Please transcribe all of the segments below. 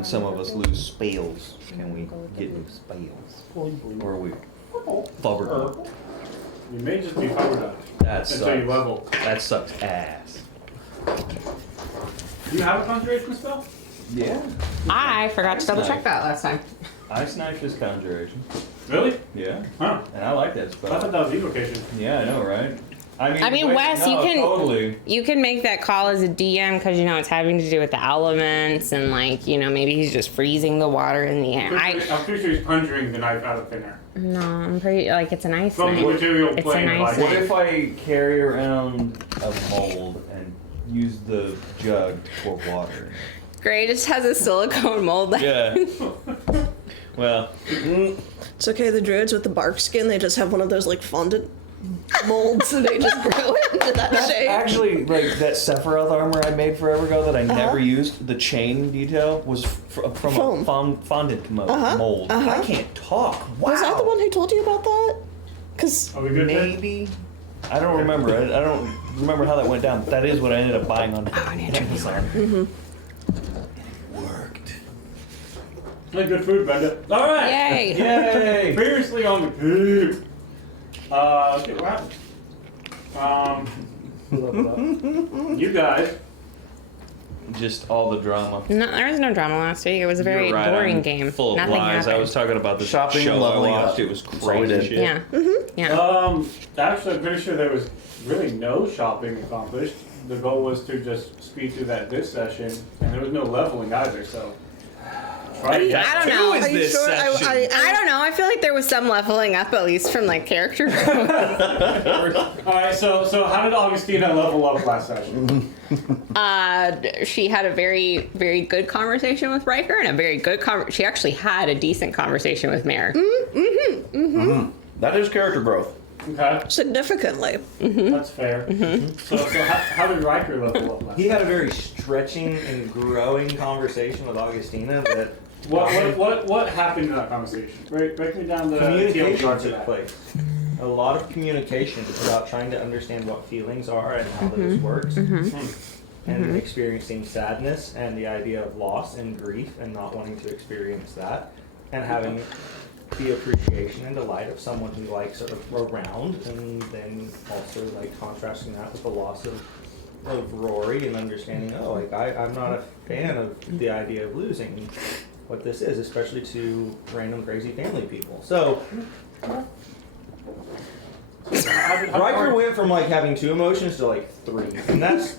when some of us lose spells, can we get new spells? Or are we flubbered up? You may just be flubbered up. That sucks. Until you level. That sucks ass. Do you have a conjuration spell? Yeah. I forgot to double check that last time. I sniped his conjuration. Really? Yeah. Huh. And I like that I spell. thought that was evocation. Yeah, I know, right? I mean, wait, Wes, no, totally. you can make that call as a DM because it's having to do with the elements and maybe he's just freezing the water in the air. I'm pretty sure he's conjuring the knife out of thin air. No, I'm pretty it's an ice From the knife. material It's plane. a nice Like, What if I carry around a mold and use the jug for water? Gray just has a silicone mold. Yeah. Well, It's okay, the druids with the bark skin, they just have one of those fondant molds and they just grow it into that shape. actually, that Sephiroth armor I made forever ago that I never used, the chain detail was from Foam. a fondant mold. I can't talk. Wow. Was I the one who told you about that? Because Are we good there? Maybe. I don't remember. I don't remember how that went down, but that is what I ended up buying on I need to turn this on. Worked. Good food, Brenda. All right. Yay! Yay! Previously on the coop. Let's get what happened. You guys. Just all the drama. No, there was no drama last week. It was a very You're right, boring I'm game. Full of Nothing lies. happened. I was talking about the Shopping show and I leveling watched. up. It was That's all we crazy did. shit. Yeah. Yeah. Actually, I'm pretty sure there was really no shopping accomplished. The goal was to just speed through this session, and there was no leveling either. So, right? I don't know. Is are you this sure? session? I don't know. I feel like there was some leveling up, at least from character growth. All right. So how did Augustina level up last session? She had a very, very good conversation with Riker, and a very good she actually had a decent conversation with Mare. That is character growth. Okay, significantly. that's fair. So how did Riker level up last? He had a very stretching and growing conversation with Augustina that What happened in that conversation? Break me down the communication TLDR to took that. place. A lot of communication about trying to understand what feelings are and how those works. And experiencing sadness and the idea of loss and grief and not wanting to experience that. And having the appreciation and delight of someone who likes around, and then also contrasting that with the loss of Rory and understanding, I'm not a fan of the idea of losing what this is, especially to random crazy family people. So Riker went from having 2 emotions to 3, and that's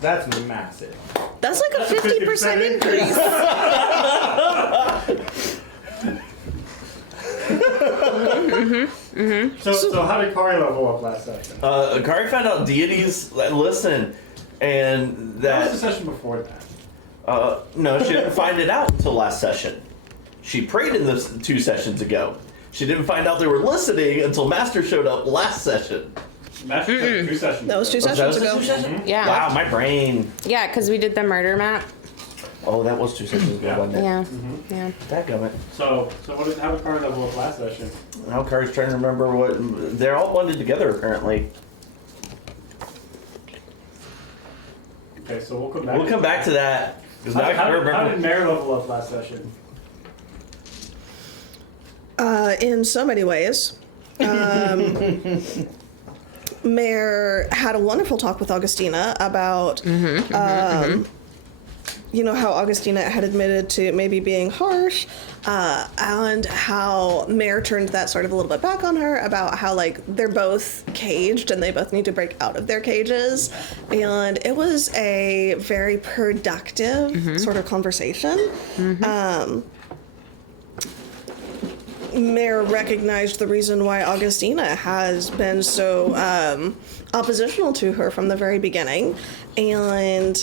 massive. That's a 50% increase. So how did Kari level up last session? Kari found out deities listen, and That was the that session before that. no, she didn't find it out until last session. She prayed in this 2 sessions ago. She didn't find out they were listening until Master showed up last session. That's 2 sessions. That was 2 ago. sessions was ago. 2 sessions? Yeah. Wow, my brain. Yeah, because we did the murder map. Oh, that was 2 sessions ago, Yeah. wasn't it? Yeah. Yeah. Dadgummit. So how did Kari level up last session? Now Kari's trying to remember what. They're all blended together, apparently. Okay, so we'll come back. We'll come back to that. 'Cause now I How can't did remember. Mare level up last session? In so many ways. Mare had a wonderful talk with Augustina about, how Augustina had admitted to maybe being harsh, and how Mare turned that sort of a little bit back on her about how, they're both caged and they both need to break out of their cages. And it was a very productive sort of conversation. Mare recognized the reason why Augustina has been so oppositional to her from the very beginning, and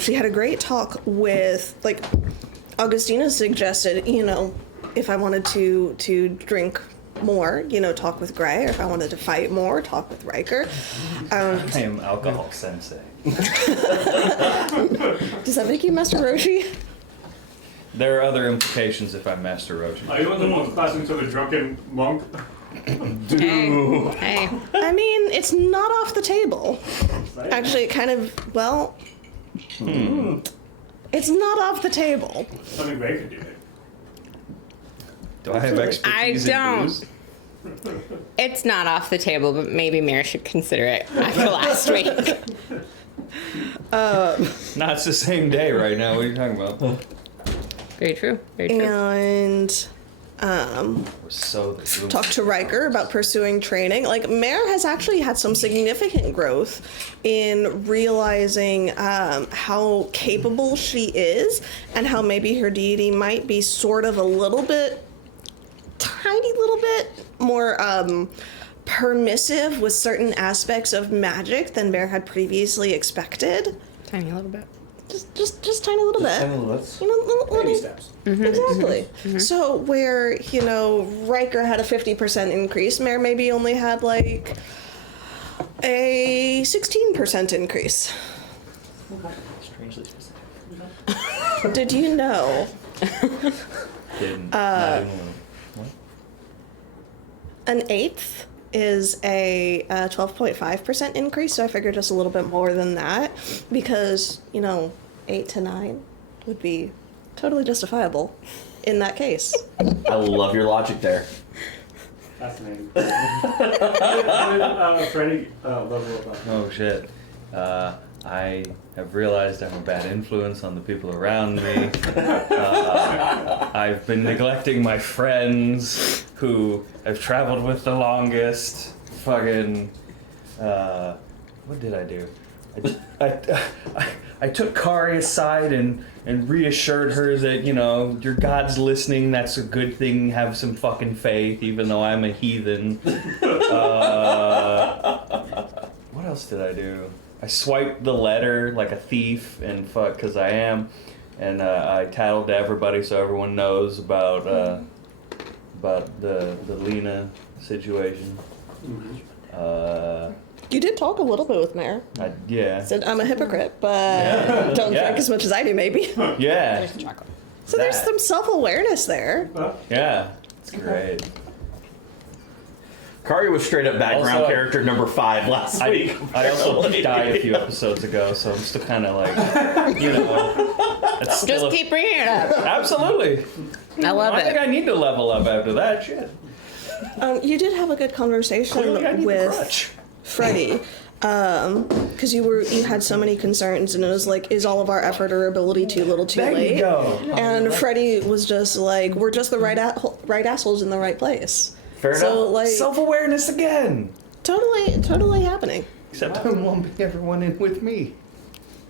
she had a great talk with Augustina suggested, if I wanted to drink more, talk with Gray, or if I wanted to fight more, talk with Riker. I am alcohol sensei. Does that make you Master Roshi? There are other implications if I'm Master Roshi. Are you in the monk class into the drunken monk? Hey. I mean, it's not off the table. Right? Actually, it kind of, it's not off the table. Something Ray could do. Do I have expertise I in don't. booze? It's not off the table, but maybe Mayor should consider it after last week. No, it's the same day right now. What are you talking about? Very true. Very true. And So talked to Riker about pursuing training. Like, Mare has actually had some significant growth in realizing how capable she is and how maybe her deity might be sort of a little bit, tiny little bit more permissive with certain aspects of magic than Mare had previously expected. Tiny little bit. Just tiny little bit. Tiny little- You know, Baby little, steps. exactly. So where, Riker had a 50% increase, Mare maybe only had like a 16% increase. Strangely specific. Did you know didn't. Not even one. an eighth is a 12.5% increase? So I figured just a little bit more than that because, 8 to 9 would be totally justifiable in that case. I love your logic there. Fascinating. Freddie, level up. Oh shit. I have realized I'm a bad influence on the people around me. I've been neglecting my friends who I've traveled with the longest. Fucking. What did I do? I took Kari aside and reassured her that, your God's listening, that's a good thing, have some fucking faith, even though I'm a heathen. What else did I do? I swiped the letter like a thief, and because I am, and I tattled to everybody so everyone knows about the Lena situation. You did talk a little bit with Mare. Yeah. Said, I'm a hypocrite, but don't Yeah. drink as much as I do, maybe. Yeah. There's the chocolate. So there's That. some self-awareness there. Yeah. It's great. Kari was straight up background Also- character number 5 last week. I also died a few episodes ago, so I'm still kind of like, it's still Just keep bringing it up. Absolutely. I love I think it. I need to level up after that shit. You did have a good conversation Clearly I need the with crutch. Freddie, because you had so many concerns, and it was like, is all of our effort or ability too little, too There late? you go. And Freddie was just like, we're just the right assholes in the right place. Fair So enough. like, Self-awareness again. totally happening. Except I'm lumping everyone in with me.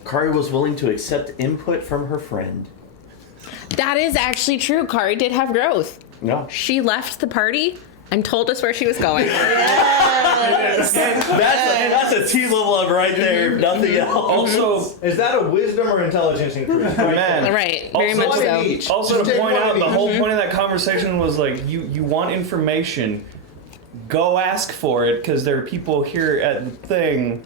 Kari was willing to accept input from her friend. That is actually true. Kari did have growth. No. She left the party and told us where she was going. That's a T level up right there, if nothing else. Also, Is that a wisdom or intelligence increase? man. Right, very Also, much One so. in each. Also, Just to take point one out, in the each. whole point of that conversation was like, you want information, go ask for it, because there are people here at the thing,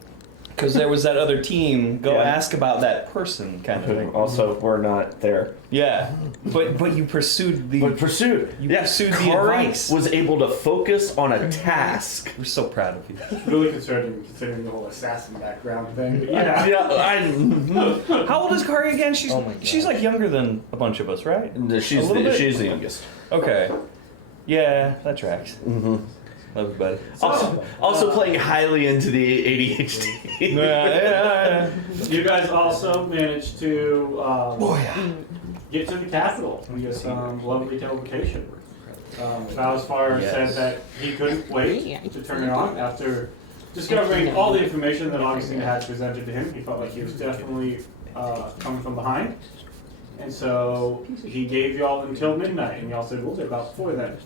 because there was that other team, go Yeah. ask about that person, kind of thing. Also, we're not there. Yeah, but you pursued the. But pursued. You Yeah, pursued the Kari advice. was able to focus on a task. We're so proud of you. Really considering the whole assassin background thing. But yeah. Yeah, How old is Kari again? She's Oh my God. she's like younger than a bunch of us, right? she's little bit. she's the youngest. Okay. Yeah, that tracks. Mm-hmm. Love you, buddy. Also playing highly into the ADHD. Yeah. You guys also managed to get to the capital via some lovely teleportation. Valsfar Yes. said that he couldn't wait to turn it on after discovering all the information that Augustine had presented to him. He felt like he was definitely coming from behind. And so he gave y'all until midnight, and y'all said, we'll take about 4 then.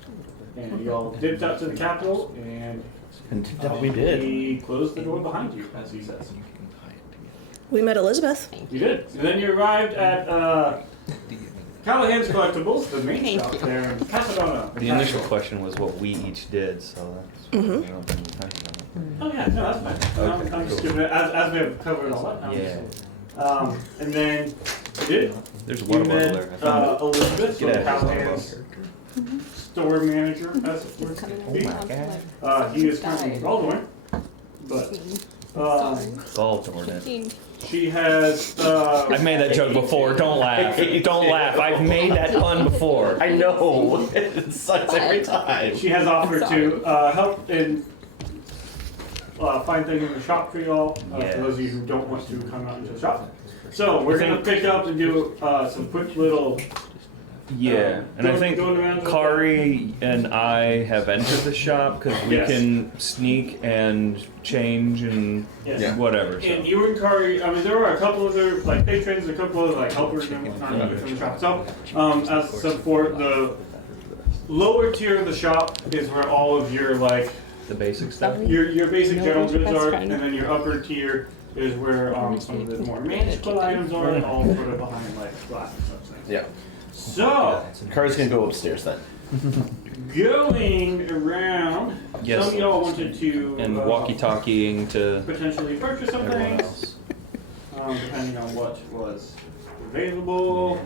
And y'all dipped up to the capital, and We did. he closed the door behind you, as he says. We met Elizabeth. You did. And then you arrived at Callahan's Collectibles, the main shop there in Pasadena. The initial question was what we each did, so that's. Mhm. I don't think we talked about it. Oh yeah, no, that's fine. I'm just giving it, as we have covered all that. And then you did. There's a You water bottle there. I met found it. Elizabeth, so Get out of here. Callahan's store manager, as it were to be. He is currently Baldwin, but Ball darn it. She has. I've made that joke before. Don't laugh. Don't laugh. I've made that pun before. I know. It sucks every time. She has offered to help in find things in the shop for y'all. For those of you who don't want to come out into the shop. So we're gonna pick up and do some quick little. Yeah, and I think going around Kari and I have entered the shop because we Yes. can sneak and change and Yes. whatever. So. And you and Kari, I mean, there were a couple other like patrons, a couple of like helpers and whatnot within the shop. So, as said before, the lower tier of the shop is where all of your like The basic stuff. your basic No, general that's goods are, fine. and then your upper tier is where some of the more manageable items are, all sort of behind like glass and such things. Yeah. So, Kari's gonna go upstairs then. going around, Yes. some of y'all wanted to And walkie-talkieing to potentially purchase some everyone things, else. depending on what was available.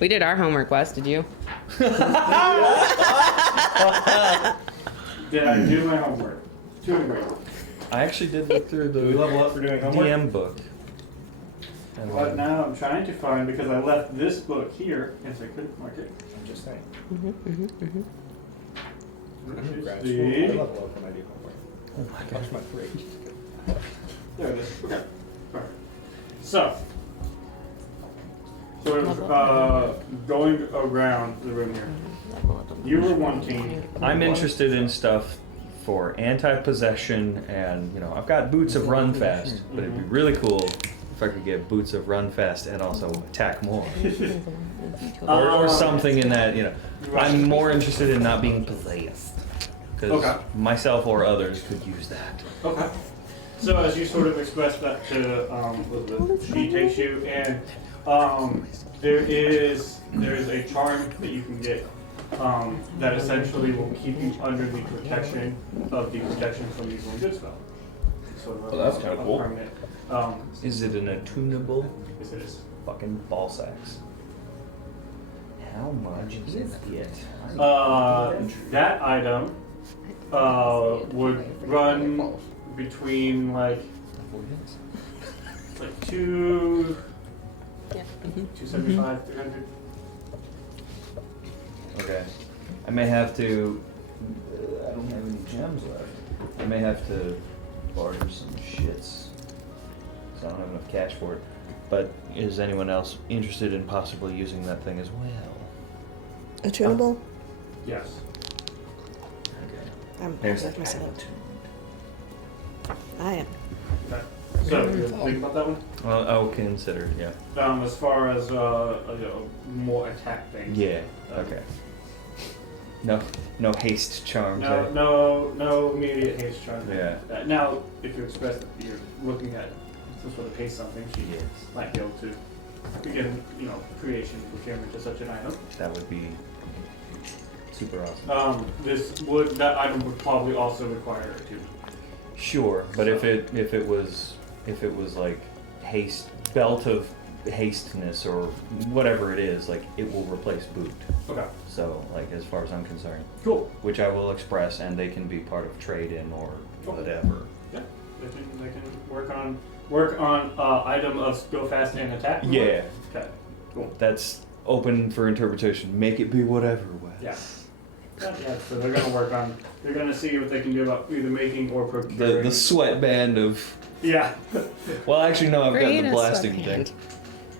We did our homework, Wes. Did you? Did I do my homework? To a degree. I actually did look through Do we the level up for doing homework? DM book. And But now I'm trying to find, because I left this book here, yes I could mark it. I'm just saying. Which is Grad the- school, I level up when I do homework. Oh my Touch my fridge. There it is. Okay. Perfect. So, sort of going around the room here. You were wanting. I'm interested in stuff for anti-possession, and I've got boots of run fast, but it'd be really cool if I could get boots of run fast and also attack more, or something in that. I'm more interested in not being possessed, because Okay. myself or others could use that. Okay. So as you sort of express that to Elizabeth, she takes you, and there's a charm that you can get that essentially will keep you under the protection of the protection from these one good spell. Sort of that's kinda cool. permanent. Is it an attunable? Yes, it is. Fucking ball sacks. How much is it? That item would run between like 275, 300. Okay. I may have to. I don't have any gems left. I may have to barter some shits. Because I don't have enough cash for it. But is anyone else interested in possibly using that thing as well? Attunable? Yes. Okay. I'm There's with that myself. attitude. I am. Okay. So you think about that one. Well, I'll consider, yeah. As far as more attack things. Yeah, okay. No haste charms, eh? No immediate haste charge. Yeah. Now, if you express that you're looking at some sort of haste something, she might be able to begin, creation and procurement of such an item. That would be super awesome. That item would probably also require a tube. Sure, but if it was like belt of hasteness or whatever it is, like it will replace boot. Okay. So like as far as I'm concerned, Cool. which I will express, and they can be part of trade-in or whatever. Yeah. They can work on item of go fast and attack. Yeah, Okay. Cool. that's open for interpretation. Make it be whatever. Wes. Yeah. Yeah, so they're gonna see what they can do about either making or procuring. The sweatband of. Yeah. Well, actually, no. I've got Gray in the a blasting sweatband. thing.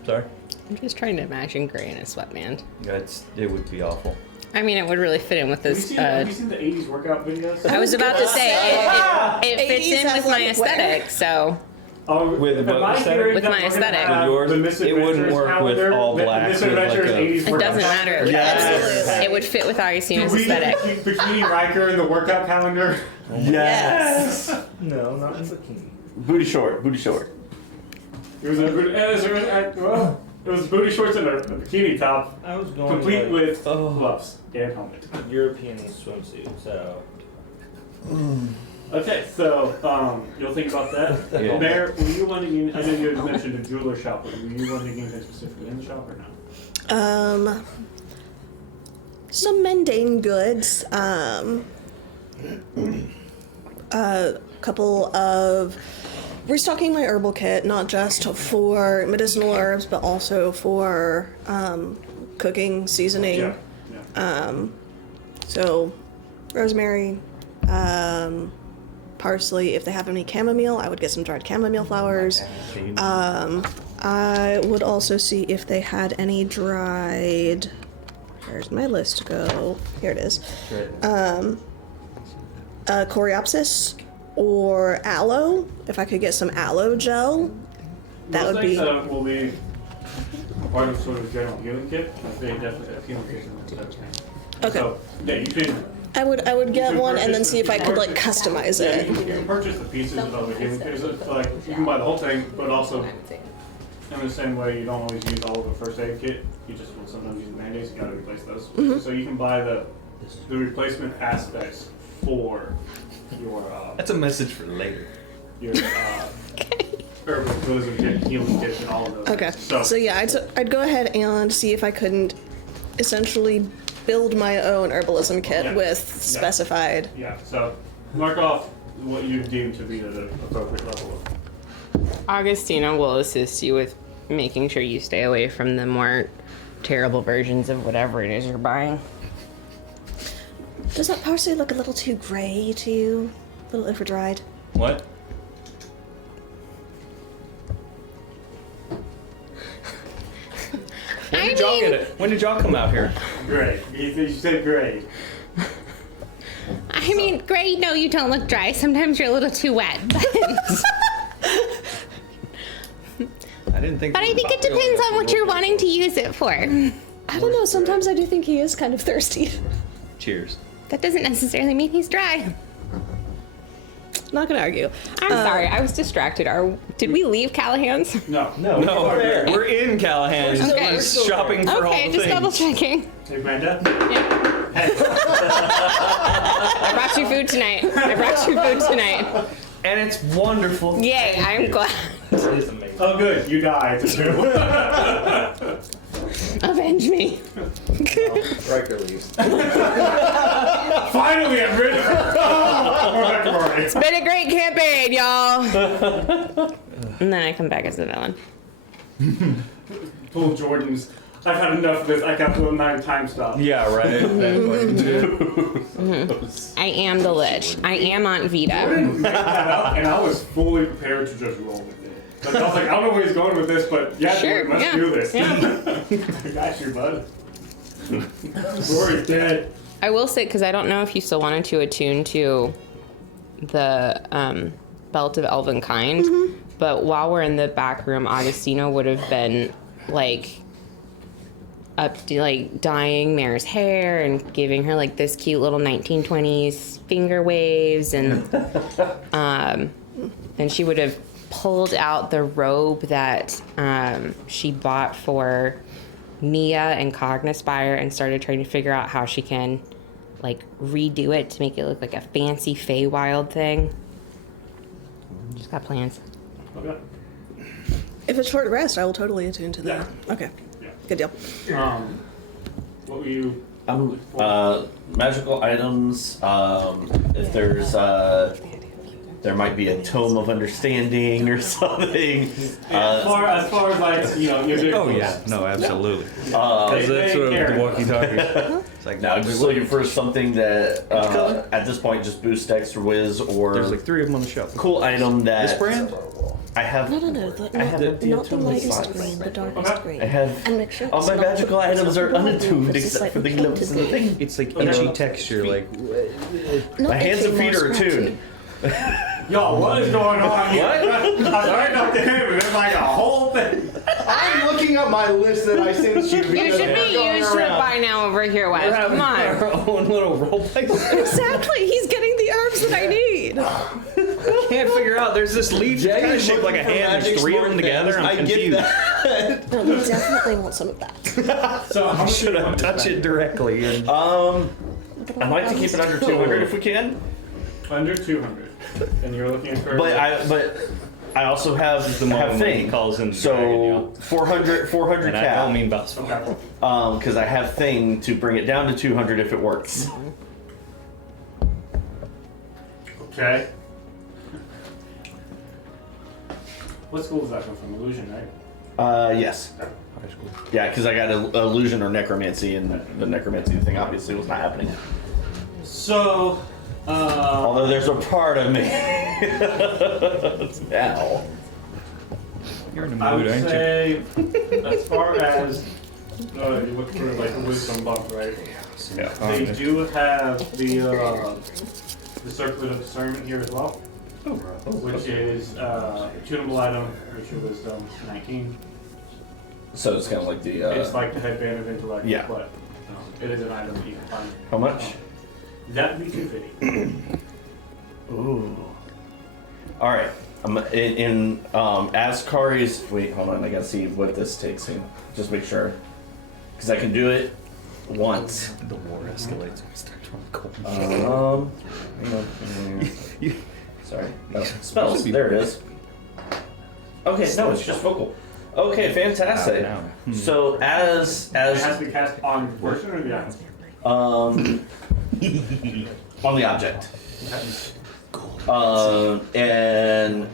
Sorry. I'm just trying to imagine Gray in a sweatband. It would be awful. I mean, it would really fit in with Have this. you seen the 80s workout videos? I was about to say it fits 80s in with my athletic wear. aesthetic. So Oh, With am what I aesthetic? hearing With that my we're gonna aesthetic. have With yours, the it wouldn't Misadventurers work with calendar, all the black with Misadventurers like a- 80s it workout doesn't matter. calendar. Yes. It would fit with Augustina's Do we aesthetic. keep Bikini Riker in the workout calendar? Yes. No, not in bikini. Booty short. Booty short. It was booty shorts and a bikini top, I was going complete like with Oh. gloves and helmet. European swimsuit, so Okay, so you'll think about that. Yeah. Mayor, were you wanting? I know you had mentioned a jeweler shop, but were you wanting anything specifically in the shop or no? Some mundane goods. a couple of restocking my herbal kit, not just for medicinal herbs, but also for cooking, seasoning. Yeah. Yeah. So, rosemary, parsley. If they have any chamomile, I would get some dried chamomile flowers. I would also see if they had any dried. Where's my list go? Here it is. Coreopsis or aloe. If I could get some aloe gel, that Most would be. things will be part of sort of general healing kit. They definitely have healing kits in that thing. Okay. So yeah, you can. I would get can one and then purchase see if I could like purchase- customize Yeah, it. you can purchase the pieces of the healing kit. So, like you can buy the whole thing, but also in the same way you don't always use all of the first aid kit. You just will sometimes use band-aids. You gotta replace those. Mm-hmm. So you can buy the replacement aspects for your That's a message for later. your herbal tourism kit, healing kits, and all of those. Okay. So, So yeah, I'd go ahead and see if I couldn't essentially build my own herbalism kit Yeah. with specified. yeah. So mark off what you deem to be the appropriate level of. Augustina will assist you with making sure you stay away from the more terrible versions of whatever it is you're buying. Does that parsley look a little too gray to you? A little overdried? What? When did y'all get it? When did y'all come out here? Great. You said great. I mean, great. No, you don't look dry. Sometimes you're a little too wet. I didn't think. But I think it depends on what you're wanting to use it for. I don't know, sometimes I do think he is kind of thirsty. Cheers. That doesn't necessarily mean he's dry. Not gonna argue. I'm sorry, I was distracted. Did we leave Callahan's? No. No, No, we're there. we're in Callahan's. Okay. We're shopping for all Okay, the just things. double checking. Hey, Brenda. Yeah. Hey. I brought you food tonight. I brought you food tonight. And it's wonderful. Yay, I'm glad. It is amazing. Oh, good. You died too. Avenge me. Riker leaves. Finally, I'm rid of her. It's been a great campaign, y'all. And then I come back as the villain. Pull Jordan's. I've had enough of this. I got to a 9 time stop. Yeah, right. I am the Lich. I am Aunt Vita. Jordan made that up, and I was fully prepared to just roll with it. Like, I was like, I don't know where he's going with this, but yeah, Sure, Jordan, let's yeah, do this. yeah. I got you, bud. Rory's dead. I will say, because I don't know if you still wanted to attune to the Belt of Elven Kind, but while we're in the back room, Augustina would have been like dyeing Mare's hair and giving her like this cute little 1920s finger waves, and she would have pulled out the robe that she bought for Nia and Cognispire and started trying to figure out how she can like redo it to make it look like a fancy Feywild thing. She's got plans. Okay. If it's short rest, I will totally attune to that. Yeah. Okay, Yeah. good deal. What were you? Magical items. If there's there might be a tome of understanding or something. As far as like, you know, your big Oh books. yeah, no, absolutely. They- That's they what care. the walkie-talkie. It's like Now, just looking for something that at this point just boosts extra whiz or there's like 3 of them on the shelf. cool item that This brand? I have. No, I have not the lightest slots. green, the darkest Okay. green. I have. And make sure All it's my not magical the- it's items not are the black unattuned wolf, it's except like for the painted glimpse of the green. thing. It's like Okay. itchy texture, like Not My hands itchy, and feet more are scratchy. attuned. Yo, what is going on here? I was right up to him, and it's like a whole thing. I'm looking at my list that I sent you. You should be used to it by now over here, Wes. Come on. our own little role play. Exactly, he's getting the herbs that I need. Can't figure out. There's this leaf that's kind of shaped like a hand. There's 3 of them together. I'm I get confused. that. No, we definitely want some of that. So how much Should do you I want to touch spend? it directly? And I'd like to keep it under 200 if we can. Under 200, and you're looking for. But I also have the have moment when he thing. calls in the So dragon, 400 and I don't cap. mean Bellsfall. Okay. Because I have thing to bring it down to 200 if it works. Okay. What school does that come from? Illusion, right? Yes. High school. Yeah, because I got illusion or necromancy, and the necromancy thing obviously was not happening. So, Although there's a part of me now. You're in the I mood, would aren't you? say, as far as you look for like a wisdom bump, right? Yeah. They do have the circlet of discernment here as well, which is tunable item, which is wisdom 19. So it's kind of like the. It's like the headband of intellect, Yeah. but it is an item that you can find. How much? That would be 250. Ooh. All right. As Kari's. Wait, hold on. I gotta see what this takes him. Just make sure, because I can do it once. The war escalates. We start throwing cold. Hang on. Sorry. No, spells. There it is. Okay. No, it's just vocal. Okay, fantastic. So as It has to be cast on the person or the item? on the object. And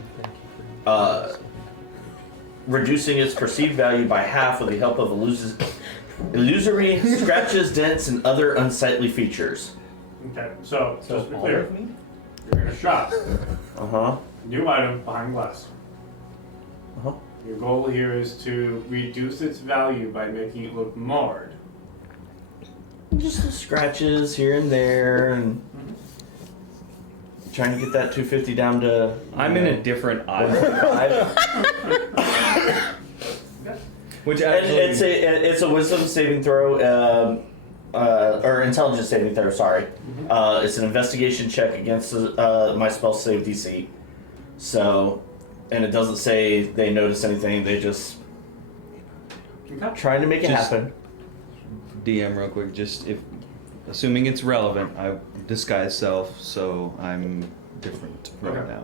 reducing its perceived value by half with the help of illusory scratches, dents, and other unsightly features. Okay, so just to be clear, you're in a shop. Uh-huh. New item behind glass. Uh-huh. Your goal here is to reduce its value by making it look marred. Just some scratches here and there, and trying to get that 250 down to. I'm in a different aisle. 155. Which And actually, it's a wisdom saving throw, or intelligence saving throw. Sorry, it's an investigation check against my spell save DC. So, and it doesn't say they notice anything. They just trying to make it Just- happen. DM real quick, just if, assuming it's relevant, I disguise self, so I'm different right Okay. now.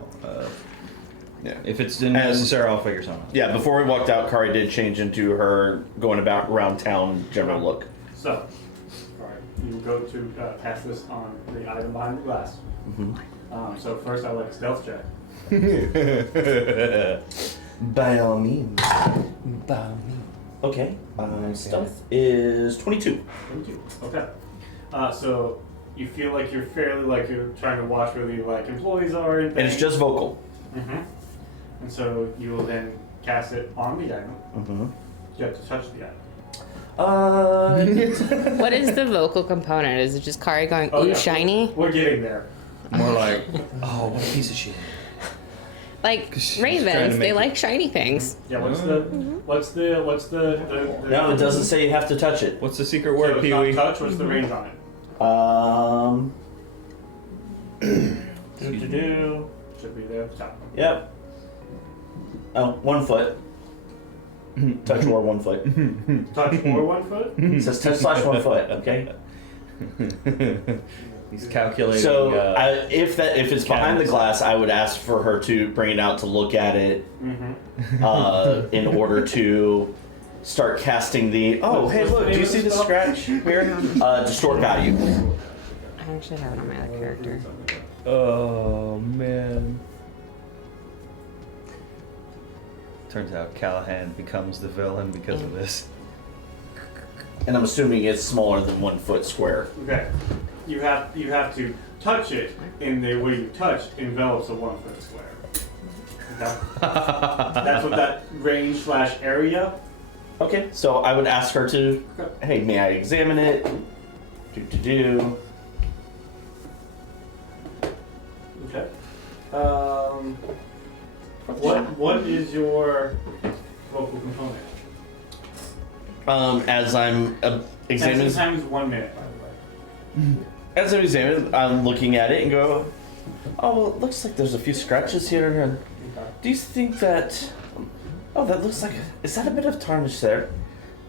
Yeah. If it's necessary, I'll figure something out. Yeah. Before we walked out, Kari did change into her going about around town general look. So, alright, you go to pass this on the item behind the glass. So first I like a stealth check. By all means. Okay. Stealth is 22. 22. Okay. So you feel like you're fairly like you're trying to watch where the like employees are and And things. it's just vocal. Mm-hmm. And so you will then cast it on the item. Mm-hmm. You have to touch the item. What is the vocal component? Is it just Kari going, ooh, Oh, yeah. shiny? We're getting there. More like, oh, what a piece of shit. Like She's trying to ravens, they make like shiny things. Yeah. What's the No, it doesn't say you have to touch it. What's the secret So word, it's Pee not Wee? touch. What's the range on it? Do. Should be there at the top. Yep. 1 foot. Touch or 1 foot. Touch or 1 foot. It says touch / 1 foot. Okay. He's calculating. So if it's behind the cabinets. glass, I would ask for her to bring it out to look at it Mm-hmm. in order to start casting the. Oh, hey, What's the look! Do name you of see the the spell? scratch here? Distort value. I actually have it on my other character. Oh, man. Turns out Callahan becomes the villain because of this. And I'm assuming it's smaller than 1 foot square. Okay. You have to touch it in the way you touch envelops a 1 foot square. Okay? That's what that range / area. Okay, so I would ask her to. Hey, may I examine it? Do. Okay. What is your vocal component? As I'm examining. Times 1 minute, by the way. As I'm examining, I'm looking at it and go, oh, well, it looks like there's a few scratches here. And do you think that? Oh, that looks like. Is that a bit of tarnish there?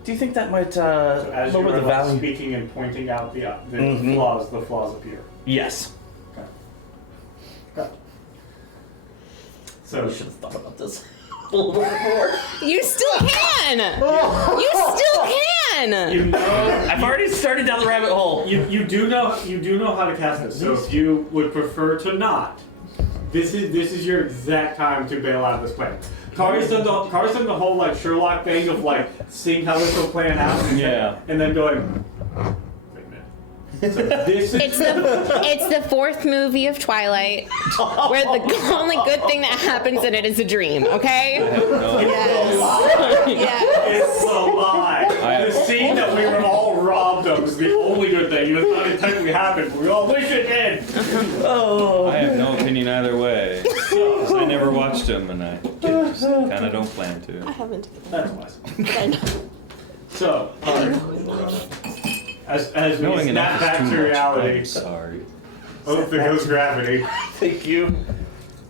Do you think that might So as lower you're the value? speaking and pointing out the Mhm. the flaws appear. Yes. Okay. So We should have thought about this a little bit more. You still can! You still can! you know I've already started down the rabbit hole. you do know how to cast this. So if you would prefer to not, this is your exact time to bail out of this plan. Kari's done the whole like Sherlock thing of like seeing how this will plan out. Yeah. And then going. Wait a minute. So this is. It's the fourth movie of Twilight, where the only good thing that happens in it is a dream. Okay. It's a lie. The scene that we were all robbed of is the only good thing. It's not technically happened, but we all wish it did. I have no opinion either way. 'Cause I never watched them, and I just kind of don't plan to. I haven't. That's wise. So, as we Knowing snap enough back is to too reality. much. I'm sorry. Oh, there goes gravity. Thank you.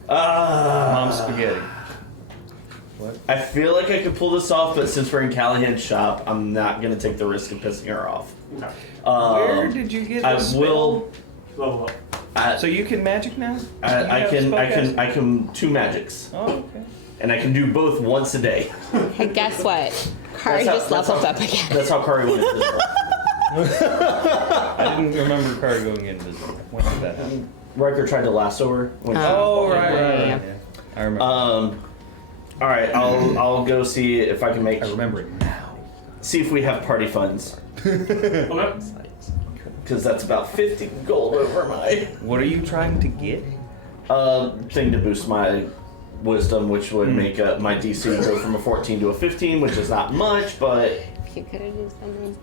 Mom spaghetti. I feel like I could pull this off, but since we're in Callahan's shop, I'm not gonna take the risk of pissing her off. No. Where did you get I this will. Level up. So you can magic now? I can 2 magics, Oh, okay. and I can do both once a day. Hey, guess what? Kari That's how- just that's leveled how- up again. That's how Kari went invisible. I didn't remember Kari going invisible. When did that happen? Riker tried to lasso her. When she Oh, was right. Yeah. I remember. All right, I'll go see if I can make. I remember it now. See if we have party funds, Okay. because that's about 50 gold over my What are you trying to get? thing to boost my wisdom, which would make my DC go from a 14 to a 15, which is not much, but You could have just done this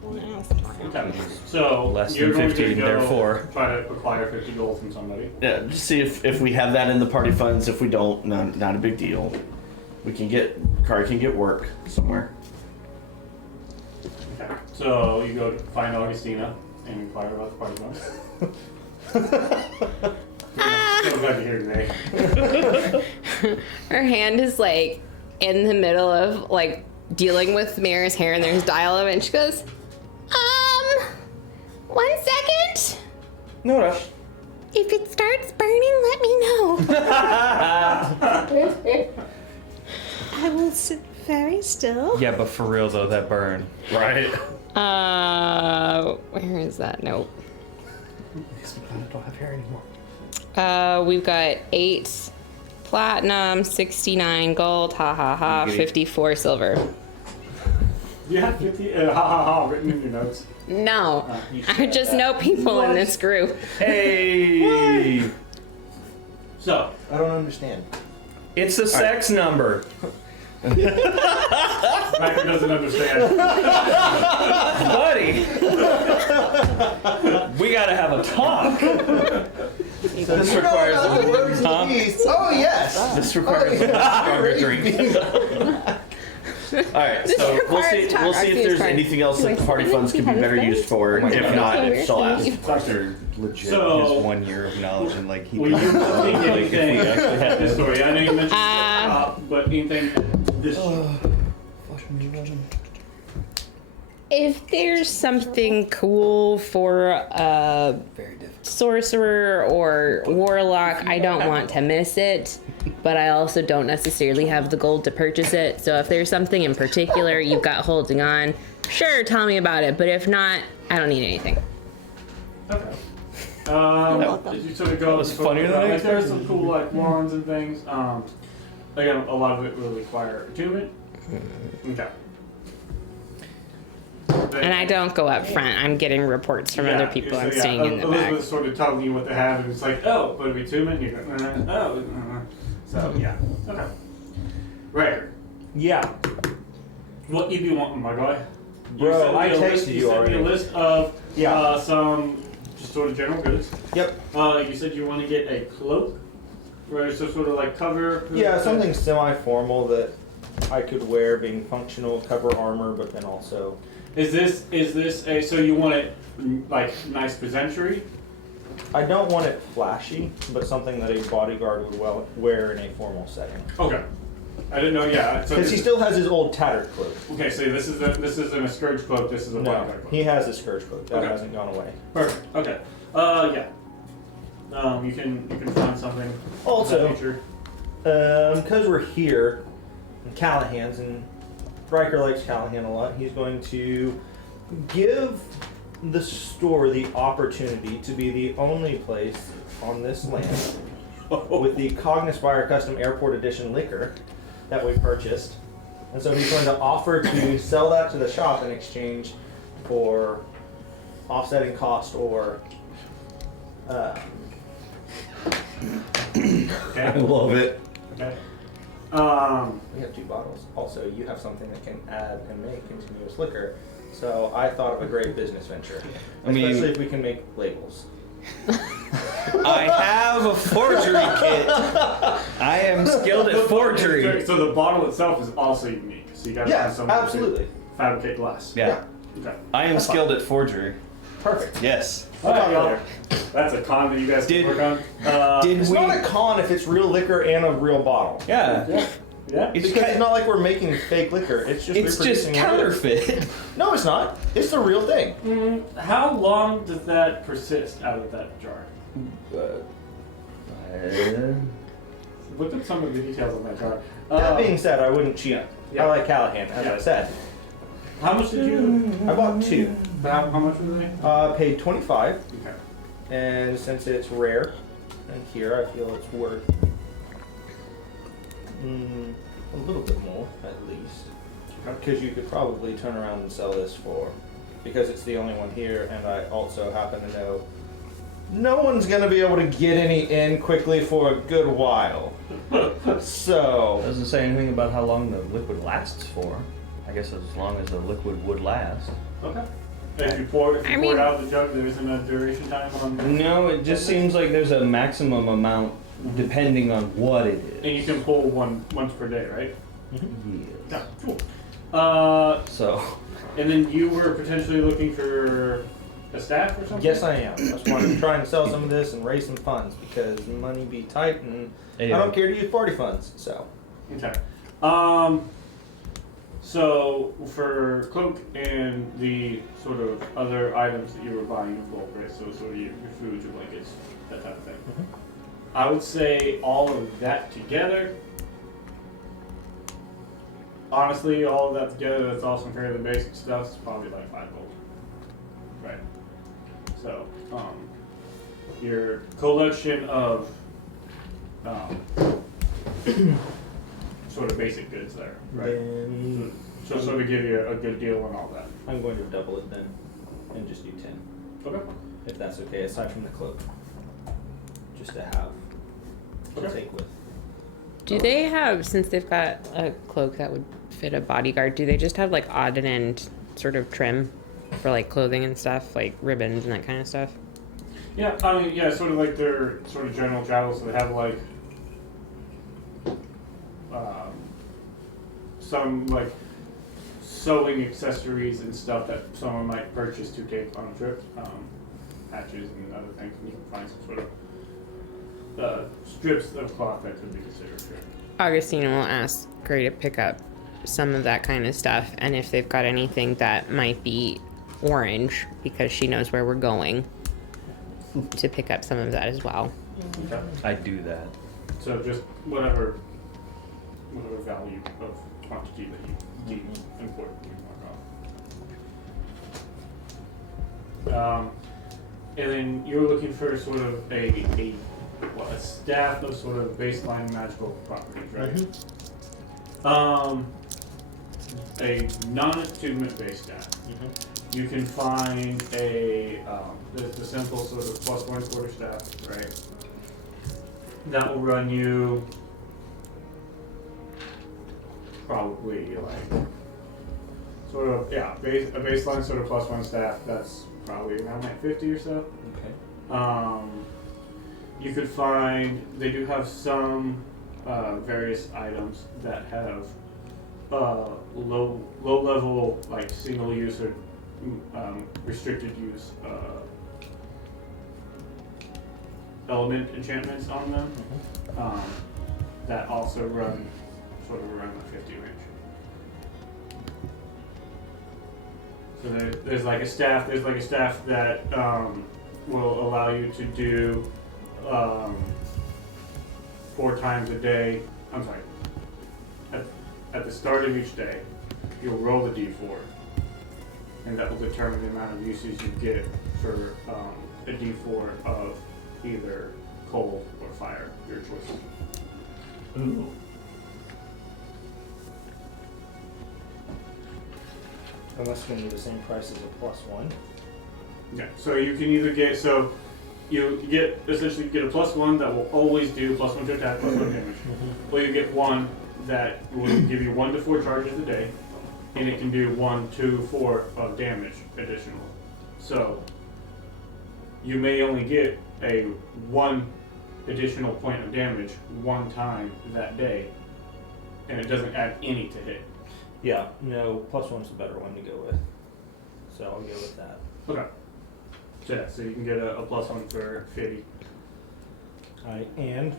Okay. So Less you're than going 15, to go therefore. try to acquire 50 gold from somebody. yeah, just see if we have that in the party funds. If we don't, not a big deal. We can get Kari can get work somewhere. Okay. So you go to find Augustina and inquire about the party funds. So glad you're here today. Her hand is like in the middle of like dealing with Mira's hair, and there's dial of it, and she goes, 1 second. No rush. If it starts burning, let me know. I will sit very still. Yeah, but for real though, that burn. Right. Where is that? Nope. I don't have hair anymore. We've got 8 platinum, 69 gold, ha ha ha, 54 silver. You have 50 ha ha ha written in your notes. No, I just know people in this group. Hey! So, I don't understand. It's a sex number. Riker doesn't understand. Buddy! We gotta have a talk. This requires Huh? Oh yes. this requires a stronger drink. All right, so we'll see. We'll see if there's anything else that the party funds could be better used for. If not, she'll ask. Doctor legit So- his 1 year of knowledge and like he Were you like thinking if we anything actually had this this story? I know you mentioned but anything this If there's something cool for a sorcerer or warlock, I don't want to miss it, but I also don't necessarily have the gold to purchase it. So if there's something in particular you've got holding on, sure, tell me about it. But if not, I don't need anything. Okay. Did you sort of go? was funnier than I like, there's expected. some cool like wands and things. Again, a lot of it will require attunement. Okay. And I don't go up front. I'm getting reports from other people. I'm staying in the back. Elizabeth's sort of telling you what they have, and it's like, oh, but we attunement. You go, so yeah. Okay. Right. Yeah. What you be wanting, my guy? Bro, I You texted you sent me a already. list of Yeah. some just sort of general goods. Yep. You said you want to get a cloak, right? So sort of like cover. Yeah, something semi-formal that I could wear, being functional, cover armor, but then also. Is this a so you want it like nice presentery? I don't want it flashy, but something that a bodyguard would wear in a formal setting. Okay. I didn't know. Yeah. So Because he still has his old tattered cloak. Okay, so this isn't a Scourge cloak. This is a No, bodyguard cloak. he has a Scourge cloak. That Okay. hasn't gone away. Perfect. Okay. Yeah. You can find something. Also, of that nature. because we're here in Callahan's, and Riker likes Callahan a lot, he's going to give the store the opportunity to be the only place on this land with the Cognispire Custom Airport Edition liquor that we purchased. And so he's going to offer to sell that to the shop in exchange for offsetting cost or I Okay. love it. Okay. we have 2 bottles. Also, you have something that can add and make continuous liquor. So I thought of a great business venture. I mean- Especially if we can make labels. I have a forgery kit. I am skilled at forgery. So the bottle itself is also unique. So you got to Yeah, find someone absolutely. to fabricate glass. Yeah. Okay. I am That's fine. skilled at forgery. Perfect. Yes. All right, y'all. That's a con that you guys Did- can work on. Did It's we? not a con if it's real liquor and a real bottle. Yeah. Yeah. It's Because ki- it's not like we're making fake liquor. It's just It's just reproducing what it is. counterfeit. No, it's not. It's the real thing. How long does that persist out of that jar? Look at some of the details on that jar. That being said, I wouldn't cheat. Yeah. I like Callahan, as Yeah. I said. How much did you? I bought 2. How much were they? Paid 25, Okay. and since it's rare, and here I feel it's worth a little bit more, at least. Because you could probably turn around and sell this for, because it's the only one here, and I also happen to know no one's gonna be able to get any in quickly for a good while. So, Doesn't say anything about how long the liquid lasts for. I guess as long as the liquid would last. Okay. If you pour it I mean- out of the jug, there isn't a duration time on. No, it just seems like there's a maximum amount depending on what it is. And you can pull once per day, right? Yes. Yeah. Cool. So, And then you were potentially looking for a staff or something? yes, I am. That's why I'm trying to sell some of this and raise some funds, because money be tight, and I don't care to use party funds, so. Okay. So for cloak and the sort of other items that you were buying in bulk, right? So sort of your food, your blankets, that type of thing. I would say all of that together. Honestly, all of that together, that's all some fairly basic stuff. It's probably like 5 gold. Right. So, your collection of sort of basic goods there, right? Then So sort of give you a good deal on all that. I'm going to double it then, and just do 10, Okay. if that's okay, aside from the cloak. Just to have to Okay. take with. Do they have, since they've got a cloak that would fit a bodyguard, do they just have like odd and end sort of trim for like clothing and stuff, like ribbons and that kind of stuff? Yeah, I mean, yeah, sort of like their sort of general travel. So they have like some like sewing accessories and stuff that someone might purchase to take on a trip, patches and other things. And you can find some sort of strips of cloth that could be considered here. Augustina will ask Gray to pick up some of that kind of stuff, and if they've got anything that might be orange, because she knows where we're going, to pick up some of that as well. Okay. I do that. So just whatever value of quantity that you deem important, you mark off. And then you're looking for sort of a staff of sort of baseline magical properties, right? A non-attunement based staff. You can find the simple sort of +1 quarterstaff, right? That will run you probably like sort of a baseline sort of +1 staff. That's probably around like 50 or so. Okay. You could find they do have some various items that have low level like single use or restricted use element enchantments on them. That also run sort of around the 50 range. So there's like a staff. There's like a staff that will allow you to do 4 times a day. I'm sorry. At the start of each day, you'll roll the d4, and that will determine the amount of usage you get for a d4 of either coal, or fire. Your choice. Ooh. And that's going to be the same price as a +1. Okay, so you can either get, so you get, essentially get a +1 that will always do +1 to attack, +1 damage. Or you get one that will give you 1 to 4 charges a day, and it can do 1 to 4 of damage additional. So you may only get a 1 additional point of damage 1 time that day, and it doesn't add any to hit. Yeah, no, +1's the better one to go with. So I'll go with that. Okay. So yeah, so you can get a +1 for 50. Alright, and?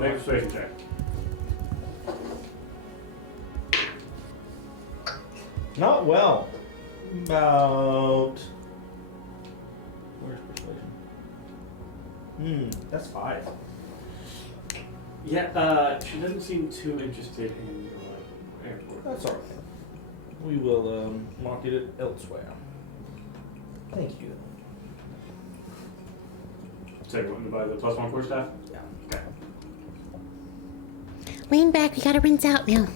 Make a persuasion check. Not well. About... Where's persuasion? That's 5. Yeah, she doesn't seem too interested in your airport. That's alright. We will market it elsewhere. Thank you. So you want to buy the +1 core staff? Yeah. Okay. Lean back, we gotta rinse out now.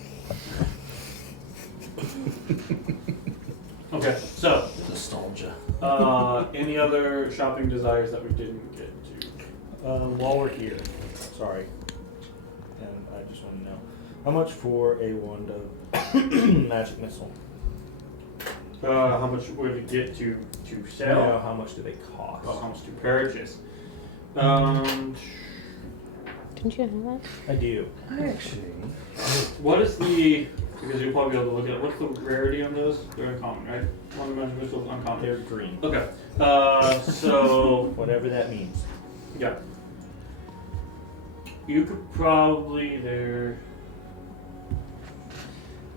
Okay, so, Nostalgia. any other shopping desires that we didn't get to? While we're here, sorry, and I just want to know, how much for a wand of magic missile? How much would it get to sell? Yeah, how much do they cost? Oh, how much to purchase? Didn't you have that? I do. Actually, What is the, because you'll probably be able to look at it, what's the rarity on those? They're uncommon, right? One of the magic missiles uncommon. They're green. Okay, so, Whatever that means. yeah. You could probably, they're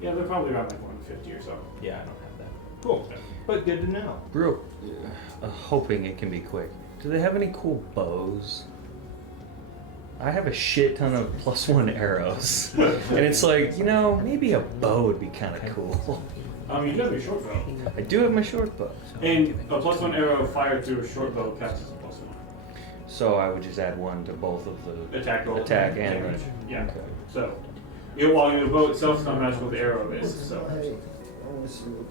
probably around like 150 or so. Yeah, I don't have that. Cool. But good to know. real, hoping it can be quick. Do they have any cool bows? I have a shit ton of +1 arrows, and it's like, you know, maybe a bow would be kind of cool. You do have your short bow. I do have my short bow, And a +1 arrow fired through a short bow counts as a +1. so I would just add 1 to both of the Attack roll. attack and damage. the, Yeah. Okay. So, while the bow itself is not matched with the arrow is, so. Oh, I thought you were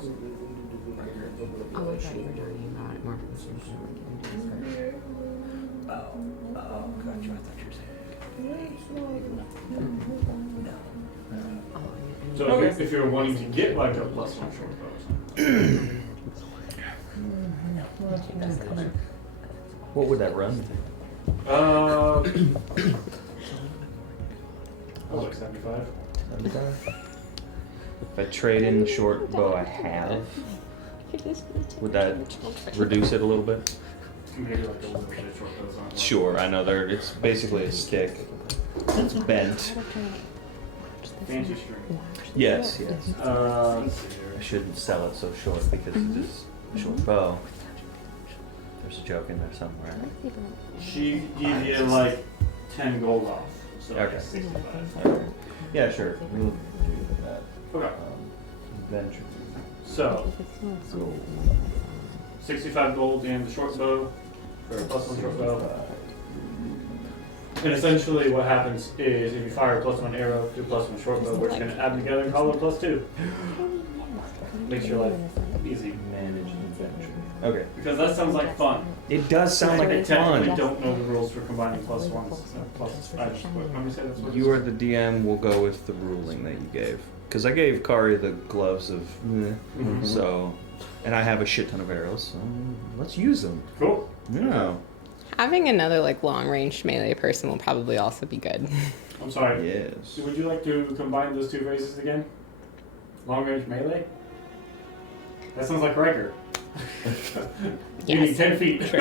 talking about it more. Gotcha. I thought you were saying. So if you're wanting to get like a +1 short bow or something. What would that run? Like 75. If I trade in the short bow I have, would that reduce it a little bit? Maybe like a little bit of short bows on. Sure, I know it's basically a stick. It's bent. Fancy string. Yes, yes. Let's see here. I shouldn't sell it so short because it is a short bow. There's a joke in there somewhere. She gave you like 10 gold off. So Okay. like 65. Okay. Yeah, sure. We'll do that. Okay. Venture. So 65 gold in the short bow for a +1 short bow. And essentially what happens is if you fire a +1 arrow to a +1 short bow, we're just gonna add them together and call it a +2. Makes your life easy. Manage adventure. Okay. Because that sounds like fun. It does sound I like technically fun. don't know the rules for combining +1s. I'm gonna say that's what You are the DM. We'll go with the ruling that you gave. Because I gave Kari the gloves of, so, and I have a shit ton of arrows. So let's use them. Cool. Yeah. Having another like long range melee person will probably also be good. I'm sorry. Yes. Would you like to combine those two phrases again? Long range melee? That sounds like Riker. You need Yes. 10 feet. True.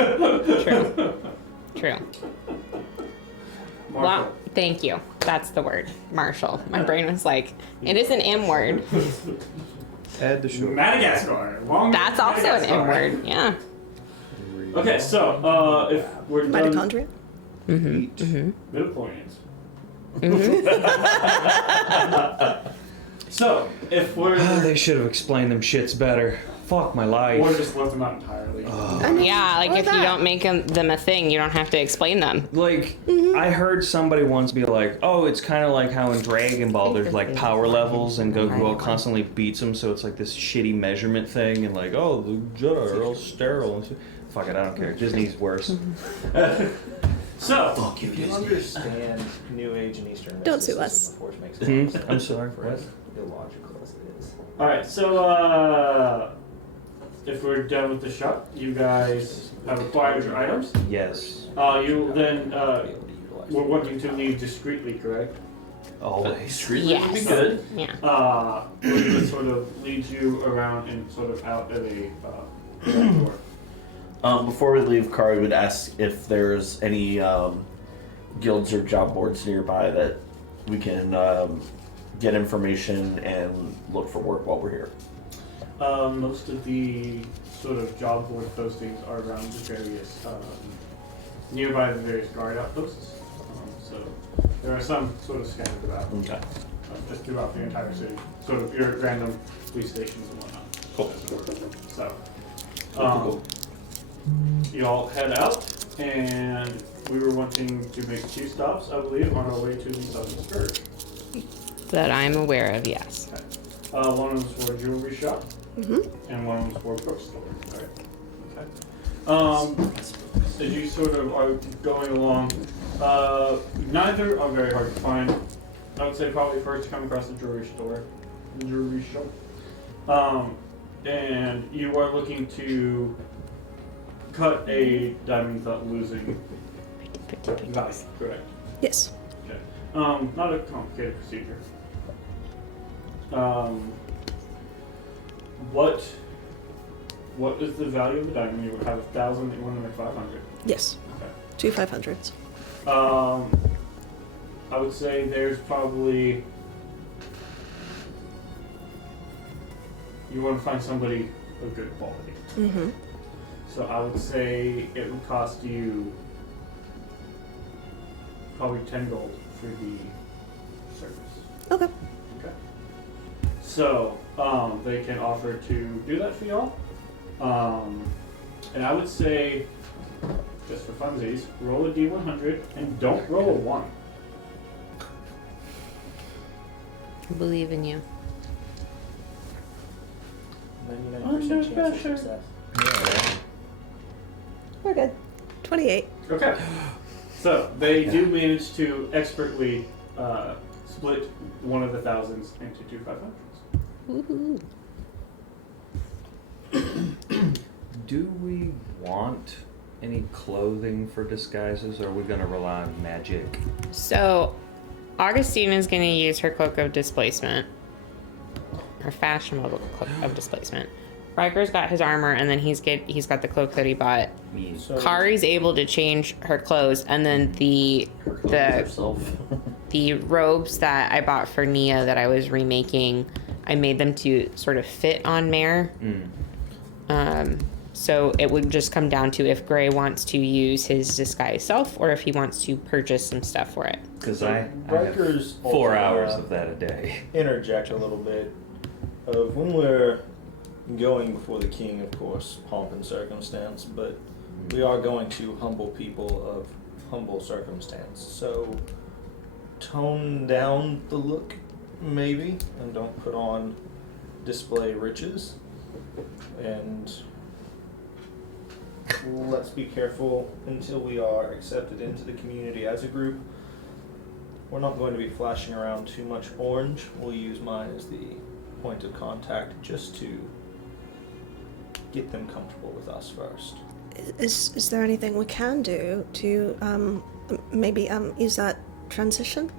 Marshall. Well, thank you. That's the word, martial. My brain was like, it is an M word. Add the short. Madagascar. Long That's also an M word. Yeah. Okay, so if we're done Mitochondria? midpoint. So, if we're... They should have explained them shits better. Fuck my life. Or just left them out entirely. Yeah, like or if you that. don't make them a thing, you don't have to explain them. Like, I heard somebody once be like, oh, it's kind of like how in Dragon Ball there's like power levels and Goku constantly beats him, so it's like this shitty measurement thing, and like, oh, the Jedi are all sterile. And shit. Fuck it, I don't care. Disney's worse. So, Do you understand New Age and Eastern Don't sue mysticism? us. The Force makes no sense. I'm sorry for For it. as illogical as it is. alright, so, if we're done with the shop, you guys have acquired your items. Yes. You then, we're wanting to leave discreetly, correct? Always. Really would be Yes. good. Yeah. We would sort of lead you around and sort of out at a door. Before we leave, Kari would ask if there's any guilds or job boards nearby that we can get information and look for work while we're here. Most of the sort of job board postings are around the various, nearby the various guard outposts. So there are some sort of scattered about, Okay. just throughout the entire city. Sort of your random police stations and whatnot. Cool. So, Cool. you all head out, and we were wanting to make 2 stops, I believe, on our way to the Southern Scourge. That I'm aware of, yes. One of them was for a jewelry shop, and one of them was for a bookstore. Okay. As you sort of are going along, neither are very hard to find. I would say probably first to come across the jewelry shop. And you are looking to cut a diamond without losing value, correct? Yes. Okay. Not a complicated procedure. What is the value of the diamond? You would have 1,000, you want to make 500. Yes. Okay. 2 500s. I would say there's probably, you want to find somebody of good quality. Mm-hmm. So I would say it would cost you probably 10 gold for the service. Okay. Okay. So, they can offer to do that for y'all. And I would say, just for funsies, roll a D100 and don't roll a 1. I believe in you. 99% chance of success. We're good. 28. Okay. So, they do manage to expertly split one of the thousands into 2 500s. Woohoo. Do we want any clothing for disguises, or are we going to rely on magic? So, Augustine is going to use her cloak of displacement. Her fashionable cloak of displacement. Riker's got his armor, and then he's got the cloak that he bought. So, Kari's able to change her clothes, and then the Herself. the robes that I bought for Nia that I was remaking, I made them to sort of fit on Mare. So it would just come down to if Gray wants to use his disguise self or if he wants to purchase some stuff for it. Because I have Riker's 4 also, hours of that a day. interject a little bit of when we're going before the king, of course, pomp and circumstance, but we are going to humble people of humble circumstance. So tone down the look, maybe, and don't put on display riches. And let's be careful until we are accepted into the community as a group. We're not going to be flashing around too much orange. We'll use mine as the point of contact just to get them comfortable with us first. Is there anything we can do to maybe use that transition?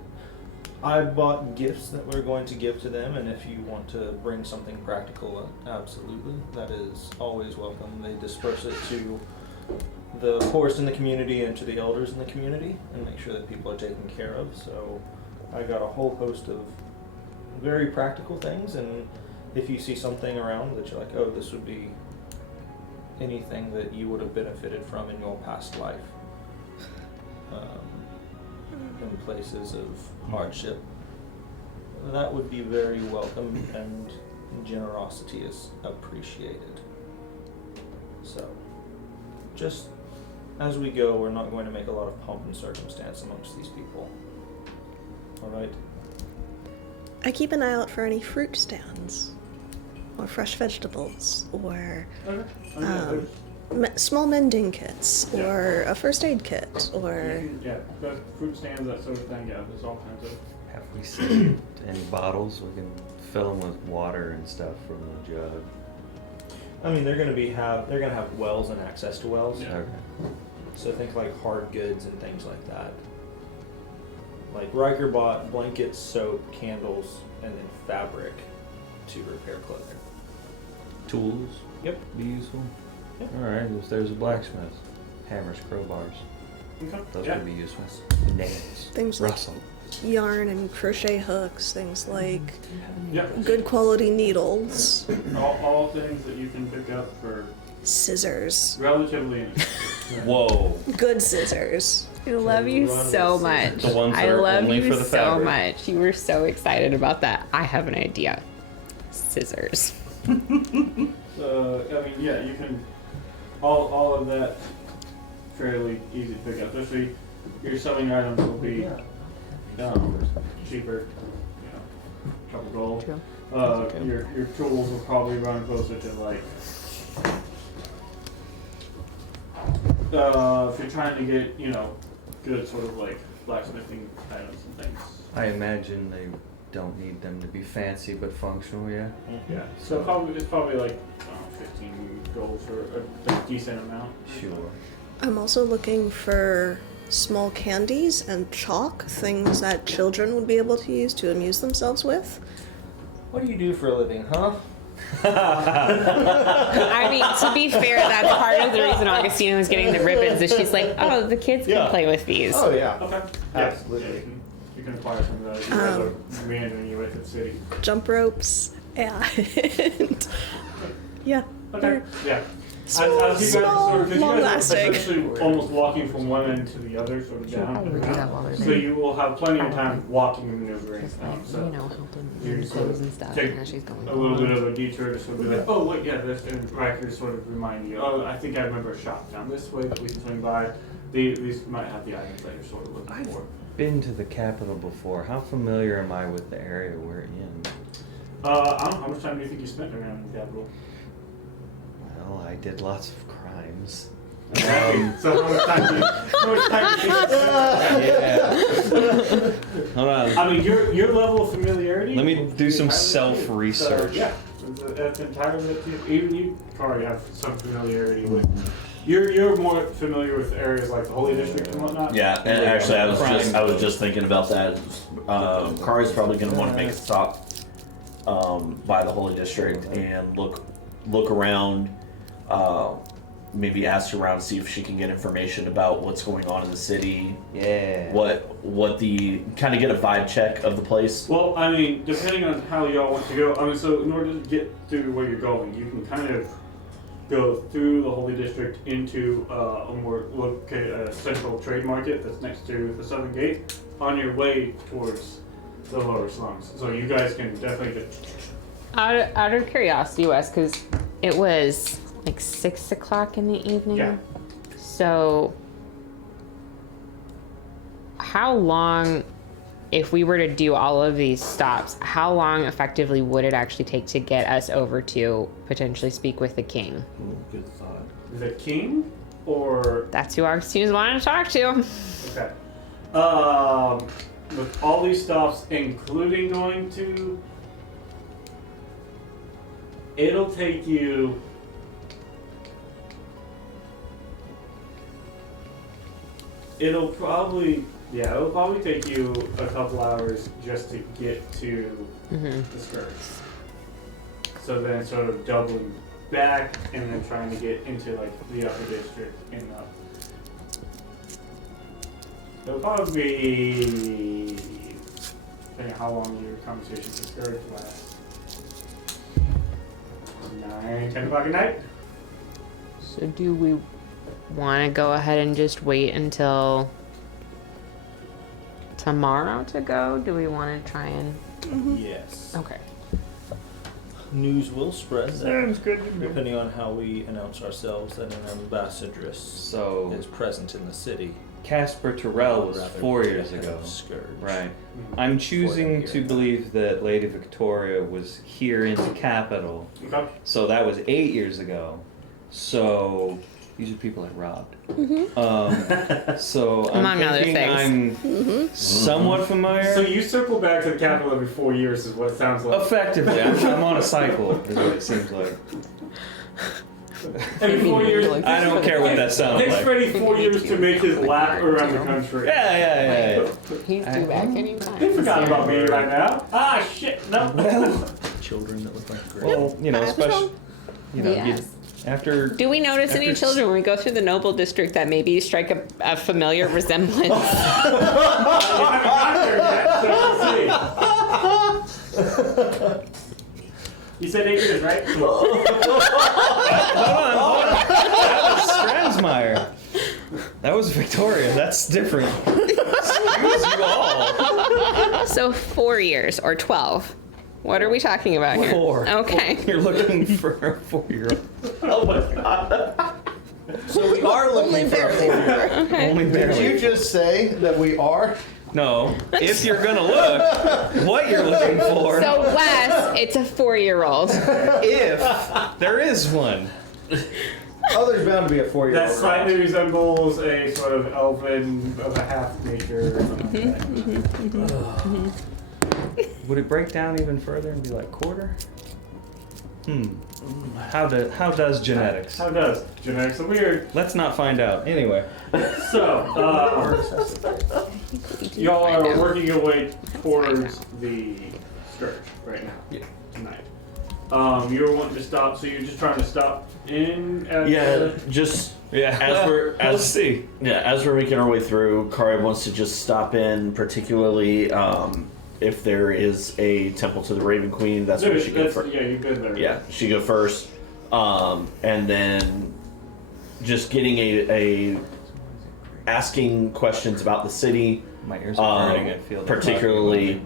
I bought gifts that we're going to give to them, and if you want to bring something practical, absolutely, that is always welcome. They disperse it to the poorest in the community and to the elders in the community, and make sure that people are taken care of. So I got a whole host of very practical things, and if you see something around that you're like, oh, this would be anything that you would have benefited from in your past life, in places of hardship, That would be very welcome, and generosity is appreciated. So, just as we go, we're not going to make a lot of pomp and circumstance amongst these people. Alright? I keep an eye out for any fruit stands, or fresh vegetables, or Okay. Okay, there's- small mending kits, Yeah. or a first aid kit, or yeah, the fruit stands, that sort of thing. Yeah, there's all kinds of. Have we saved any bottles? We can fill them with water and stuff from the jug. I mean, they're gonna have wells and access to wells. Yeah. Okay. So think like hard goods and things like that. Like Riker bought blankets, soap, candles, and then fabric to repair clothing. Tools? Yep. Be useful? Yep. Alright, there's a blacksmith. Hammers, crowbars. Okay. Those Yeah. would be useful. Nails. things like Rustle. yarn and crochet hooks, things like Yeah. good quality needles, All things that you can pick up for scissors, relatively inexpensive. Whoa. good scissors. I love you Run so with much. The ones that I are love only you for the so fabric. much. You were so excited about that. I have an idea. Scissors. So I mean, yeah, you can all of that fairly easy to pick up. Especially your selling items will be cheaper. You know, couple gold. True. Your tools will probably run closer to like. If you're trying to get, good sort of like blacksmithing items and things. I imagine they don't need them to be fancy but functional, yeah? Yeah. So it's probably like 15 gold for a decent amount. Sure. I'm also looking for small candies and chalk, things that children would be able to use to amuse themselves with. What do you do for a living, huh? I mean, to be fair, that's part of the reason Augustina was getting the ribbons. Is she's like, oh, the kids can Yeah. play with these. Oh yeah. Okay. Absolutely. Yeah, you can acquire some of those. You guys are meandering your way to the city. Jump ropes, and yeah. Okay. Yeah. Small, As you guys are because you guys are long-lasting. essentially almost walking from one end to the other, sort of down. and around. So you will have plenty of time walking and maneuvering. So helping you with clothes and stuff. take And she's going a little bit of a detour to sort of be like, oh wait, yeah, this, and Riker sort of remind you, oh, I think I remember a shop down this way that we can swing by. These might have the items that you're sort of looking for. Been to the capital before. How familiar am I with the area we're in? I don't know, how much time do you think you spent around the capital? Well, I did lots of crimes. So how much time do you Yeah. Hold on. I mean, your level of familiarity. Let me will do be some entirely up to you. self-research. So, yeah, that's entirely up to you. Even you, Kari, have some familiarity with. You're more familiar with areas like the Holy District and whatnot. Yeah, and actually, I was Crime. just thinking about that. Kari's probably going to want to make a stop by the Holy District and look around. Maybe ask around, see if she can get information about what's going on in the city. Yeah. What the kind of get a vibe check of the place. Well, I mean, depending on how y'all want to go. I mean, so in order to get to where you're going, you can kind of go through the Holy District into a more central trade market that's next to the Southern Gate on your way towards the lower slums. So you guys can definitely just. Out of curiosity, Wes, because it was like 6 o'clock in the evening. Yeah. So, how long, if we were to do all of these stops, how long effectively would it actually take to get us over to potentially speak with the king? Good thought. The king, or That's who Augustina's wanting to talk to. okay. With all these stops, including going to, it'll take you. It'll probably take you a couple hours just to get to the Scourge. So then sort of doubling back and then trying to get into like the upper district and up. It'll probably be, depending on how long your conversation with Scourge lasts, 9, 10 o'clock at night. So, do we want to go ahead and just wait until tomorrow to go? Do we want to try and Yes. Okay. News will spread. that, Sounds good to me. Depending on how we announce ourselves, that an ambassadress So is present in the city. Casper Terrell was Rather 4 be years ahead ago. of Scourge. Right. I'm choosing to believe that Lady Victoria was here in the capital. Okay. So that was 8 years ago. So these are people I robbed. So I'm Among other thinking things. I'm somewhat familiar. So you circle back to the capital every 4 years, is what it sounds like. Effectively, I'm on a cycle, is what it seems like. Every 4 years. I don't care what that sounds Takes like. Freddy 4 years to make his lap around the country. Yeah. He's due back anytime. They forgot about me right now. Ah, shit, no. Children that look like grape. Well, especially, Yes. after. Do we notice any children when we go through the noble district that maybe strike a familiar resemblance? You haven't got there yet, so we'll see. You said 8 years, right? Hold on. That was Stransmeyer. That was Victoria. That's different. Excuse you all. So 4 years or 12. What are we talking about here? 4. Okay. You're looking for a 4-year-old. Oh my god. So we are looking for a 4-year. Okay. Only Did barely. you just say that we are? No. If you're gonna look, what you're looking for. So Wes, it's a 4-year-old. If there is one. Oh, there's bound to be a 4-year-old. That slightly resembles a sort of elven of a half nature or something like that. Would it break down even further and be like quarter? How does genetics? How does? Genetics are weird. Let's not find out. Anyway. So, y'all are working your way towards the Scourge right now. Yeah. Tonight. You were wanting to stop, so you're just trying to stop in at Yeah, just Yeah. As we're- we'll as- see. as we're making our way through, Kari wants to just stop in, particularly if there is a temple to the Raven Queen. That's where she go first. Yeah, you've been there. Yeah, she go first, and then just getting a asking questions about the city, My ears are burning. I feel they're particularly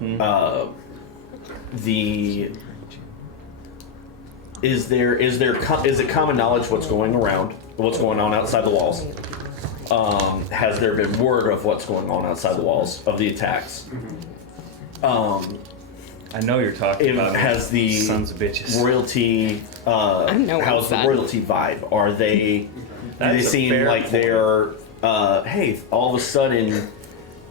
talking the. Is it common knowledge what's going on outside the walls? Has there been word of what's going on outside the walls of the attacks? I know you're talking about Has the sons of bitches. royalty? know How's what's the that. royalty vibe? Are they? Do they That's a seem fair like point. they're? Hey, all of a sudden,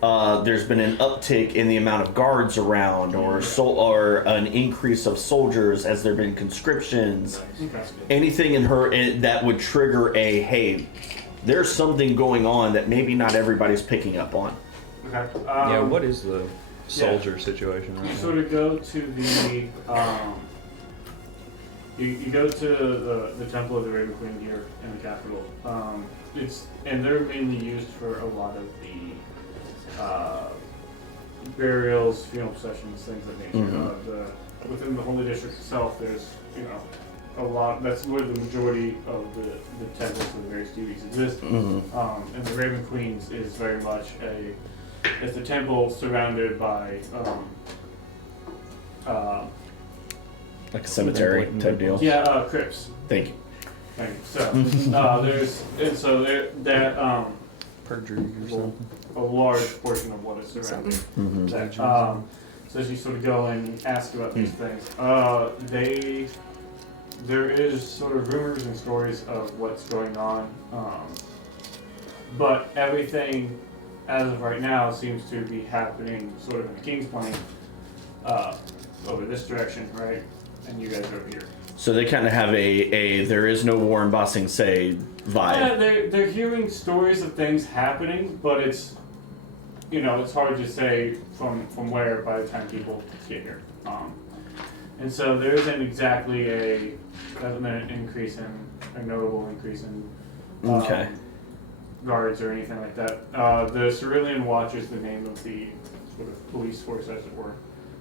there's been an uptick in the amount of guards around, or an increase of soldiers. Has there been conscriptions? Okay. Anything in her that would trigger a hey, there's something going on that maybe not everybody's picking up on. Okay. Yeah, what is the soldier situation You right now? sort of go to the you go to the Temple of the Raven Queen here in the capital. And they're mainly used for a lot of the burials, funeral processions, things of that nature. Within the Holy District itself, there's a lot. That's where the majority of the temples of the various deities exist. And the Raven Queen's is very much it's a temple surrounded by Like a cemetery type deal. crypts. Thank you. Thank you. So that Perjury or something. a large portion of what is surrounding. That, so as you sort of go and ask about these things, there is sort of rumors and stories of what's going on, but everything as of right now seems to be happening sort of in the King's Plain, over this direction, right? And you guys are over here. So they kind of have a there is no war in Ba Sing Se vibe. Yeah, they're hearing stories of things happening, but it's it's hard to say from where by the time people get here. And so there isn't exactly a notable increase in Okay. guards or anything like that. The Cerulean Watch is the name of the sort of police force, as it were,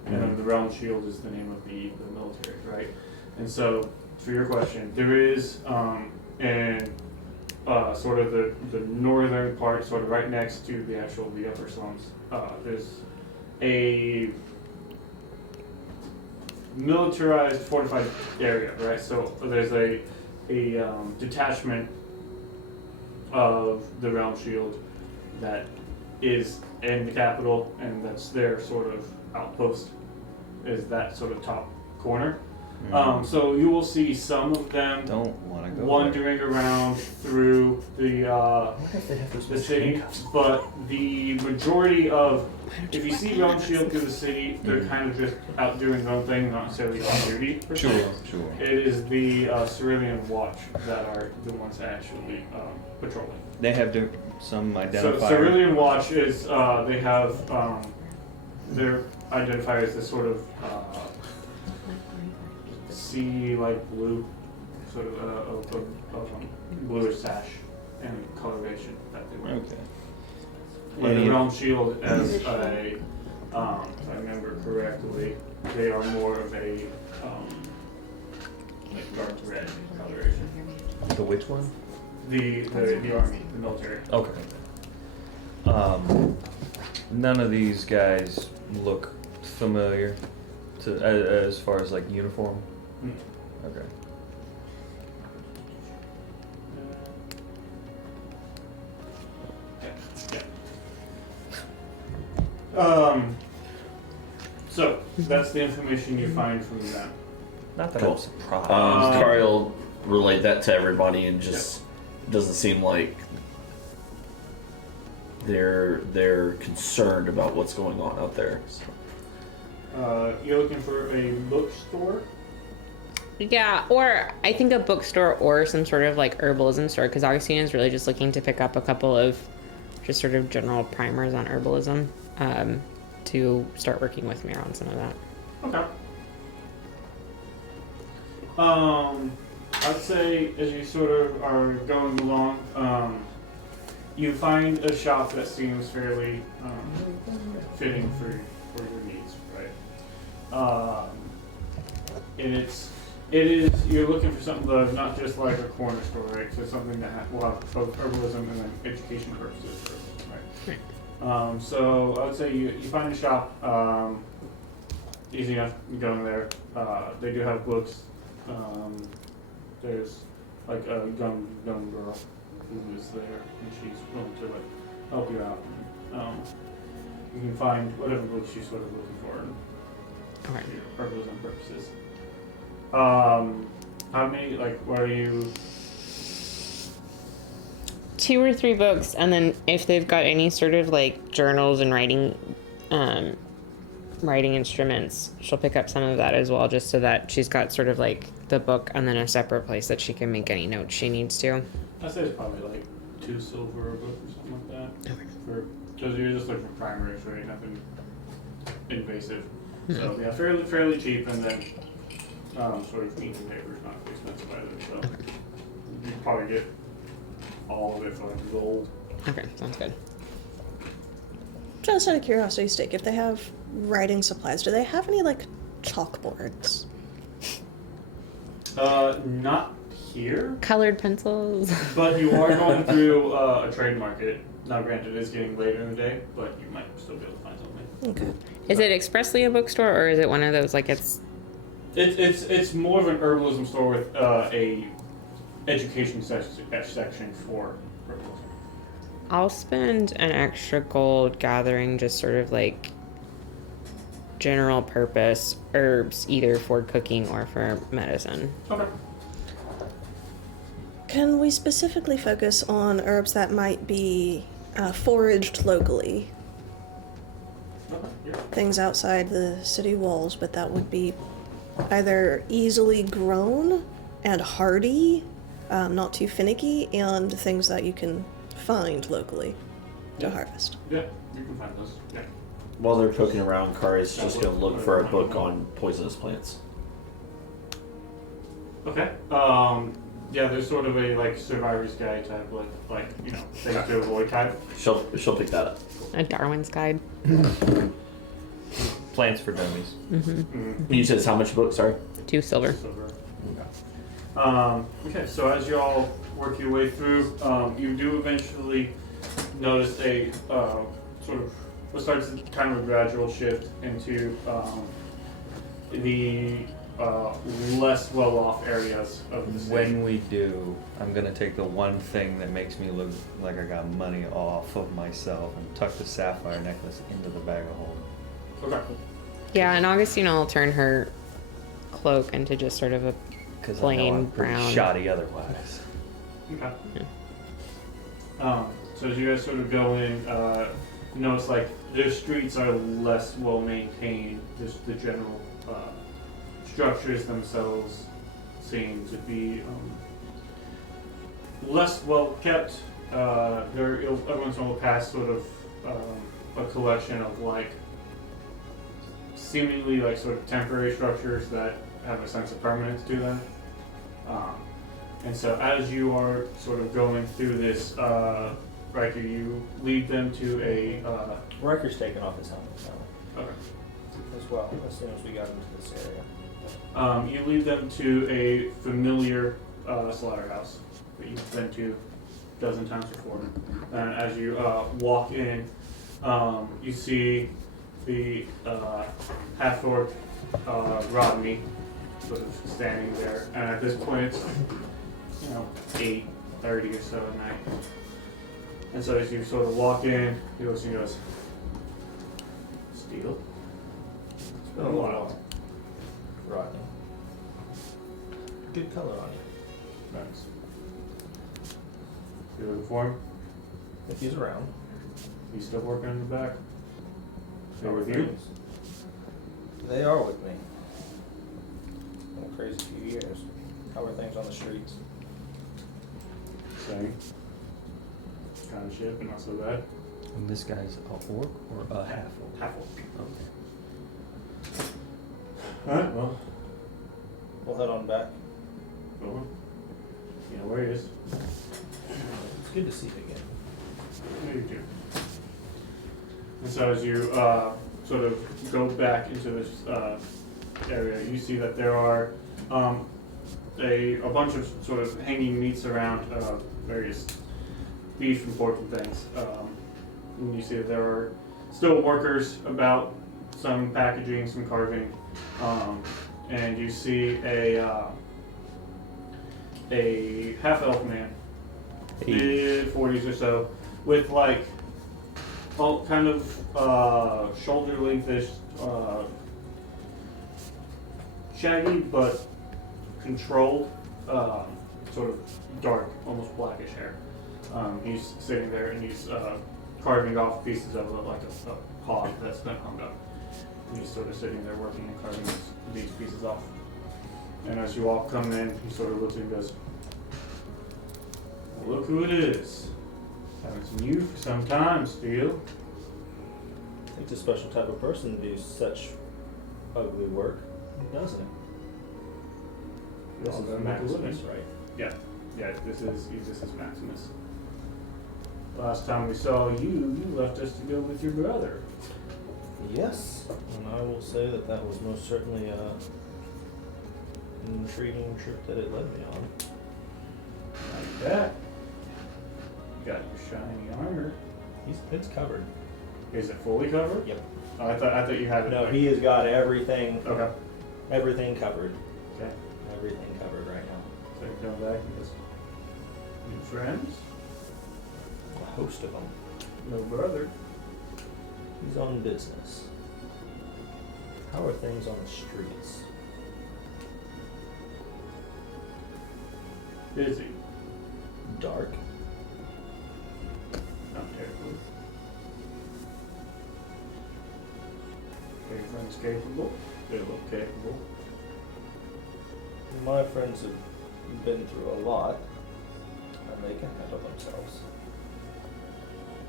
and then the Realm Shield is the name of the military, right? And so, for your question, there is in sort of the northern part, sort of right next to the upper slums, there's a militarized, fortified area, right? So there's a detachment of the Realm Shield that is in the capital, and that's their sort of outpost, is that sort of top corner. So you will see some of them Don't want to go wandering around through the city, but the majority of, if you see Realm Shield through the city, they're kind of just out doing their own thing, not necessarily on duty. Per se. Sure. It is the Cerulean Watch that are the ones actually patrolling. They have some So identifier. Cerulean Watch is they have their identifier is this sort of sea like blue, sort of bluish sash and coloration that they wear. Okay. With the Any- Realm Shield as a, if I remember correctly, they are more of a like dark red coloration. The which one? The army, the military. Okay. None of these guys look familiar to as far as like uniform. Mm. Okay. So that's the information you find from them. Not that Cool. I'm surprised. Kari will relate that to everybody, and just doesn't seem like they're concerned about what's going on out there. So. You're looking for a bookstore? Yeah, or I think a bookstore or some sort of like herbalism store, because Augustina is really just looking to pick up a couple of just sort of general primers on herbalism to start working with me on some of that. Okay. I'd say as you sort of are going along, you find a shop that seems fairly fitting for your needs, right? It is you're looking for something that's not just like a corner store, right? So something that will have both herbalism and then education purposes, right? So I would say you find a shop, easy enough going there. They do have books. There's like a gun girl who is there, and she's willing to like help you out. You can find whatever books you're sort of looking for Okay. for your herbalism purposes. How many, like, what are you? 2 or 3 books, and then if they've got any sort of like journals and writing instruments, she'll pick up some of that as well, just so that she's got sort of like the book and then a separate place that she can make any notes she needs to. I'd say it's probably like 2 silver a book or something like that. Because you're just looking for primaries, right? Nothing invasive. So yeah, fairly cheap, and then sort of ink and paper is not too expensive either. So you can probably get all of it for like gold. Okay, sounds good. Just out of curiosity's sake, if they have writing supplies, do they have any like chalkboards? Not here, Colored pencils. but you are going through a trade market. Now, granted, it is getting later in the day, but you might still be able to find something. Okay. Is it expressly a bookstore, or is it one of those like it's? It's more of an herbalism store with a education section for herbalism. I'll spend an extra gold gathering just sort of like general purpose herbs, either for cooking or for medicine. Okay. Can we specifically focus on herbs that might be foraged locally? Okay. Yeah. Things outside the city walls, but that would be either easily grown and hardy, not too finicky, and things that you can find locally to harvest. Yeah, you can find those. Yeah. While they're poking around, Kari's just gonna look for a book on poisonous plants. Okay. Yeah, there's sort of a like survivor's guide type, like you know, things to avoid type. She'll pick that up. A Darwin's Guide. Plants for dummies. You said it's how much a book? Sorry. 2 silver. Silver. Okay, so as you all work your way through, you do eventually notice a sort of what starts kind of a gradual shift into the less well-off areas of the city. When we do, I'm gonna take the one thing that makes me look like I got money off of myself and tuck the sapphire necklace into the bag of holding. Okay. Yeah, and Augustina will turn her cloak into just sort of a Because I know plain I'm pretty brown. shoddy otherwise. Okay. So as you guys sort of go in, you notice like their streets are less well maintained. Just the general structures themselves seem to be less well kept. Every once in a while pass sort of a collection of like seemingly like sort of temporary structures that have a sense of permanence to them. And so as you are sort of going through this, Riker, you lead them to a, Riker's taking off his helmet now okay. as well as soon as we got into this area. You lead them to a familiar slaughterhouse that you've been to a dozen times before. And as you walk in, you see the half-orc Rodney sort of standing there. And at this point, it's 8:30 or so at night. And so as you sort of walk in, he looks and goes, "Steel? It's been a while." Rodney. Good color on you. Thanks. You looking for him? If he's around. He's still working in the back? They How are with you? things? They are with me. Been a crazy few years. How are things on the streets? Same. Kind of shit, but not so bad. And this guy's a orc or a half orc? Half orc. Okay. Alright, well, We'll head on back. go on. You know where he is. It's good to see you again. Yeah, you do. And so as you sort of go back into this area, you see that there are a bunch of sort of hanging meats around, various beef and pork and things. And you see that there are still workers about, some packaging, some carving, and you see a half-elf man, mid-40s or so, with like all kind of shoulder lengthish, shaggy but controlled, sort of dark, almost blackish hair. He's sitting there and he's carving off pieces of it, like a hog that's been hung up. And he's sort of sitting there working and carving these pieces off. And as you all come in, he sort of looks and goes, "Well, look who it is. Haven't seen you for some time, Steel." It's a special type of person to do such ugly work, doesn't it? This All is done Maximus, living. right? Yeah, this is Maximus. Last time we saw you, you left us to go with your brother. Yes, and I will say that that was most certainly an intriguing trip that it led me on. Like that. You got your shiny armor. It's covered. Is it fully covered? Yep. Oh, I thought you had it. No, like- he has got everything. Okay. Everything covered. Okay. Everything covered right now. So you come back and just new friends? A host of them. No brother. He's on business. How are things on the streets? Busy. Dark. Not terribly. Are your friends capable? They look capable. My friends have been through a lot, and they can handle themselves.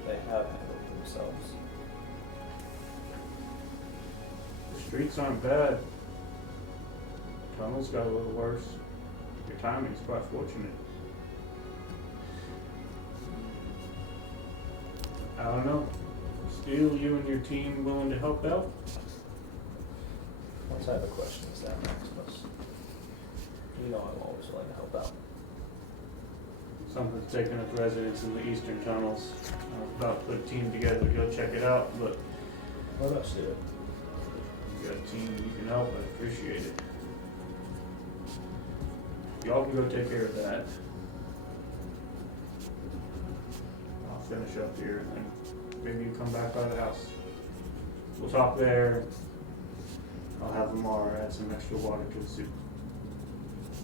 They have handled themselves. The streets aren't bad. Tunnels got a little worse. Your timing's quite fortunate. I don't know. Steel, you and your team willing to help out? What type of question is that, Maximus? You know I'm always willing to help out. Something's taken up residence in the eastern tunnels. I was about to put a team together to go check it out, but Well, let's do it. you got team and you can help, I'd appreciate it. Y'all can go take care of that. I'll finish up here and maybe you come back by the house. We'll talk there. I'll have Lamar add some extra water to the soup.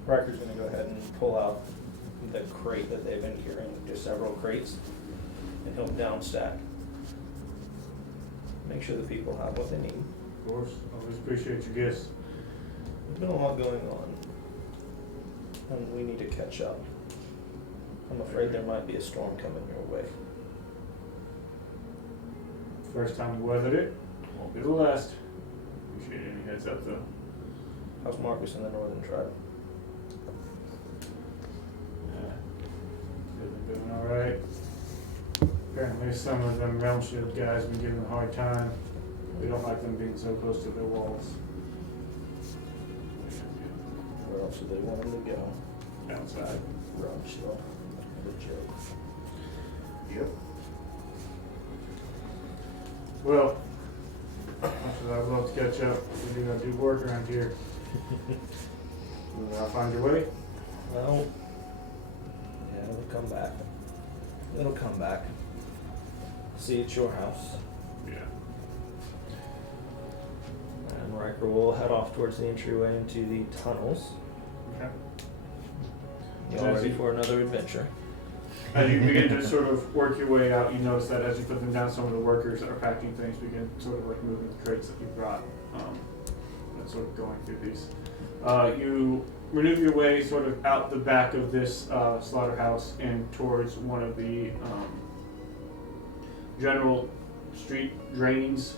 Riker's gonna go ahead and pull out the crate that they've been carrying, just several crates, and he'll downstack. Make sure the people have what they need. Of course, always appreciate your gifts. There's been a lot going on, and we need to catch up. I'm afraid there might be a storm coming your way. First time we weathered it, won't be the last. Appreciate any heads up though. How's Marcus and the Northern Tribe? Yeah, they've been doing alright. Apparently some of them Realm Shield guys been giving them a hard time. We don't like them being so close to their walls. Where else do they want them to go? Outside. Realm Shield. The joke. Yep. Well, much as I'd love to catch up, we do gotta do work around here. Will I find your way? Well, yeah, it'll come back. It'll come back. See you at your house. Yeah. And Riker will head off towards the entryway into the tunnels. Okay. You all ready for another adventure? As you begin to sort of work your way out, you notice that as you put them down, some of the workers that are packing things begin sort of like moving the crates that you brought, and sort of going through these. You maneuver your way sort of out the back of this slaughterhouse and towards one of the general street drains.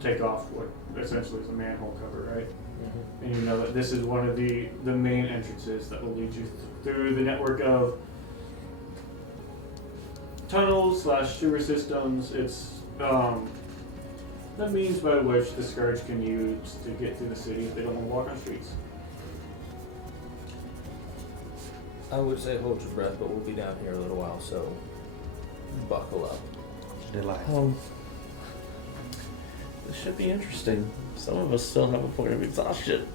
Take off what essentially is a manhole cover, right? Mm-hmm. And you know that this is one of the main entrances that will lead you through the network of tunnels / sewer systems. It's the means by which the Scourge can use to get through the city if they don't want to walk on streets. I would say hold your breath, but we'll be down here a little while, so buckle up. This should be interesting. Some of us still have a point of exhaustion.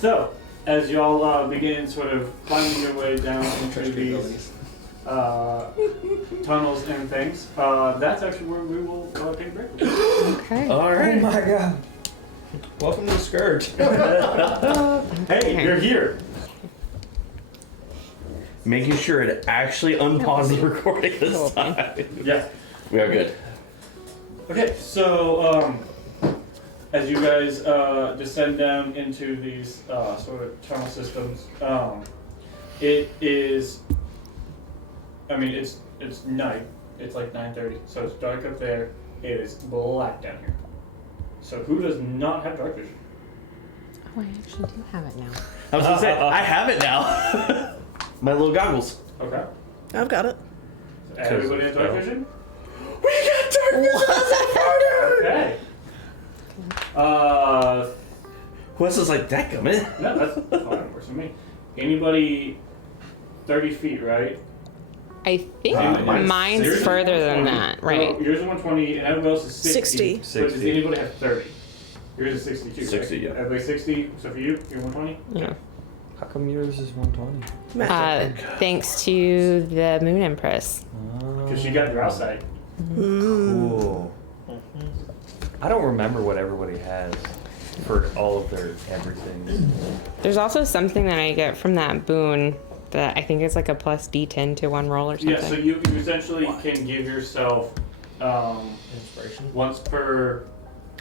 So, as y'all begin sort of climbing your way down into these tunnels and things, that's actually where we will take a break. Okay. All right. Oh my god. Welcome to the Scourge. Hey, you're here. Making sure it actually unpause the recording this time. Yeah. We are good. Okay, so as you guys descend down into these sort of tunnel systems, it is. I mean, it's night. It's like 9:30, so it's dark up there. It is black down here. So who does not have dark vision? Oh, I actually do have it now. I was gonna say, I have it now. My little goggles. Okay. I've got it. So everybody has dark vision? We got dark vision. Okay. Who else is like that coming? No, that's fine. Works for me. Anybody 30 feet, right? I think mine's yours is further than 120. that, right? So yours is 120, and everybody else is 60. 60. But does anybody have 30? Yours is 62. 60, right? yeah. Everybody 60. So for you, you're 120. Yeah. How come yours is 120? Magic. Thanks to the Moon Empress. Because she got your outside. Cool. I don't remember what everybody has for all of their everything. There's also something that I get from that boon that I think is like a plus D10 to one roll or something. Yeah. So you essentially can give yourself Inspiration. once per.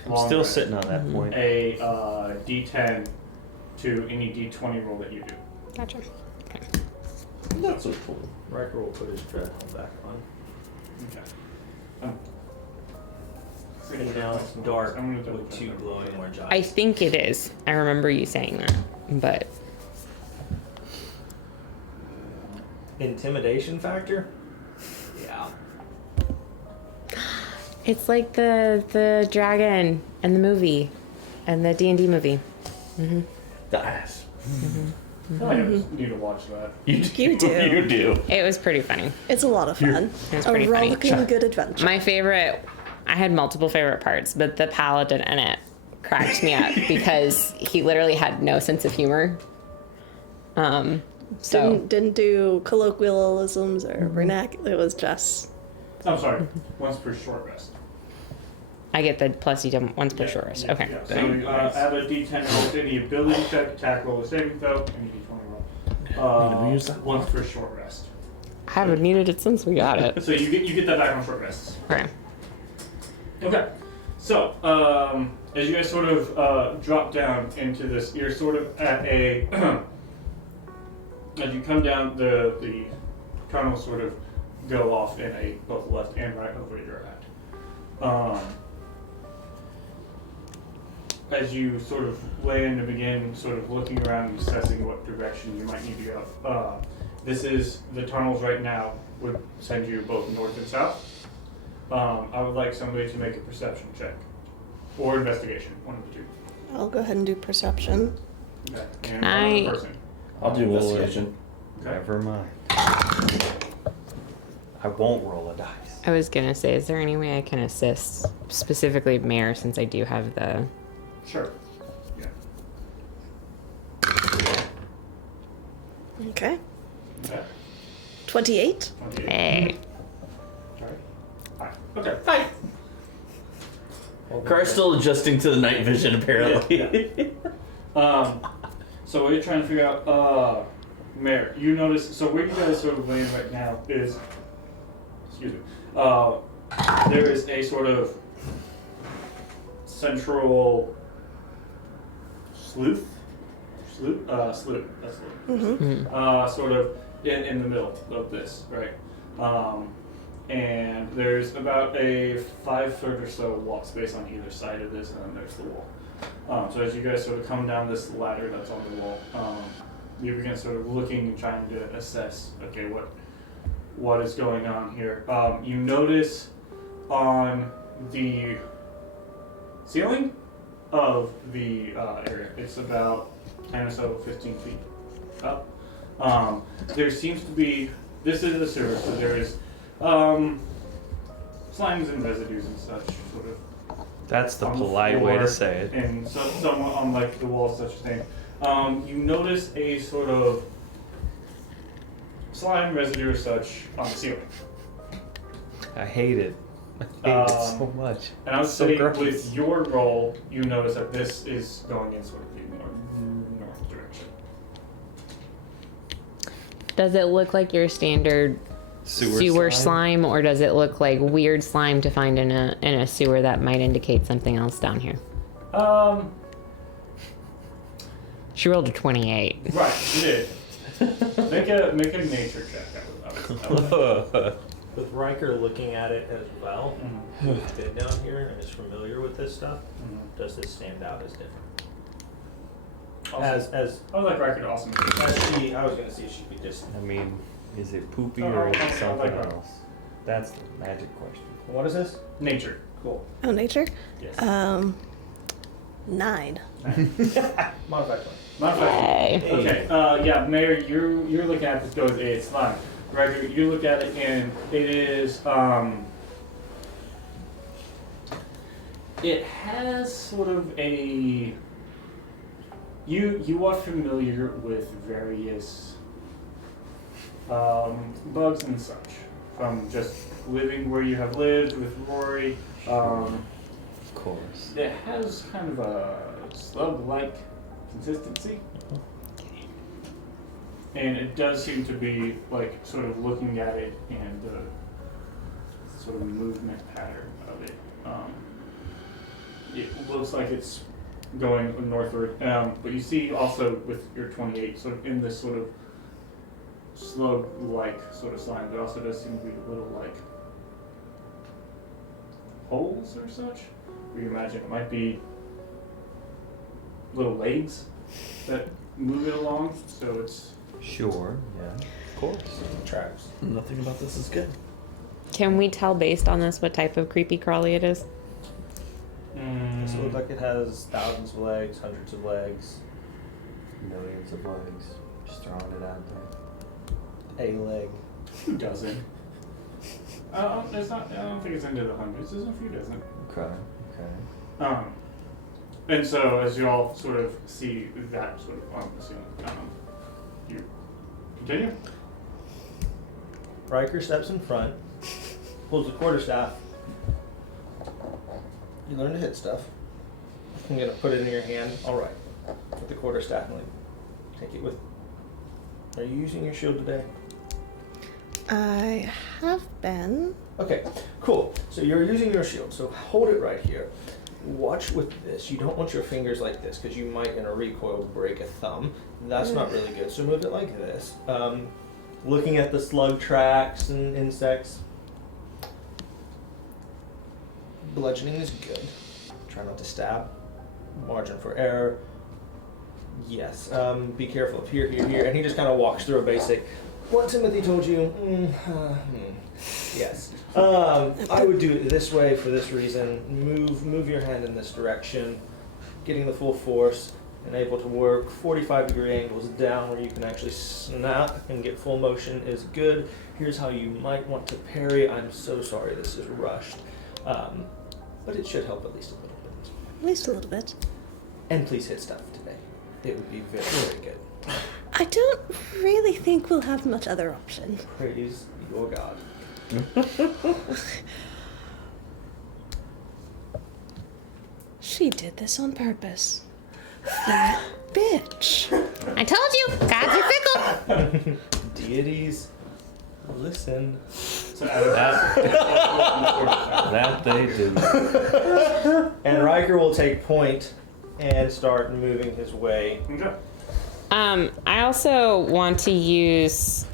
I'm long still rest, sitting on that point. a D10 to any D20 roll that you do. Gotcha. Okay. That's so cool. Riker will put his dreadnought back on. Okay. And now it's dark I'm gonna double with check two that. glowing orange eyes. I think it is. I remember you saying that, but Intimidation factor? Yeah. it's like the dragon and the movie, and the D&D movie. The ass. I feel like I just need to watch that. You do. You do. It was pretty funny. It's a lot of fun. It's A pretty funny. rollicking good adventure. My favorite, I had multiple favorite parts, but the paladin in it cracked me up because he literally had no sense of humor. So Didn't do colloquialisms or vernacular. It was just I'm sorry. Once per short rest. I get the plus you did once per short rest. Okay. Yeah. So add a D10 roll to any ability check, attack roll, or saving throw, and D20 roll. Once per short rest. I haven't needed it since we got it. So you get that back on short rests. Okay. Okay. So as you guys sort of drop down into this, you're sort of at a as you come down, the tunnels sort of go off in a both left and right of where you're at. As you sort of land and begin sort of looking around and assessing what direction you might need to go, this is the tunnels right now would send you both north and south. I would like somebody to make a perception check or investigation, one of the two. I'll go ahead and do perception. Okay. Can And one I- other person. I'll do investigation. Okay. Never mind. I won't roll a dice. I was gonna say, is there any way I can assist, specifically Mayor, since I do have the... Sure. Yeah. Okay. Okay. 28. 28. Hey. Alright. Hi. Okay. Hi. Car's still adjusting to the night vision, apparently. So what you're trying to figure out, Mayor, you notice, so where you guys sort of laying right now is, excuse me, there is a sort of central slough, that's the word. Sort of in the middle of this, right? And there's about a 5 foot or so walk space on either side of this, and then there's the wall. So as you guys sort of come down this ladder that's on the wall, you begin sort of looking and trying to assess, okay, what is going on here. You notice on the ceiling of the area, it's about 10 or so, 15 feet up. There seems to be, this is a sewer, so there is slimes and residues and such, sort of. That's the on polite way to floor say it. And some on like the walls, such as thing. You notice a sort of slime residue or such on the ceiling. I hate it. I hate it so much. And I would So say gross. with your roll, you notice that this is going in sort of the north direction. Does it look like your standard sewer slime, or does it look like weird slime to find in a sewer that might indicate something else down here? She rolled a 28. Right, you did. Make a nature check. I would With Riker looking at it as well, Mhm. who's been down here and is familiar with this stuff, does this stand out as different? Awesome. As I would like record awesome. she, I was gonna see if she could just. I mean, is it poopy Oh, or is I it something like that. else? That's the magic question. What is this? Nature. Cool. Oh, nature. Yes. 9. Modified 20. Modified. Hey. Okay. Yeah, Mayor, you're looking at this goes a slime. Roger, you look at it and it is it has sort of a you are familiar with various bugs and such from just living where you have lived with Rory. Of course. It has kind of a slug-like consistency. And it does seem to be like sort of looking at it and the sort of movement pattern of it. It looks like it's going northward, but you see also with your 28 sort of in this sort of slug-like sort of slime, there also does seem to be little like holes or such. Where you imagine it might be little legs that move it along, so it's Sure, yeah, of course. Tracks. Nothing about this is good. Can we tell based on this what type of creepy crawly it is? Does it look like it has thousands of legs, hundreds of legs? Millions of legs. Just throwing it out there. A leg. Who doesn't? It's not. I don't think it's into the hundreds. There's a few dozen. Okay. And so as you all sort of see that sort of on the ceiling, you continue. Riker steps in front, pulls the quarterstaff. You learn to hit stuff. I'm gonna put it in your hand. All right, with the quarterstaff, and like, take it with. Are you using your shield today? I have been. Okay, cool. So you're using your shield. So hold it right here. Watch with this. You don't want your fingers like this because you might, in a recoil, break a thumb. That's not really good. So move it like this. Looking at the slug tracks and insects. Bludgeoning is good. Try not to stab. Margin for error. Yes. Be careful of here, here, here. And he just kind of walks through a basic. What Timothy told you? Yes. I would do it this way for this reason. Move your hand in this direction, getting the full force, and able to work 45-degree angles down where you can actually snap and get full motion is good. Here's how you might want to parry. I'm so sorry this is rushed, but it should help at least a little bit. At least a little bit. And please hit stuff today. It would be very, very good. I don't really think we'll have much other option. Praise your God. She did this on purpose. That bitch. I told you, gods are fickle. Deities, listen. So out of That they do. And Riker will take point and start moving his way. Okay. I also want to use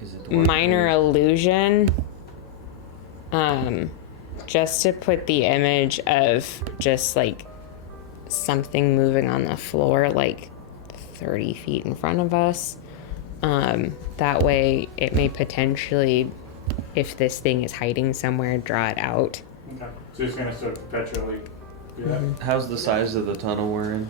Is it the word minor illusion, just to put the image of just like something moving on the floor, like 30 feet in front of us. That way, it may potentially, if this thing is hiding somewhere, draw it out. Okay. So you're just gonna sort of perpetually do that. How's the size of the tunnel we're in?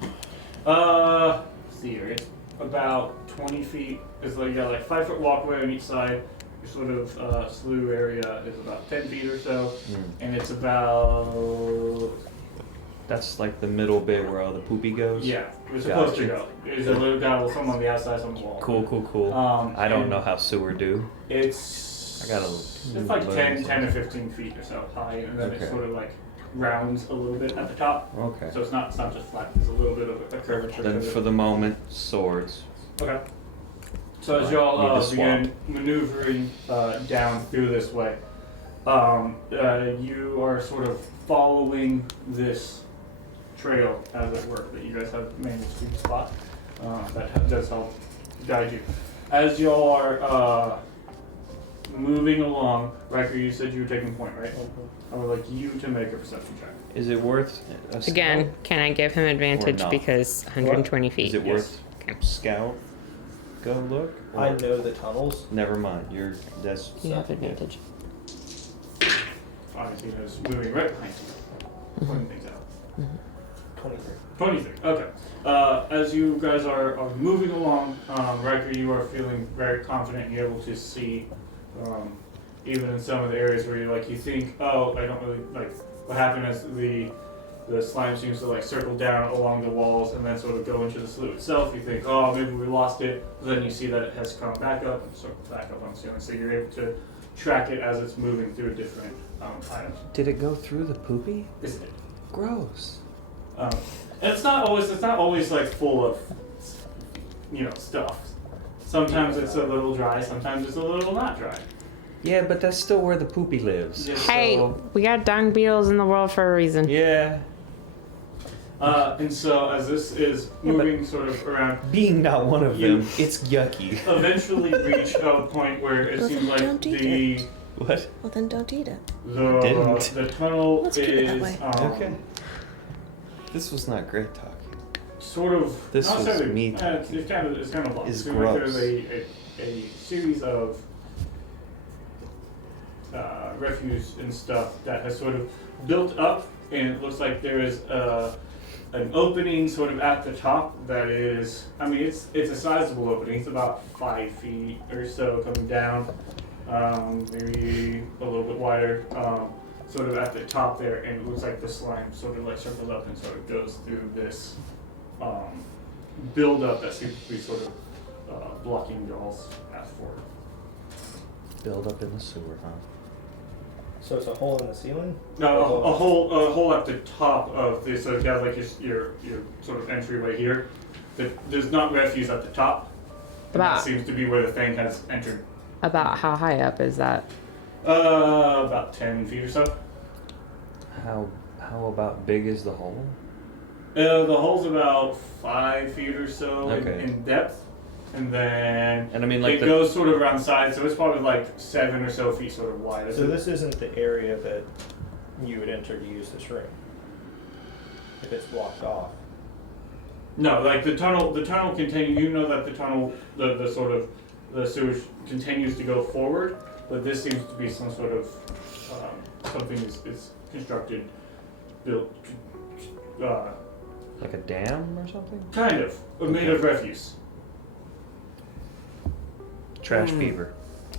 Let's see here. It's about 20 feet. It's like you got like 5-foot walkway on each side. Your sort of slough area is about 10 feet or so, and it's about That's like the middle bit where all the poopy goes? yeah. We're supposed to Gotcha. go. There's a little guy with some on the outside, some on the wall. Cool. I don't and know how sewer do. It's I gotta it's like learn 10 to 15 feet or so high, and then it Okay. sort of like rounds a little bit at the top. Okay. So it's not just flat. There's a little bit of a curvature. Then to it. for the moment, swords. Okay. So as Need y'all to begin maneuvering down through this way, you are sort of following this trail, as it were, that you guys have managed to spot. That does help guide you. As y'all are moving along, Riker, you said you were taking point, right? I would like you to make a perception check. Is it worth a scout? Again, can I give him advantage not? because 120 feet? Is it worth scout? Go look? I Or- know the tunnels. Never mind. That's You have advantage. Obviously, it's moving right behind you, pointing things out. 23. 23. Okay. As you guys are moving along, Riker, you are feeling very confident and you're able to see, even in some of the areas where you think, oh, I don't really like. What happened is the slime seems to like circle down along the walls and then sort of go into the slough itself. You think, oh, maybe we lost it. But then you see that it has come back up and circled back up on the ceiling. So you're able to track it as it's moving through different items. Did it go through the poopy? Isn't it? Gross. And it's not always like full of, stuff. Sometimes it's a little dry, sometimes it's a little not dry. Yeah, but that's still where the poopy lives. Yeah. Hey, we got dung beetles in the world for a reason. Yeah. And so as this is moving sort of around, Being not one of You- them, it's yucky. eventually reach a point where it Well, seems then like don't eat the What? Well, then don't eat it. Didn't. the tunnel Let's keep it that is way. Okay. This was not great talking. sort of This not was necessarily- me it's kind of lost. Is It seems like gross. there's a series of refuse and stuff that has sort of built up, and it looks like there is an opening sort of at the top that is, I mean, it's a sizable opening. It's about 5 feet or so coming down, maybe a little bit wider, sort of at the top there, and it looks like the slime sort of like circles up and sort of goes through this build up that seems to be sort of blocking y'all's path forward. Build up in the sewer, huh? So it's a hole in the ceiling? No, a hole at the top of this. So you have like your sort of entryway here. There's not refuse at the top. And that seems to be where the thing has entered. About how high up is that? About 10 feet or so. How about big is the hole? The hole's about 5 feet or so Okay. in depth, and then And I mean, like it goes sort of around the side, so it's probably like 7 or so feet sort of wide. So this isn't the area that you would enter to use this room. If it's blocked off. No, like the tunnel continue. You know that the tunnel, the sort of the sewage continues to go forward, but this seems to be some sort of something is constructed, built, like a dam or something? kind of made of refuse. Trash fever.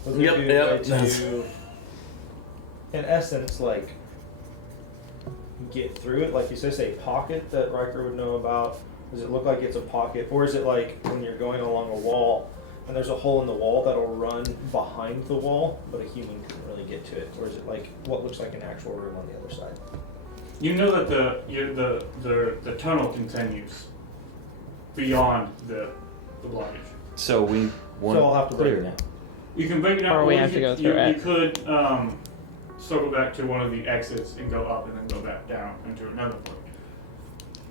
Was Yep, it yep, to, in essence, like, get through it? Like you say pocket that Riker would know about? Does it look like it's a pocket? Or is it like when you're going along a wall and there's a hole in the wall that'll run behind the wall, but a human couldn't really get to it? Or is it like what looks like an actual room on the other side? You know that the tunnel continues beyond the blockage. So we want So I'll have to break it down. You can break it down, Or we you have to could- go through you it. could circle back to one of the exits and go up and then go back down into another one.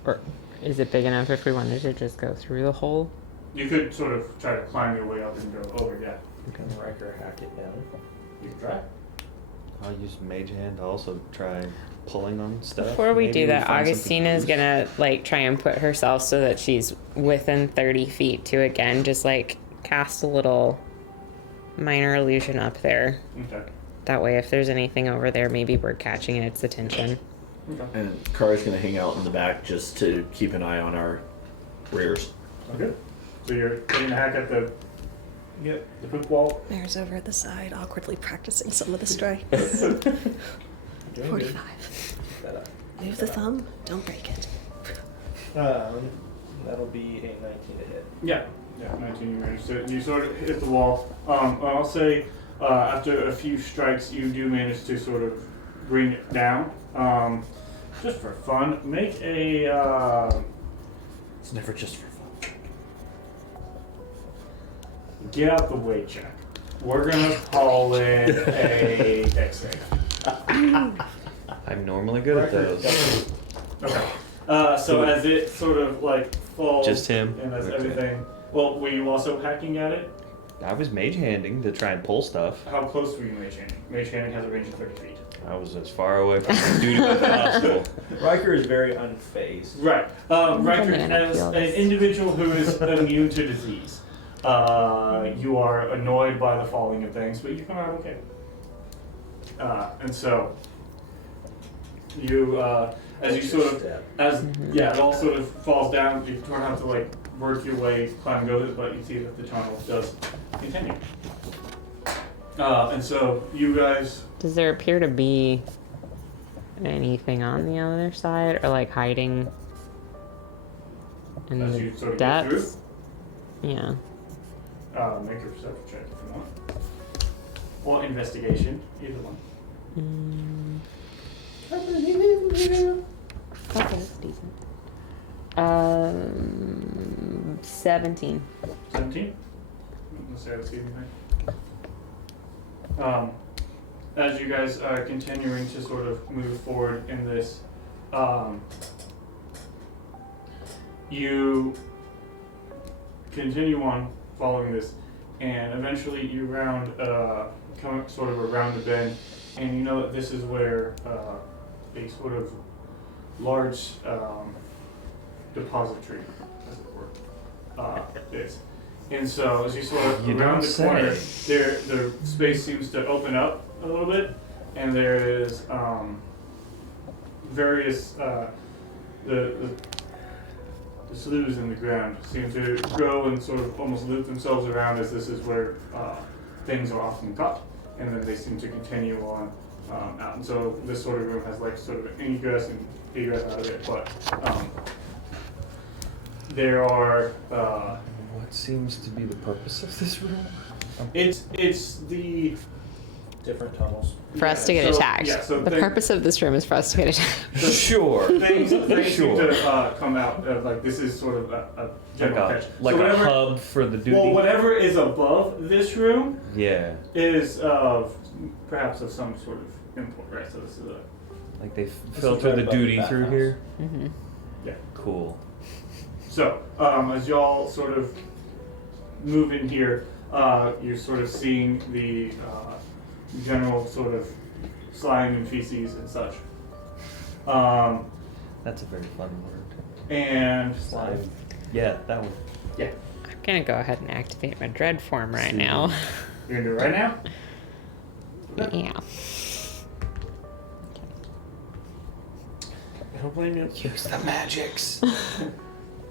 Or is it big enough if we wanted to just go through the hole? You could sort of try to climb your way up and go over, yeah. Can Riker hack it down? You can try. I'll use Mage Hand to also try pulling on stuff. Before we Maybe do that, find something Augustina is loose. gonna like try and put herself so that she's within 30 feet to again just like cast a little minor illusion up there. Okay. That way, if there's anything over there, maybe we're catching its attention. Okay. And Kara's gonna hang out in the back just to keep an eye on our rears. Okay. So you're taking a hack at the poop wall. Mare's over at the side, awkwardly practicing some of the strikes. Doing good. 45. That up. Move the thumb, don't break it. That'll be a 19 to hit. Yeah. Yeah, 19 you managed to. You sort of hit the wall. I'll say after a few strikes, you do manage to sort of bring it down. Just for fun, make a It's never just for fun. get out the way check. We're gonna call it a dex save. I'm normally good at those. Okay. So as it sort of like falls, Just him? and as Okay. everything. Well, were you also hacking at it? I was mage handing to try and pull stuff. How close were you mage handing? Mage handing has a range of 30 feet. I was as far away from the dude as possible. Riker is very unfazed. Right. Riker, banana as peel an this. individual who is immune to disease, you are annoyed by the falling of things, but you come out okay. And so, you, as you sort of, it all sort of falls down, you don't have to like work your way, climb, go, but you see that the tunnel does continue. And so, you guys, Does there appear to be anything on the other side or like hiding in as the you sort of get through, depths? Yeah. make a perception check if you want. Or investigation, either one. Okay, that's decent. 17. 17? Let's say I see anything. As you guys are continuing to sort of move forward in this, you continue on following this, and eventually you come sort of around the bend, and you know that this is where a sort of large depository, as it were, is. And so as you sort of You around don't the corner, say. the space seems to open up a little bit, and there is various the sloughs in the ground seem to grow and sort of almost loop themselves around, as this is where things are often caught, and then they seem to continue on out. And so this sort of room has like sort of an ingress and egress out of it, but there are What seems to be the purpose of this room? it's the Different tunnels. For us to get so- attacked. yeah, so the thing- purpose of this room is for us to get attacked. Sure. things seem Sure. to come out of, like, this is sort of a general catch. Like So a whatever, hub for the duty? well, whatever is above this room Yeah. is of perhaps of some sort of import, right? So this is a Like they is filter right the above the duty through bathhouse. here? Mm-hmm. Cool. so as y'all sort of move in here, you're sort of seeing the general sort of slime and feces and such. That's a very fun word. And Slime. Yeah, that one. yeah, I'm gonna go ahead and activate my dread form right now. you're gonna do it right now. Yeah. I don't blame you. Use the magics.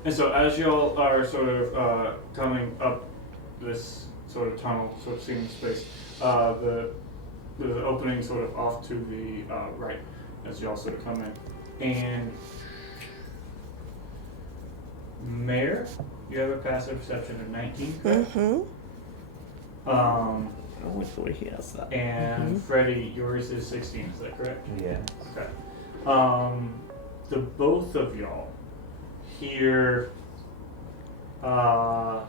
And so as y'all are sort of coming up this sort of tunnel, sort of seeing space, the opening sort of off to the right as y'all sort of come in. And Mayor, you have a passive perception of 19, correct? Mm-hmm. Which way he has that? And Freddie, yours is 16, is that correct? Yeah. Okay. The both of y'all hear And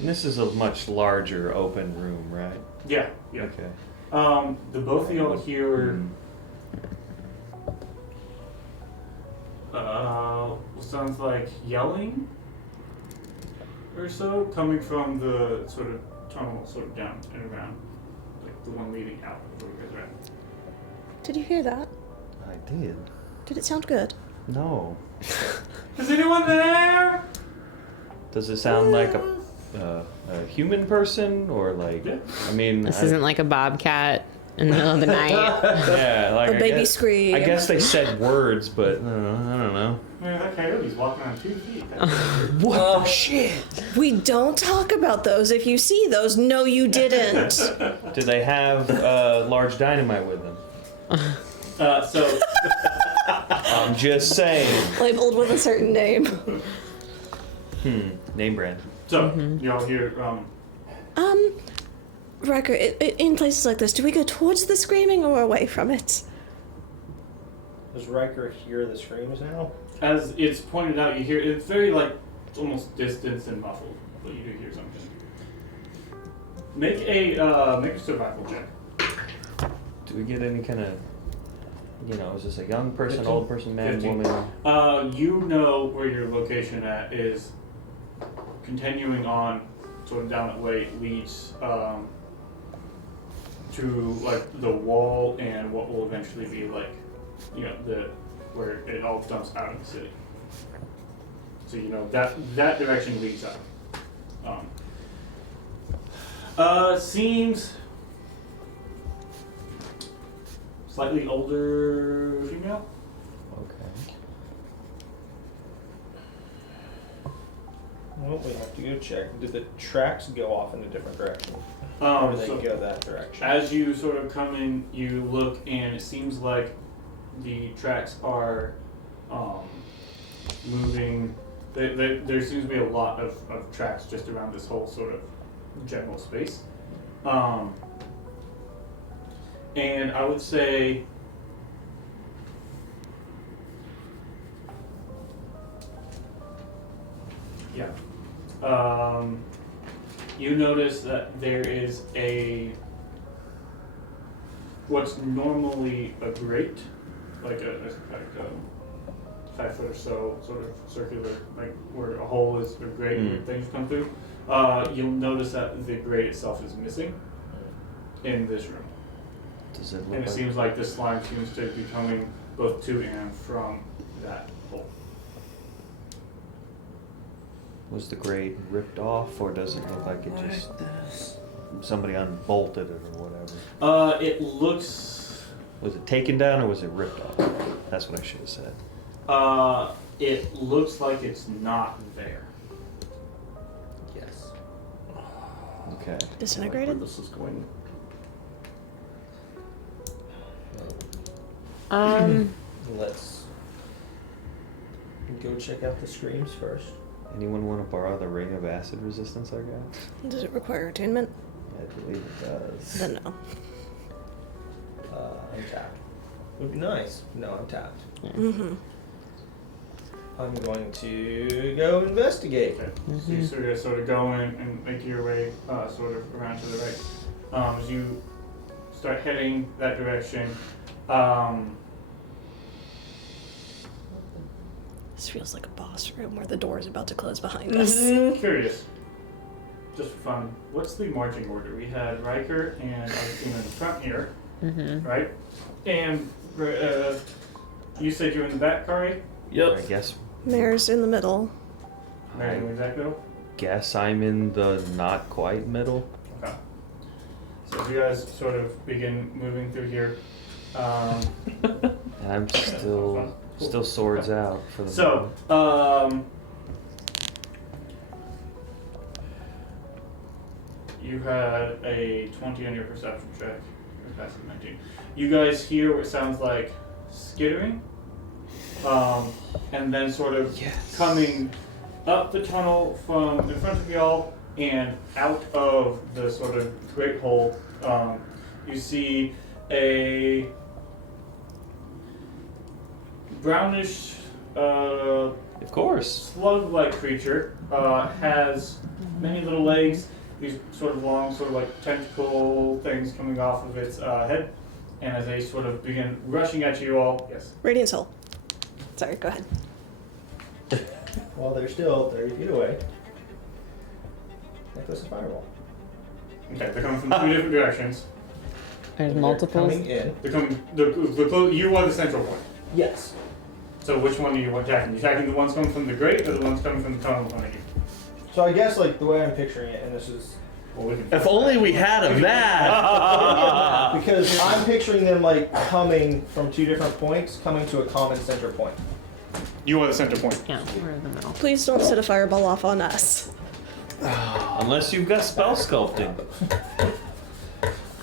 this is a much larger open room, right? yeah. Okay. The both of y'all hear sounds like yelling or so coming from the sort of tunnel sort of down and around, like the one leading out of where you guys are at. Did you hear that? I did. Did it sound good? No. Is anyone there? Does it sound like a human person or like? Yeah. I mean, This isn't like a bobcat in the middle of the night. Yeah, like A baby scream. I guess they said words, but I don't know. Man, that coyote's walking on 2 feet. What the shit? We don't talk about those. If you see those, no, you didn't. Do they have large dynamite with them? So I'm just saying. Labeled with a certain name. Name brand. y'all hear Riker, in places like this, do we go towards the screaming or away from it? Does Riker hear the screams now? as it's pointed out, you hear it's very like it's almost distant and muffled, but you do hear something. Make a survival check. Do we get any kind of, is this a young person, 15. old person, man, 15. woman? You know where your location at is. Continuing on, sort of down that way leads to like the wall and what will eventually be like, where it all dumps out of the city. So that direction leads out. Seems slightly older female. Okay. Well, we have to go check. Do the tracks go off in a different direction? Or do they So go that direction? as you sort of come in, you look, and it seems like the tracks are moving. There seems to be a lot of tracks just around this whole sort of general space. And I would say you notice that there is what's normally a grate, like a 5 foot or so sort of circular, like where a hole is a grate where things come through. You'll notice that the grate itself is missing in this room. Does it look And it like seems like this slime seems to be coming both to and from that hole. was the grate ripped off, or does it look like it just somebody unbolted it or whatever? It looks. Was it taken down or was it ripped off? That's what I should have said. It looks like it's not there. Yes. Okay. Disintegrated? This is going. Let's go check out the screams first. Anyone want to borrow the ring of acid resistance I got? Does it require attunement? I believe it does. Then no. I'm tapped. Would be nice. No, I'm tapped. Mm-hmm. I'm going to go investigate. Okay. So you sort of go in and make your way sort of around to the right. As you start heading that direction, This feels like a boss room where the door is about to close behind us. curious, just for fun, what's the marching order? We had Riker and Augustine in the front here, right? And you said you're in the back, Kari? I guess Mare's in the middle. Right in the exact middle? I'm in the not quite middle. Okay. So as you guys sort of begin moving through here, And I'm still swords out for the so, you had a 20 on your perception check. You're passing 19. You guys hear what sounds like skittering, and then sort of coming up the tunnel from in front of y'all and out of the sort of great hole. You see a brownish, of course. slug-like creature, has many little legs, these sort of long, sort of like tentacle things coming off of its head, and as they sort of begin rushing at you all, yes. Radiant Soul. Sorry, go ahead. While they're still 30 feet away, like this a fireball. Okay, they're coming from two different directions. There's They're multiples. coming in. They're coming, you are the central point. Yes. So which one are you attacking? You attacking the ones coming from the grate or the ones coming from the tunnel in front of you? So I guess like the way I'm picturing it, and this is Well, we can If only we had a that. because I'm picturing them like coming from two different points, coming to a common center point. You are the center point. Yeah, we're in the middle. Please don't set a fireball off on us. Unless you've got spell sculpting.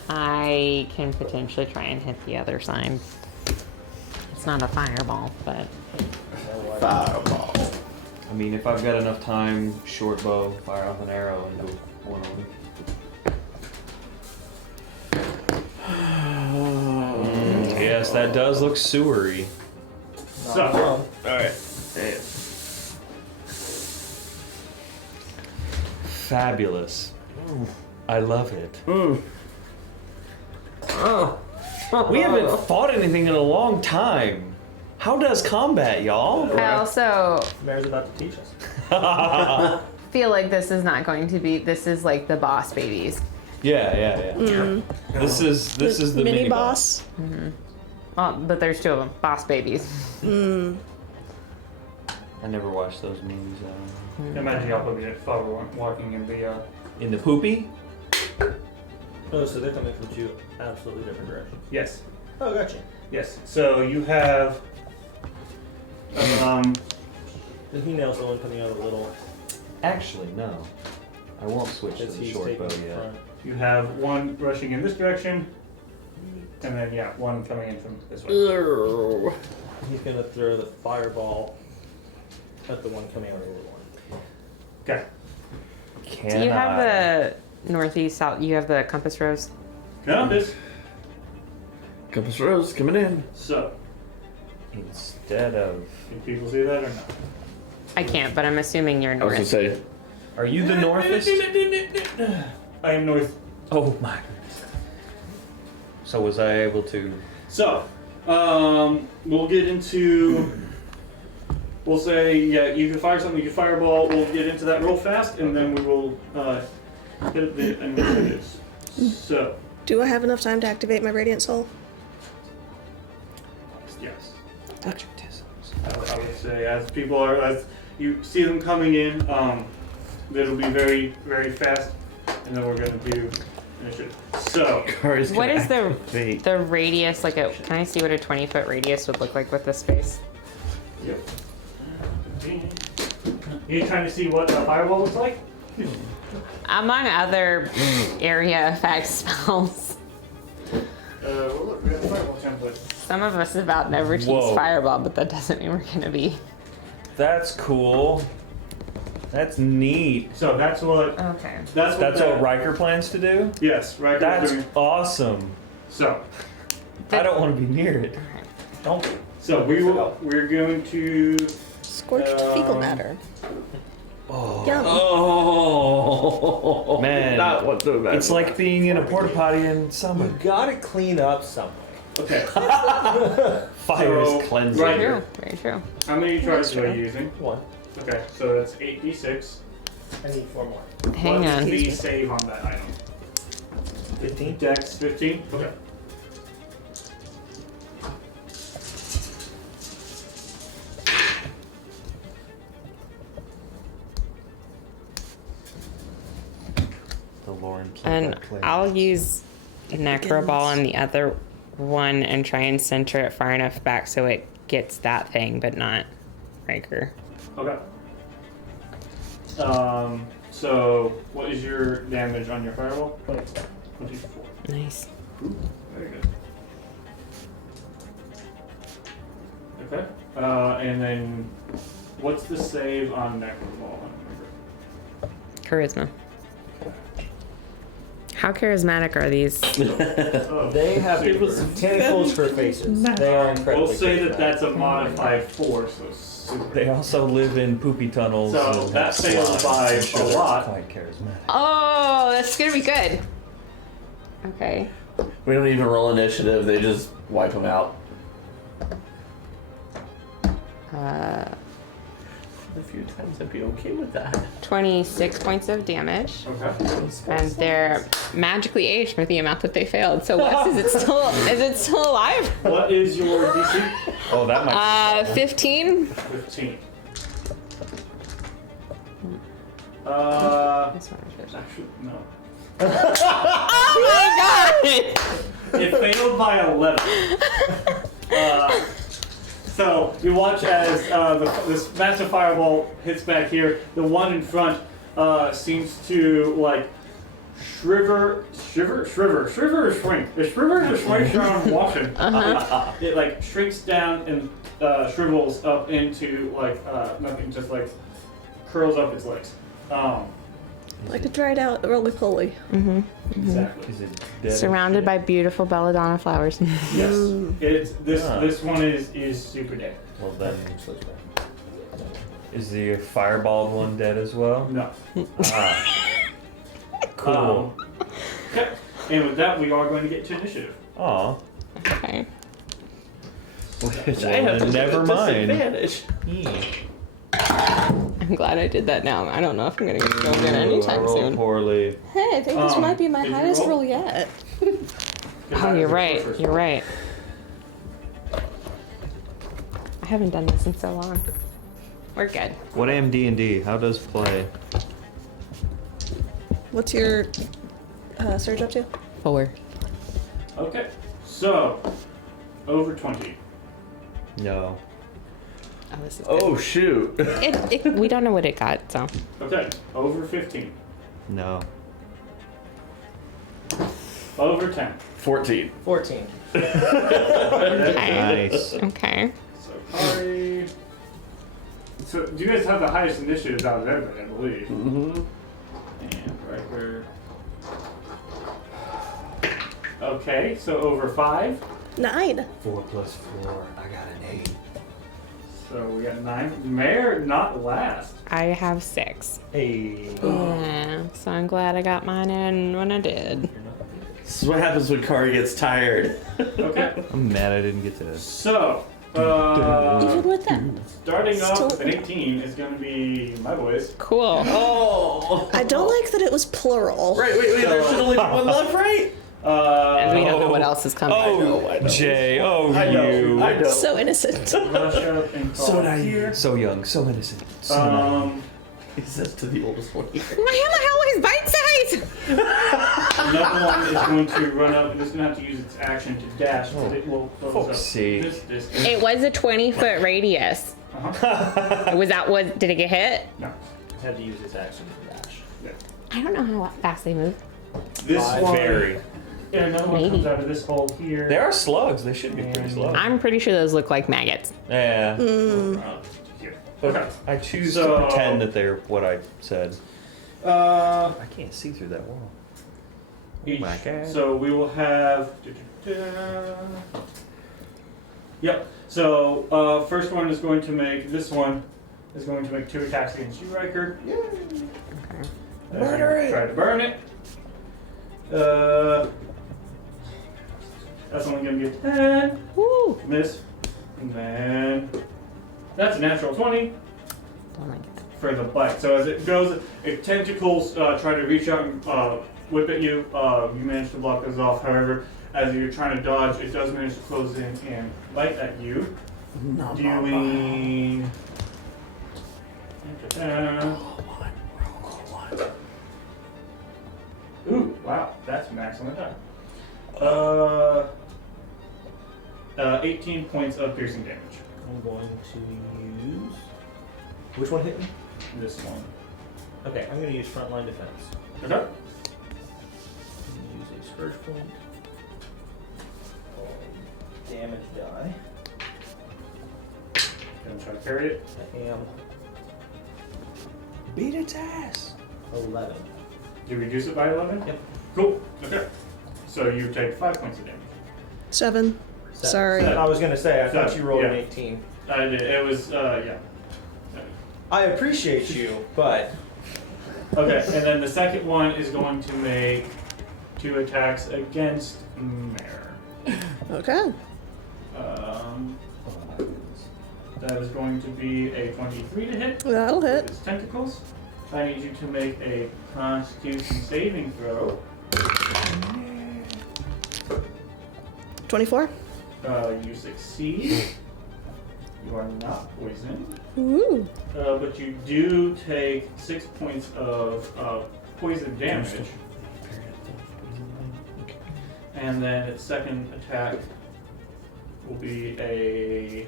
I can potentially try and hit the other side. It's not a fireball, but Fireball. I mean, if I've got enough time, short bow, fire off an arrow into one of them. Yes, that does look sewery. So, Alright. Fabulous. I love it. We haven't fought anything in a long time. How does combat, y'all? I also Mare's about to teach us. feel like this is not going to be. This is like the boss babies. Yeah. This is the mini boss. Well, but there's two of them, boss babies. I never watched those movies. imagine y'all probably walking in the Poopy? Oh, so they're coming from two absolutely different directions. yes. Oh, gotcha. Yes. So you have Then he nails the one coming out of the little. Actually, no. I won't switch to As the he's short taking bow the yet. front. you have one rushing in this direction, and then one coming in from this way. He's gonna throw the fireball at the one coming out of the little one. Okay. Do you have the northeast, south? You have the compass rose. Compass. Compass Rose coming in. So, Instead of... can people see that or not? I can't, but I'm assuming you're I was gonna north. say, Are you the northest? I am north. Oh my goodness. So was I able to... So, we'll get into. We'll say, you can fire something, you can fireball. We'll get into that real fast, and then we will hit the initiatives. So, Do I have enough time to activate my Radiant Soul? yes. Okay. I would say as you see them coming in, it'll be very, very fast, and then we're gonna do initiative. So, Kari's What gonna is the activate. radius? Like, can I see what a 20-foot radius would look like with this space? Yep. 15. You trying to see what the fireball looks like? Among other area effect spells, Well, look, we got the fireball template. some of us about never to use Whoa. fireball, but that doesn't mean we're gonna be. That's cool. That's neat. So that's what. Okay. That's That's that- what Riker plans to do? Yes, right. That's awesome. So. I don't want to be near it. Don't. So we're going to. Scorched fecal matter. Oh. Yum. Oh Man, not what the it's like being in a porta potty in summer. You gotta clean up somewhere. Okay. Fire So, is cleansing. right. True. Very true. How many tries are you using? One. Okay, so that's 8d6. I need 4 more. Hang What's on. the save on that item? 15. Dex 15. Okay. The Lauren And I'll use Necro Ball on the other one and try and center it far enough back so it gets that thing, but not Riker. Okay. So what is your damage on your fireball? 24. Nice. Very good. Okay. And then what's the save on Necro Ball? Charisma. How charismatic are these? Oh, They have tentacles for faces. They are incredibly we'll say that charismatic. that's a modified 4, so super. They also live in poopy tunnels. So and that fails slots. by I'm sure a that's lot. Quite charismatic. Oh, that's gonna be good. Okay. We don't even roll initiative, they just wipe them out. A few times I'd be okay with that. 26 points of damage. Okay. And they're magically aged for the amount that they failed. So Wes, is it still alive? What is your DC? Oh, that might. 15. 15. This one is Actually, no. Oh my god! It failed by 11. So you watch as this massive fireball hits back here. The one in front seems to like shriver or shrink. It shrivers or shrinks around watching. It like shrinks down and shrivels up into like nothing, just like curls up its legs. Like a dried out roly-poly. Exactly. Is it dead? Surrounded by beautiful belladonna flowers. Yes. It's this. Ah. This one is super dead. Well then, is the fireballed one dead as well? No. Ah. Cool. Okay. And with that, we are going to get to initiative. Aw. Okay. Which I have to Never mind. disadvantage. I'm glad I did that now. I don't know if I'm gonna get to go again I anytime rolled soon. poorly. Hey, I think this might be my did you highest roll? roll yet. Oh, you're right. You're right. I haven't done this in so long. We're good. What AMD&D? How does play? What's your surge up to? 4. Okay. So, over 20. No. Oh, this is good. Oh shoot. We don't know what it got, so. Okay. Over 15. No. Over 10. 14. 14. Okay. Nice. Okay. So, Kari. So, you guys have the highest initiatives out of everybody, I believe. Mm-hmm. And Riker. Okay, so over 5. 9. 4 plus 4. I got an 8. So we got 9. Mayor, not last. I have 6. Hey. Yeah, so I'm glad I got mine in when I did. This is what happens when Kari gets tired. Okay. I'm mad I didn't get to. So, Even with that. starting off Still- with an 18 is going to be my boys. Cool. Oh. I don't like that it was plural. Right, wait, there should only be one left, right? And we don't know what else is coming. Oh, Jay. Oh, I know. you. I know. So innocent. Rush up and So call naive. here. So young, so innocent. So naive. He says to the oldest one here. My hammer is bite size! Another one is going to run up and it's going to have to use its action to dash. But it will close up fuck's sake. this distance. It was a 20-foot radius. Uh-huh. Did it get hit? No. Had to use his action to dash. I don't know how fast they move. This one. Very. Yeah, another one Maybe. comes out of this hole here. They are slugs. They should be pretty slow. I'm pretty sure those look like maggots. Yeah. Here. But Okay. I choose So- to pretend that they're what I said. I can't see through that wall. Each. my God. So we will have. Yep. So first one is going to make this one is going to make 2 attacks against you, Riker. Yay! Murder it! Try to burn it. That's only going to be a 10. Woo! Miss. And then that's a natural 20 Don't like it. for the bite. So as it goes, if tentacles try to reach out and whip at you, you manage to block those off. However, as you're trying to dodge, it does manage to close in and bite at you. Doing. Ooh, wow, that's maximum attack. 18 points of piercing damage. I'm going to use. Which one hit me? This one. Okay, I'm going to use frontline defense. Okay. Use a Scourge point. Damage die. Gonna try to parry it. I am Beat its ass. 11. You reduce it by 11? Yep. Cool. Okay. So you take 5 points of damage. 7. Sorry. Seven. I was going to say, I thought you rolled an Yeah. 18. I did. It was, yeah. I appreciate you, but Okay, and then the second one is going to make 2 attacks against Mare. Okay. That is going to be a 23 to hit. That'll With hit. its tentacles. I need you to make a Constitution saving throw. 24. You succeed. You are not poisoned. Ooh. But you do take 6 points of poison damage. And then its second attack will be a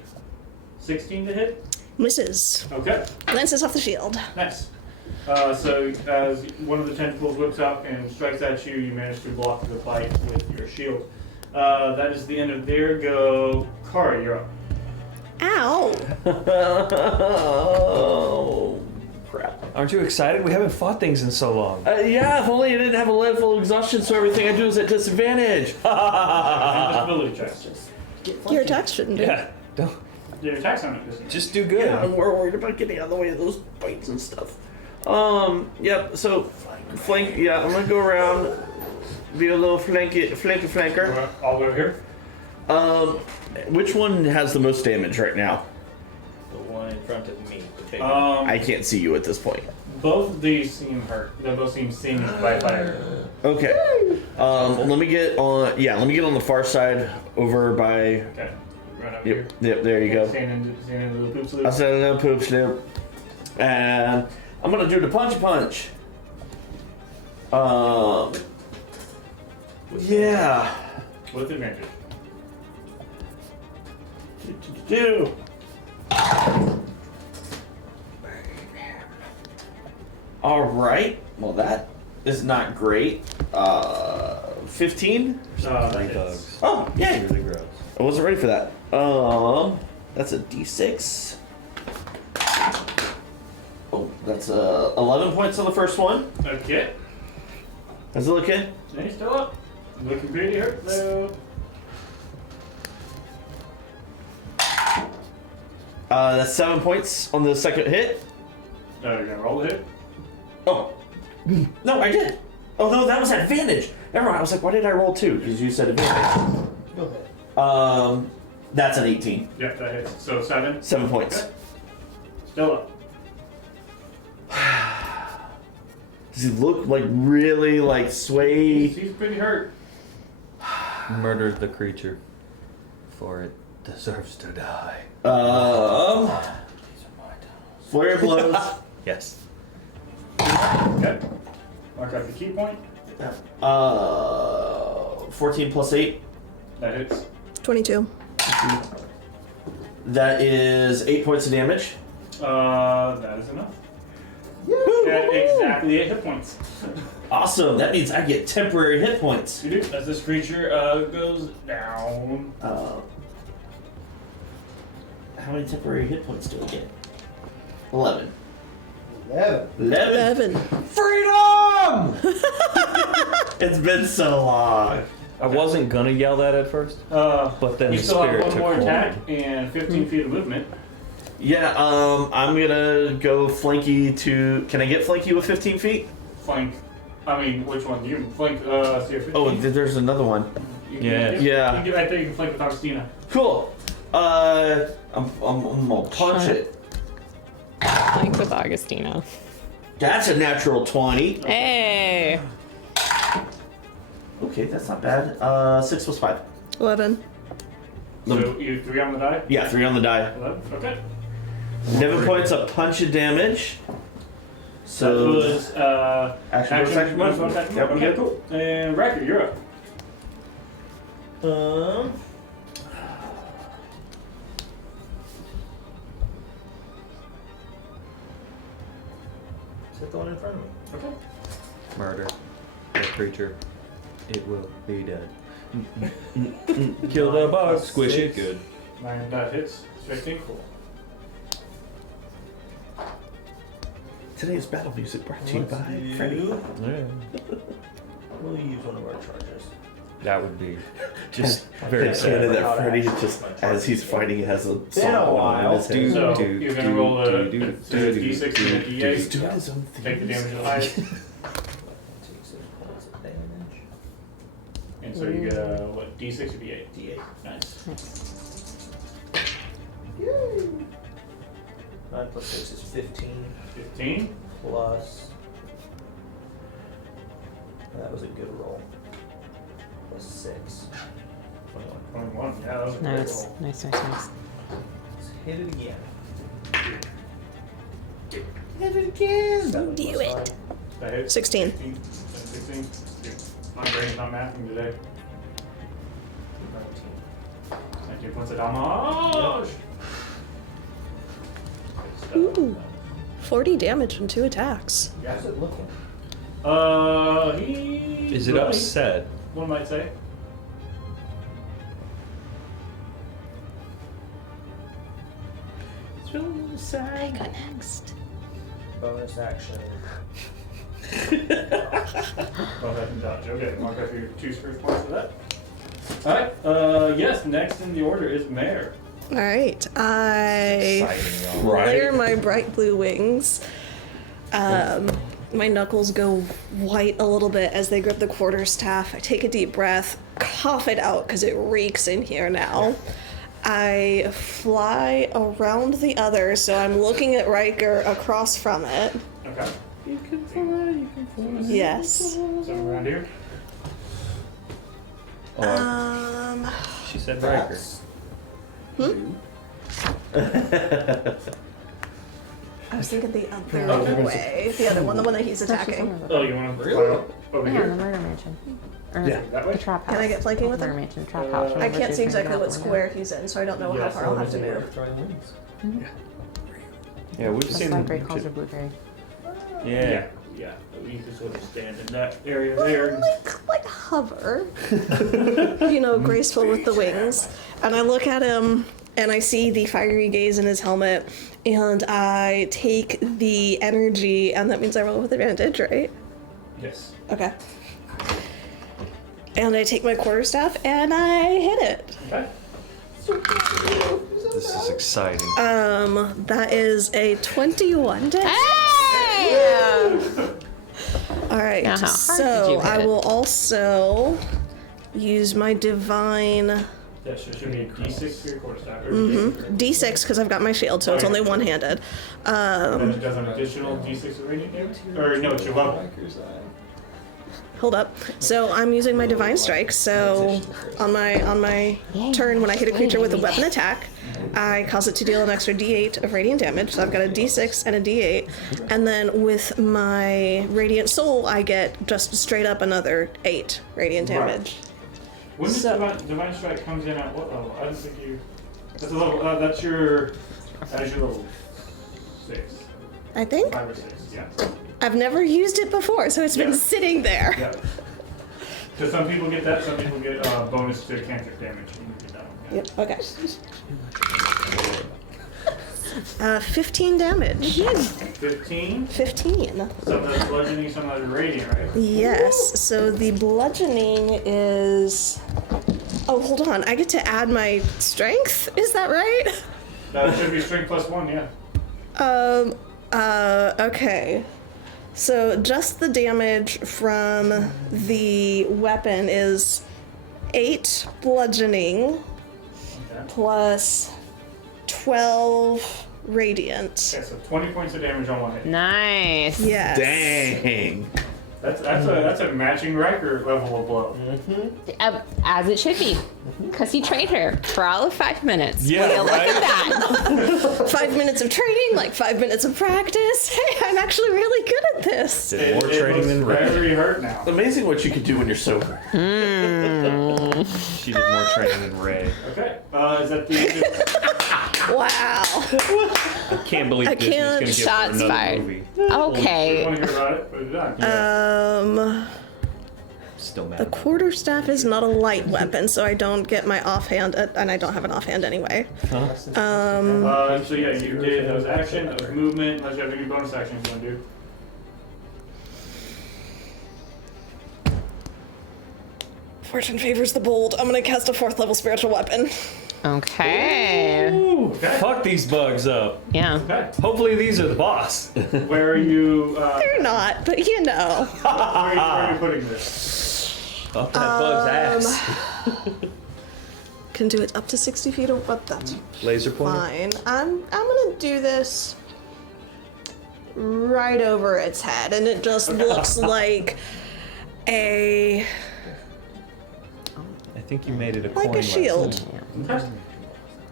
16 to hit. Misses. Okay, Lances off the shield. nice. So as one of the tentacles whips up and strikes at you, you manage to block the bite with your shield. That is the end of their go. Kara, you're up. Ow. Oh, crap. Aren't you excited? We haven't fought things in so long. Yeah, if only I didn't have a level of exhaustion, so everything I do is at disadvantage. Invisibility checks. Your attacks shouldn't do. Yeah. Don't. Your attacks on it. Just do good. Yeah, I'm more worried about getting out of the way of those bites and stuff. Yep, so flank, yeah, I'm gonna go around, be a little flanker. All over here. Which one has the most damage right now? the one in front of me. The big one. I can't see you at this point. Both of these seem hurt. They both seem singed by fire. Okay. Let me get on. Yeah, let me get on the far side over by. Okay. Right over here. Yep. There you go. Stand in the poop I salute. said a little poop slip, and I'm gonna do the punchy punch. Yeah. With advantage. Do. All right. Well, that is not great. 15. That Three hits. bugs. Oh, yay! Really gross. I wasn't ready for that. That's a D6. Oh, that's 11 points on the first one. Okay. How's it looking? And he's still up. Looking pretty hurt though. That's 7 points on the second hit. You're gonna roll the hit. Oh, no, I did. Oh no, that was advantage. Never mind. I was like, why did I roll 2? Because you said advantage. Go ahead. That's an 18. Yep, that hits. So 7. 7 points. Okay. Still up. Does he look like really like sway? He's pretty hurt. Murdered the creature, for it deserves to die. Flurry of blows. Yes. Okay. Mark out the key point. 14 plus 8. That hits. 22. That is 8 points of damage. That is enough. At exactly 8 hit points. Awesome. That means I get temporary hit points. You do. As this creature goes down. How many temporary hit points do I get? 11. 11. Freedom! It's been so long. I wasn't gonna yell that at first, but then You the still have spirit one took more hold. attack and 15 feet of movement. Yeah, I'm gonna go flanky to. Can I get flanky with 15 feet? Flank. I mean, which one? You can flank. So you're 15. Oh, there's another one. You Yeah. can, Yeah. You can get right there. You can flank with Augustina. Cool. I'm gonna punch Shut it. Like with Augustina. That's a natural 20. Hey. Okay, that's not bad. 6 plus 5. 11. So you 3 on the die. Yeah, 3 on the die. 11. Okay. 11 points of punch of damage. So That was action bonus, action bonus. bonus, action Yep, bonus. we Okay, good. cool. And Riker, you're up. Is it the one in front of me? Okay. Murder. The creature. It will be dead. Kill the bug. Squish it. Good. 9 die hits. 15. Cool. Today's battle music brought to you by Freddy. Yeah. We'll use one of our charges. That would be just very It's canon sad. that Freddy just, as he's fighting, has a Been a song going on in while. his head. So you're gonna roll a d6 and a He's d8. doing his own thing. Take the damage of the highest. Take 6 points of damage. And so you get a what? D6 or D8? D8. Nice. 9 plus 6 is 15. 15. Plus. That was a good roll. Plus 6. 21. 21. Yeah, that was a great Nice. roll. Nice. Let's hit it again. Hit it again. 7 Do plus it. 5. That hit. 16. 16. Dude, my brain's not mathing today. 19. 19 points of damage. Ooh. 40 damage and 2 attacks. Yeah. How's it looking? He. Is it upset? One might say. It's really on the side. Go next. Bonus action. Go ahead and dodge. Okay, mark off your 2 Scourge points for that. Alright, yes, next in the order is Mare. Alright, I Exciting, y'all. flare my bright blue wings. My knuckles go white a little bit as they grip the quarterstaff. I take a deep breath, cough it out because it reeks in here now. I fly around the other, so I'm looking at Riker across from it. Okay. You can fly, you can fly. Yes. So around here. She said Riker. That's I was thinking the other Okay. way. The other one, the one that he's attacking. Oh, you want to Really? fly over Yeah, the here? murder mansion. Or Yeah. That way? the trap house. Can I get flanking with Murder him? mansion, trap house. I whatever can't it see is, exactly figure what out the square he's in, so I don't know how Yes, far I'll have to move. throwing wings. Yeah, we've That's seen. why Gray calls her blueberry. Yeah. Yeah. You can sort of stand in that area there. Like hover, you know, graceful with the wings. And I look at him and I see the fiery gaze in his helmet, and I take the energy, and that means I roll with advantage, right? Yes. Okay. And I take my quarterstaff and I hit it. Okay. This is exciting. That is a 21 to Hey! All right, Now, how hard so did you I hit? will also use my divine That should be a D6 for your quarterstaff. Or D6 because I've got my shield, so it's Okay. only one-handed. Then it does an additional D6 of radiant damage? Or no, it's your level. Hold up. So I'm using my divine strike. So on my turn, when I hit a creature with a weapon attack, I cause it to deal an extra D8 of radiant damage. So I've got a D6 and a D8, and then with my radiant soul, I get just straight up another 8 radiant Right. damage. When does divine strike comes in at what level? I didn't think you. That's a level. That is your level 6, I think 5 or 6. Yeah. I've never used it before, so it's been Yeah. sitting there. Yeah. So some people get that. Some people get bonus to cantrip damage. You can get that one. Yeah. Yep. Okay. 15 damage. 15. 15. Some of that's bludgeoning, some of that's radiant, right? Yes. So the bludgeoning is. Oh, hold on. I get to add my strength. Is that right? That should be strength +1. Yeah. Okay. So just the damage from the weapon is 8 bludgeoning Okay. plus 12 radiant. Okay, so 20 points of damage on one hit. Nice. Yes. Dang. That's a matching record level of blow. As it should be. Because he trained her for all of 5 minutes. Yeah, Will you look right? at that? 5 minutes of training, like 5 minutes of practice. Hey, I'm actually really good at this. Did more training looks than Ray. very hurt now. Amazing what you can do when you're sober. She did more training than Ray. Okay. Is that the Wow. I can't believe I Disney's can't- gonna give her Shots another fired. movie. You Okay. want to hear about it? Put it done. Still mad. The about quarterstaff is not a light weapon, so I don't get my offhand, and I don't have an offhand anyway. So yeah, you did those action, those movement, unless you have any bonus actions you want to do. Fortune favors the bold. I'm gonna cast a 4th level spiritual weapon. Okay. Okay. Fuck these bugs up. Yeah. Okay. Hopefully these are the boss. Where are you? They're not, but you know. Where are you putting this? Up that bug's ass. Can do it up to 60 feet, but that's Laser pointer. fine. I'm gonna do this right over its head, and it just looks like a I think you made it a coin. like a shield. Okay.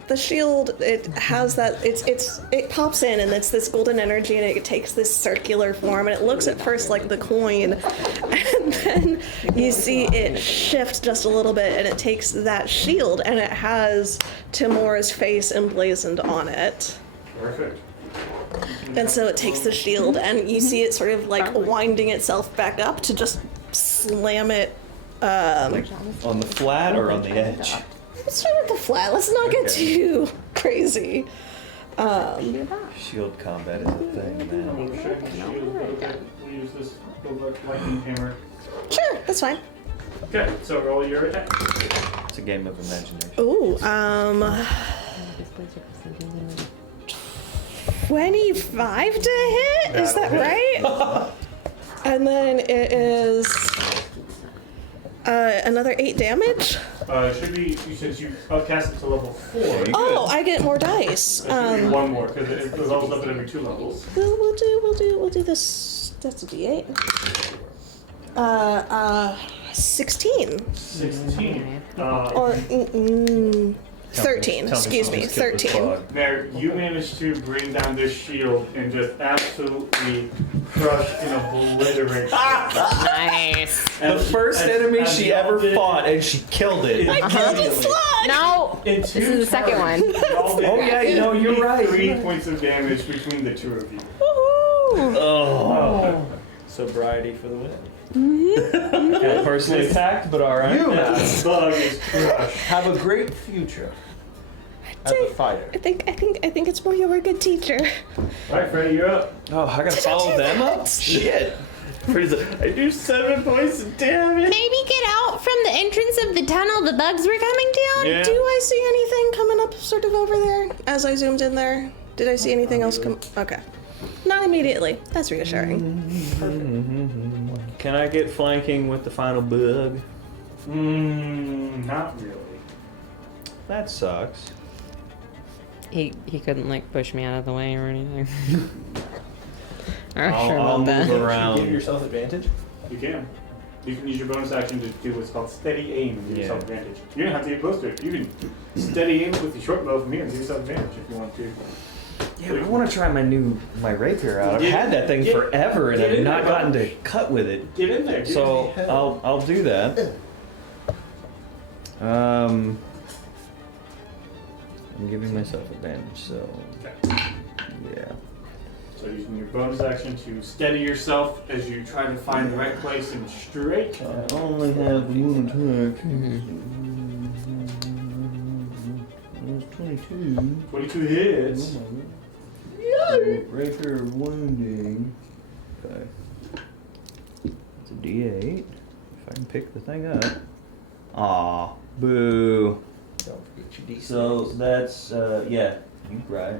The shield, it has that, it pops in and it's this golden energy and it takes this circular form and it looks at first like the coin and then you see it shift just a little bit and it takes that shield and it has Timora's face emblazoned on it. Perfect. And so it takes the shield and you see it sort of like winding itself back up to just slam it. On the flat or on the edge? Let's start with the flat. Let's not get Okay. too crazy. Shield combat is a thing, man. We'll use this lightning hammer. Sure, that's fine. Okay, so roll your attack. It's a game of imagination. Ooh, 25 to hit? Is that right? And then it is another 8 damage. It should be, since you upcast it to level 4. Oh, I get more dice. It should be one more, because it levels up at every 2 levels. We'll do this. That's a D8. 16. 16. Or 13. Excuse me, 13. There, you managed to bring down this shield and just absolutely crush and obliterate. Nice. The first enemy she ever fought, and she killed it. I killed a slug! No. In This is the second one. Oh yeah, you know, you're right. 3 points of damage between the 2 of you. Woohoo! Oh. Sobriety for the win. Yeah, personally attacked, but alright. That bug is crushed. Have a great future as a fighter. I think it's more you were a good teacher. Alright, Freddy, you're up. Oh, I gotta follow them up? Shit. I do 7 points of damage. Maybe get out from the entrance of the tunnel the bugs were coming down. Yeah. Do I see anything coming up sort of over there as I zoomed in there? Did I see anything else come? Okay. Not immediately. That's reassuring. Can I get flanking with the final bug? Not really. That sucks. He couldn't like push me out of the way or anything. Alright, sure I'll about that. move Give around. yourself advantage. You can. You can use your bonus action to do what's called steady aim and give yourself advantage. You don't have to get close to it. You can steady aim with the short bow from here and give yourself advantage if you want to. Yeah, I want to try my rapier out. I've Get- had that thing get- forever and get I've in not there, gotten bud. to cut with it. Get in there. So I'll do that. I'm giving myself advantage, so Okay. yeah. So using your bonus action to steady yourself as you try to find the right place and straight. I only have one attack. That's 22. 22 hits. Breaker of wounding. Okay. It's a D8. If I can pick the thing up. Aw, boo. Don't forget your D6. So that's, yeah, you're right.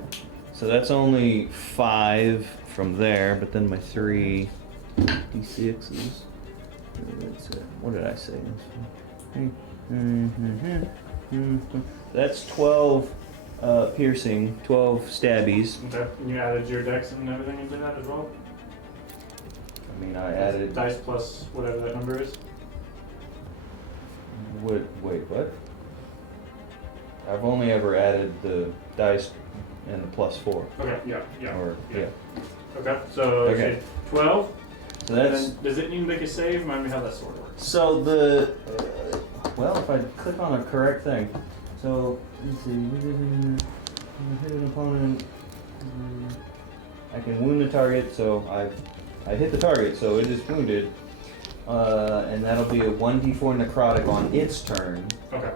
So that's only 5 from there, but then my 3 D6s. What did I say? That's 12 piercing, 12 stabbies. Okay. And you added your dex and everything into that as well? I mean, I added. Dice plus whatever that number is. Wait, what? I've only ever added the dice and the +4. Okay, yeah. Or, yeah. Okay, so Okay. 12. So And that's. then, does it need to make a save? Remind me how that sword works. So the. Well, if I click on a correct thing. So, let's see. Hit an opponent. I can wound the target, so I hit the target, so it is wounded. And that'll be a 1d4 necrotic on its turn. Okay.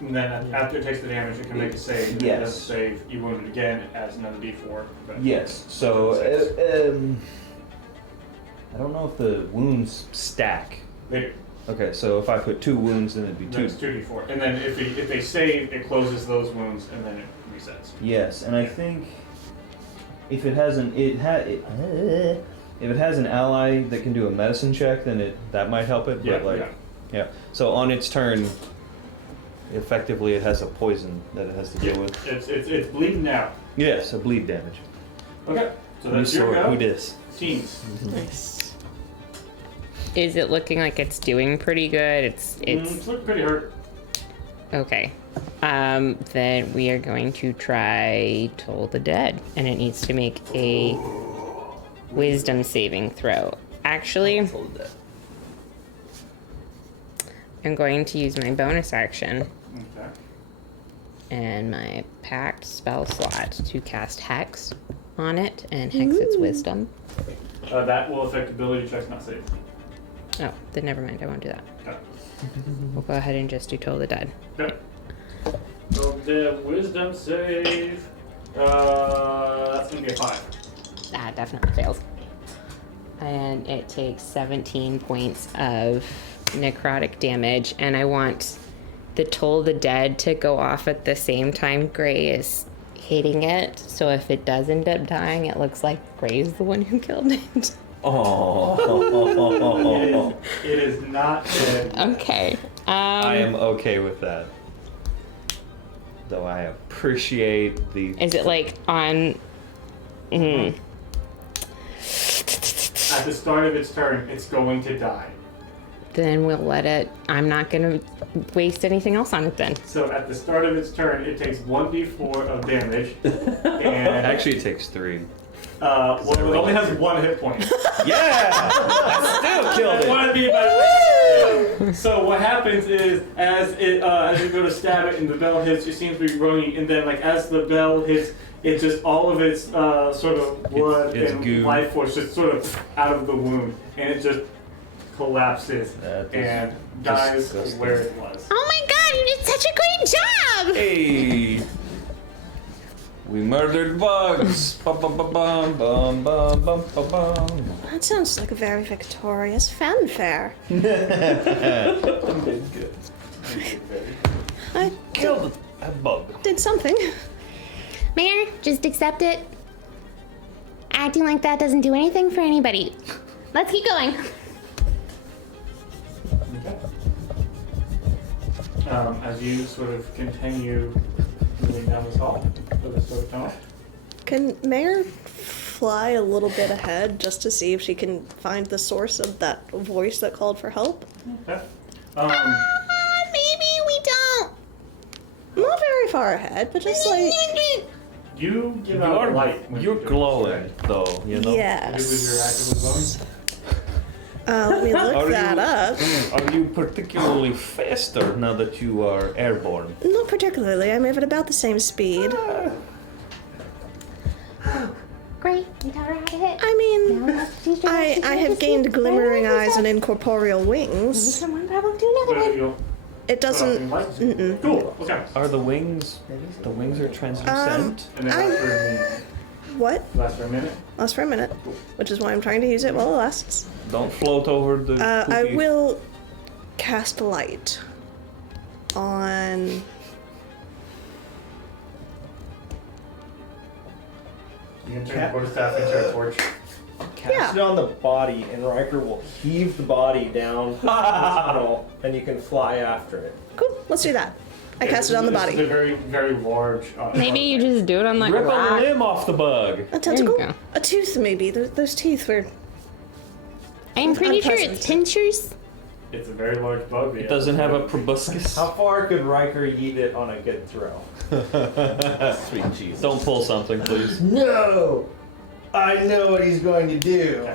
And then after it takes the damage, it can make a save. If Yes. it doesn't save, you wound it again, it adds another d4. But Yes, so I don't know if the wounds stack. They do. Okay, so if I put 2 wounds, then it'd be Then 2. it's 2d4. And then if they save, it closes those wounds and then it resets. Yes, and I think if it has an if it has an ally that can do a medicine check, then that might help it. Yeah, But like, yeah. So on its turn, effectively, it has a poison that it has to deal with. It's bleeding now. Yes, a bleed damage. Okay, so that's your go. Who dis? Teams. Nice. Is it looking like it's doing pretty good? It's It's looking pretty hurt. okay. Then we are going to try Toll the Dead, and it needs to make a wisdom saving throw. Actually, I'm going to use my bonus action Okay. and my packed spell slot to cast Hex on it and hex its wisdom. That will affect ability checks, not saves. Oh, then never mind. I won't do that. Okay. We'll go ahead and just do Toll the Dead. Okay. So the wisdom save. That's gonna be a 5. That definitely fails. And it takes 17 points of necrotic damage, and I want the Toll the Dead to go off at the same time Gray is hitting it. So if it does end up dying, it looks like Gray is the one who killed it. Oh. It is not dead. Okay. I am okay with that. Though I appreciate the. Is it like on? Mm, At the start of its turn, it's going to die. then we'll let it. I'm not gonna waste anything else on it then. So at the start of its turn, it takes 1d4 of damage. And Actually, it takes 3. well, it only has 1 hit point. Yeah! I still killed I it! want to be about. So what happens is, as you go to stab it and the bell hits, it seems to be running, and then like as the bell hits, it just all of its sort of blood It's and goo. life force just sort of out of the wound, and it just collapses That is and dies disgusting. where it was. Oh my god, you did such a great job! Hey! We murdered bugs! Bum, bum, bum, bum, bum, bum, bum, bum, bum. That sounds like a very victorious fanfare. I Killed a bug. did something. Mayor, just accept it. Acting like that doesn't do anything for anybody. Let's keep going. As you sort of continue moving down this hall for this sort of tunnel. Can Mayor fly a little bit ahead just to see if she can find the source of that voice that called for help? Okay. Maybe we don't. Not very far ahead, but just like You give out light. When You're you do this, glowing, right? though, you know? It was your yes. actively glowing. Let me look Are that you- up. Are you particularly faster now that you are airborne? Not particularly. I move at about the same speed. Great. You taught her how to hit. I mean, Now we have to teach her how to I teach her have to gained speak. glimmering Where is eyes and it? incorporeal wings. From one problem to another one. You'll It doesn't. doesn't. Cool. Okay. Are the wings are translucent? And then last for a minute. What? Last for a minute. Lasts for a minute, which is why I'm trying to use it while it lasts. Don't float over the I poopy- will cast light on. You can turn the quarterstaff into a torch. Cast it on the body, and Riker will heave the body down the tunnel, and you can fly after it. Cool. Let's do that. I cast it on the This is a body. very, very large. Maybe you just do it on like Rip a a rock. limb off the bug. A tentacle, go. a tooth, maybe. Those teeth were. I'm pretty sure Unpleasant. it's tinctures. It's a very large bug. It doesn't have a proboscis. How far could Riker yeet it on a good throw? Sweet Jesus. Don't pull something, please. No! I know what he's going to do.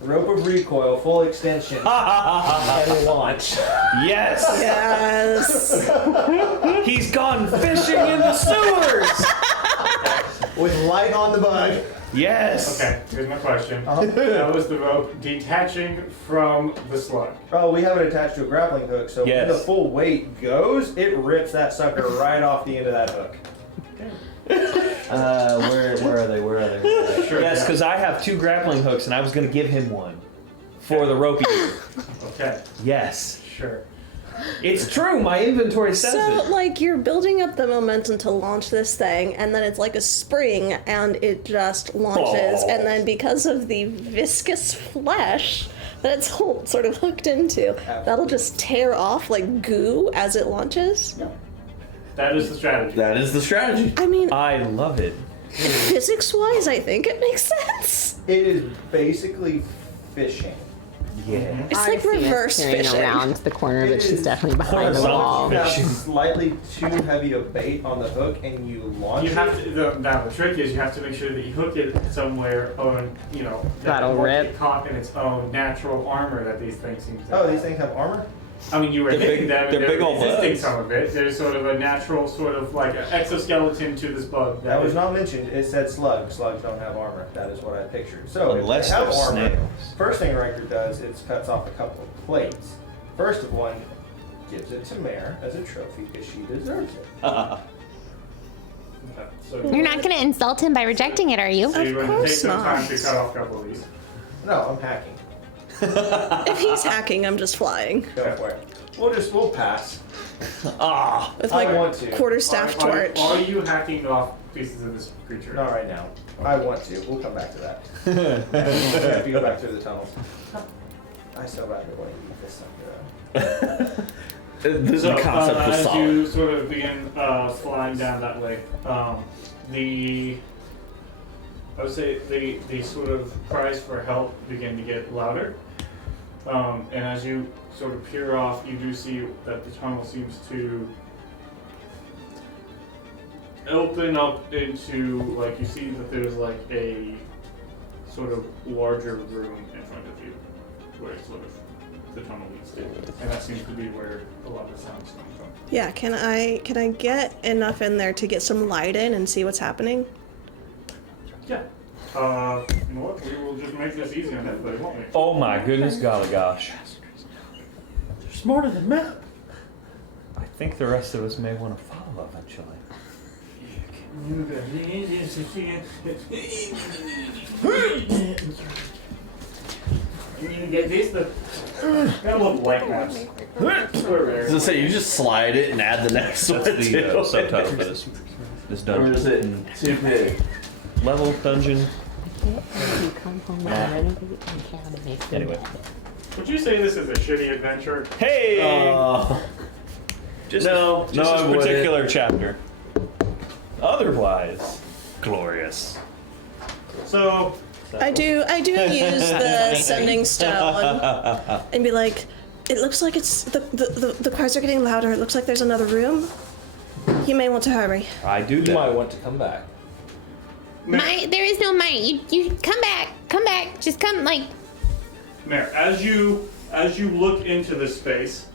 Rope of recoil, full extension, and launch. Yes! Yes. He's gone fishing in the sewers! With light on the bug. Yes! Okay, here's my question. That was the rope detaching from the slug. Oh, we have it attached to a grappling hook, so Yes. when the full weight goes, it rips that sucker right off the end of that hook. Where are they? Where are they? Sure. Yes, yeah. because I have 2 grappling hooks and I was going to give him one for the ropey dude. Okay, Yes. sure. It's true, my inventory says So, it. like, you're building up the momentum to launch this thing, and then it's like a spring, and it just launches. Oh. And then, because of the viscous flesh that it's sort of hooked into, that'll just tear off like goo as it launches. That is the strategy. That is the strategy. I mean, I love it. physics-wise, I think it makes sense. It is basically fishing. Yeah. It's I like see us reverse carrying fishing. around the corner, but she's definitely behind the Horizontal wall. You have Fishing. slightly too heavy a bait on the hook, and you launch You have it. to. Now the trick is you have to make sure that you hook it somewhere on, that That'll it won't rip. get caught in its own natural armor that these things seem to. Oh, have. these things have armor? I mean, you were They're hitting big- them, and they're they're big old resisting bugs. some of it. There's sort of a natural, sort of like an exoskeleton to this bug. That was is- not mentioned. It said slugs. Slugs don't have armor. That is what I pictured. So Unless if they have they're armor, snails. first thing Riker does is cuts off a couple of plates. First of one, gives it to Mare as a trophy because she deserves it. So, You're not going to insult him by rejecting it, are you? so you're going to take course some time not. to cut off a couple of these. No, I'm hacking. If he's hacking, I'm just flying Go for it. We'll pass. Ah! with I my want to. quarterstaff torch. Are you hacking off pieces of this creature? Not right now. I want to. We'll come back to that. We have to go back through the tunnels. I so badly want to eat this sucker. The So, concept was as solid. you sort of begin flying down that way, I would say the sort of cries for help begin to get louder. And as you sort of peer off, you do see that the tunnel seems to open up into, like, you see that there's like a sort of larger room in front of you where sort of the tunnel leads to. And that seems to be where a lot of the sound is coming from. Yeah, can I get enough in there to get some light in and see what's happening? Yeah. You know what? We will just make this easy on everybody, won't we? Oh my goodness, golly gosh. They're smarter than men. I think the rest of us may want to follow eventually. You can get these, got a little light maps. I was gonna say, you just slide it and add the next one. That's the too. subtitle for this Or dungeon. is it too big? Level dungeon. You come home already, you can shout and make them Anyway. Would you say this is a shitty adventure? Hey! Just no, just no, this this wouldn't. particular chapter. Otherwise, glorious. So, I do use the sending stone and be like, it looks like it's the cries are getting louder. It looks like there's another room. You may want to hurry. I do You might that. want to come back. There is no might. You come back. Just come, like, Mayor, as you look into this space,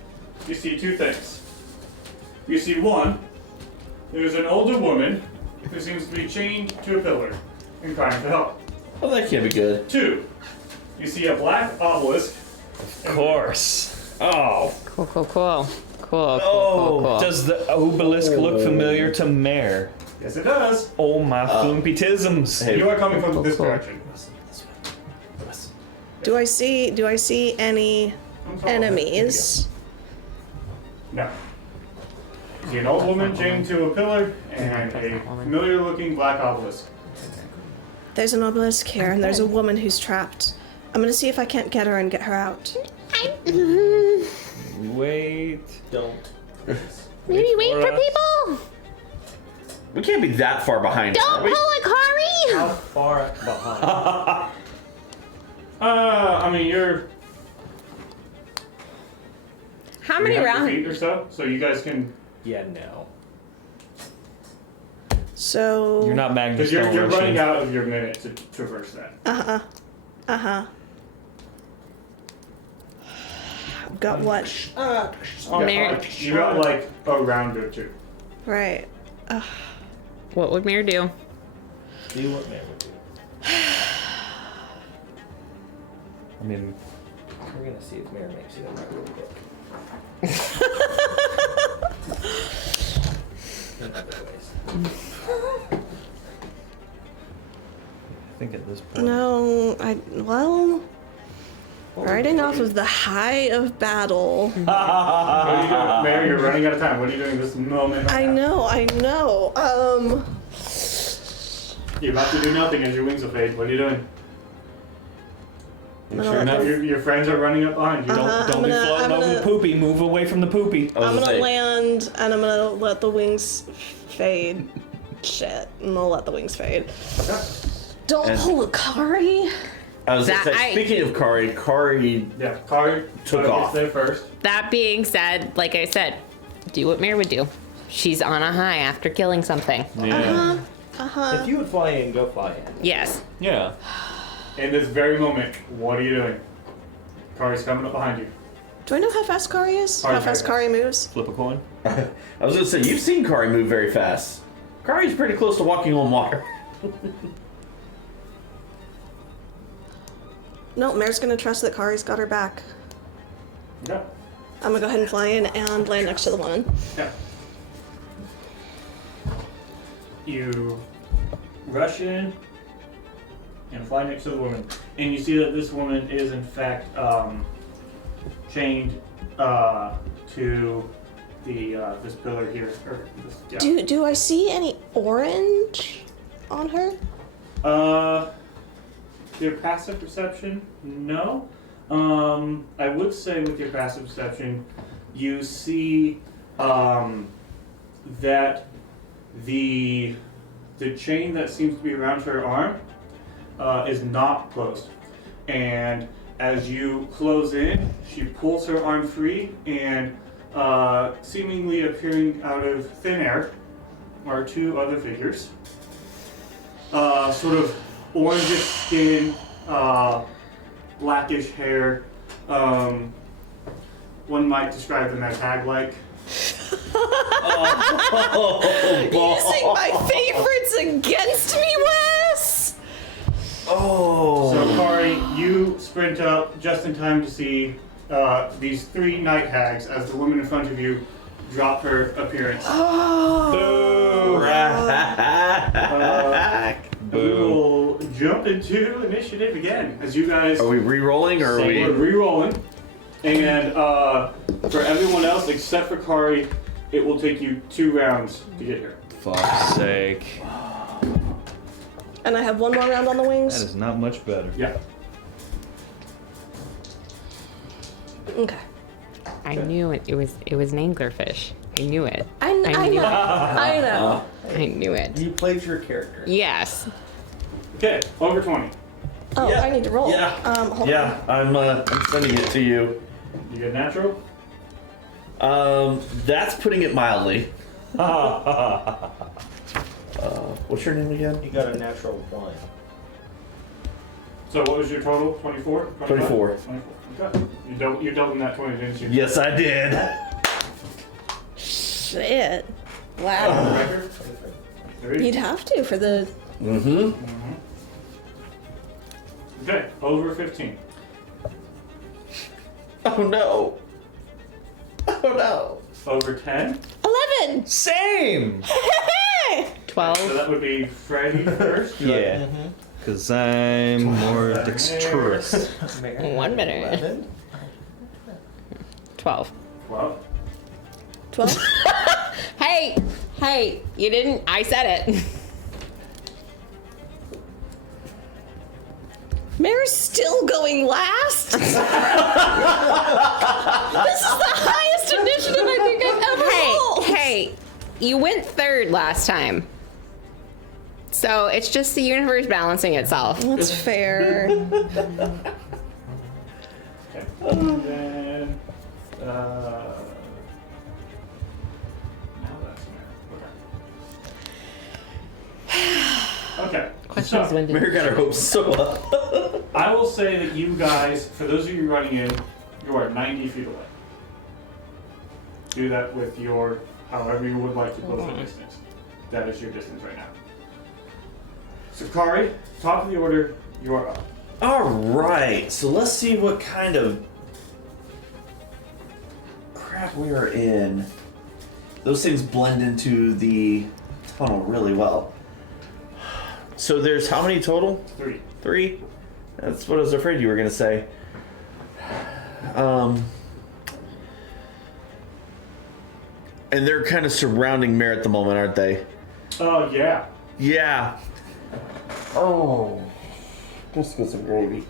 you see two things. You see one, there's an older woman who seems to be chained to a pillar and crying for help. Well, that can't be good. Two, you see a black obelisk. Of course. Oh. Cool. Does the obelisk look familiar to Mare? Yes, it does. Oh my flumpy tisms. Hey. You are coming from this direction. Do I see any enemies? No. You see an old woman chained to a pillar and a familiar-looking black obelisk. There's an obelisk here, and there's a woman who's trapped. I'm gonna see if I can't get her and get her out. Wait. Don't. Maybe wait for for us. people. We can't be that far behind. Don't are we? pull a Kari. How far behind? I mean, you're How many 300 rounds? feet or so you guys can. Yeah, no. So You're not Magnus Because you're Stone running rushing. out of your minute to traverse that. I've got what? Mare, You got like a round or two. Right. what would Mare do? Do what man would do. I mean, We're gonna see if Mare makes it in right real quick. In other ways. I think at this point. No, riding off of the high of battle. What are you doing? Mary, you're running out of time. What are you doing this moment? I know. You're about to do nothing as your wings will fade. What are you doing? Sure enough. Your friends are running up behind you. Don't I'm be gonna- floating I'm over the gonna- poopy. Move away from the poopy. I was I'm gonna say, land and I'm gonna let the wings fade. Shit, and I'll let the wings fade. Don't And- pull a Kari. I was gonna That- say, speaking of Kari, Yeah, Kari Took gets off. there first. That being said, like I said, do what Mare would do. She's on a high after killing something. Yeah. If you would fly in, go fly in. Yes. Yeah. In this very moment, what are you doing? Kari's coming up behind you. Do I know how fast Kari is? Kari's How fast very Kari moves? Flip a coin. I was gonna say, you've seen Kari move very fast. Kari's pretty close to walking on water. No, Mare's gonna trust that Kari's got her back. Yeah. I'm gonna go ahead and fly in and land next to the woman. Yeah. You rush in and fly next to the woman, and you see that this woman is in fact chained to the this pillar here. Or this, yeah. Do I see any orange on her? Your passive perception, no. I would say with your passive perception, you see that the chain that seems to be around her arm is not closed, and as you close in, she pulls her arm free, and seemingly appearing out of thin air are two other figures. Sort of orangish skin, blackish hair. One might describe them as hag-like. Using my favorites against me, Wes! Oh. So Kari, you sprint up just in time to see these three night hags as the woman in front of you drop her appearance. We will jump into initiative again as you guys Are we re-rolling or are we? we're re-rolling. And for everyone else except for Kari, it will take you 2 rounds to get here. Fuck's sake. And I have one more round on the That wings? is not much better. Yeah. Okay. I knew it. It was an anglerfish. I knew it. I know. I know. I knew it. You played your character. Yes. Okay, over 20. Oh, Yeah. I need to roll. Yeah. Hold Yeah, I'm sending it to you. You get natural? That's putting it mildly. What's your name again? You got a natural 1. So what was your total? 24? 24. 24. Okay. You doubled in that 20, didn't you? Yes, I did. Shit. Oh, Wow. record? 3. You'd have to for the. Mm-hmm. Okay, over 15. Oh no. Oh no. Over 10. 11! Same. 12. So that would be Freddy first. Yeah. Because I'm more dexterous. 1 minute. 12. 12. 12? Hey, you didn't. I said it. Mare's still going last? This is the highest initiative I think I've ever rolled. Hey, you went third last time. So it's just the universe balancing itself. That's fair. Okay. And then, now that's Mary. Okay. Questions So, when did Mary got her hopes so up. I will say that you guys, for those of you running in, you are 90 feet away. Do that with your, however you would like to close the distance. That is your distance right now. Sakari, top of the order, you are up. Alright, so let's see what kind of crap we are in. Those things blend into the tunnel really well. So there's how many total? 3. 3? That's what I was afraid you were gonna say. And they're kind of surrounding Mare at the moment, aren't they? Oh, yeah. Yeah. Oh. Just get some gravy.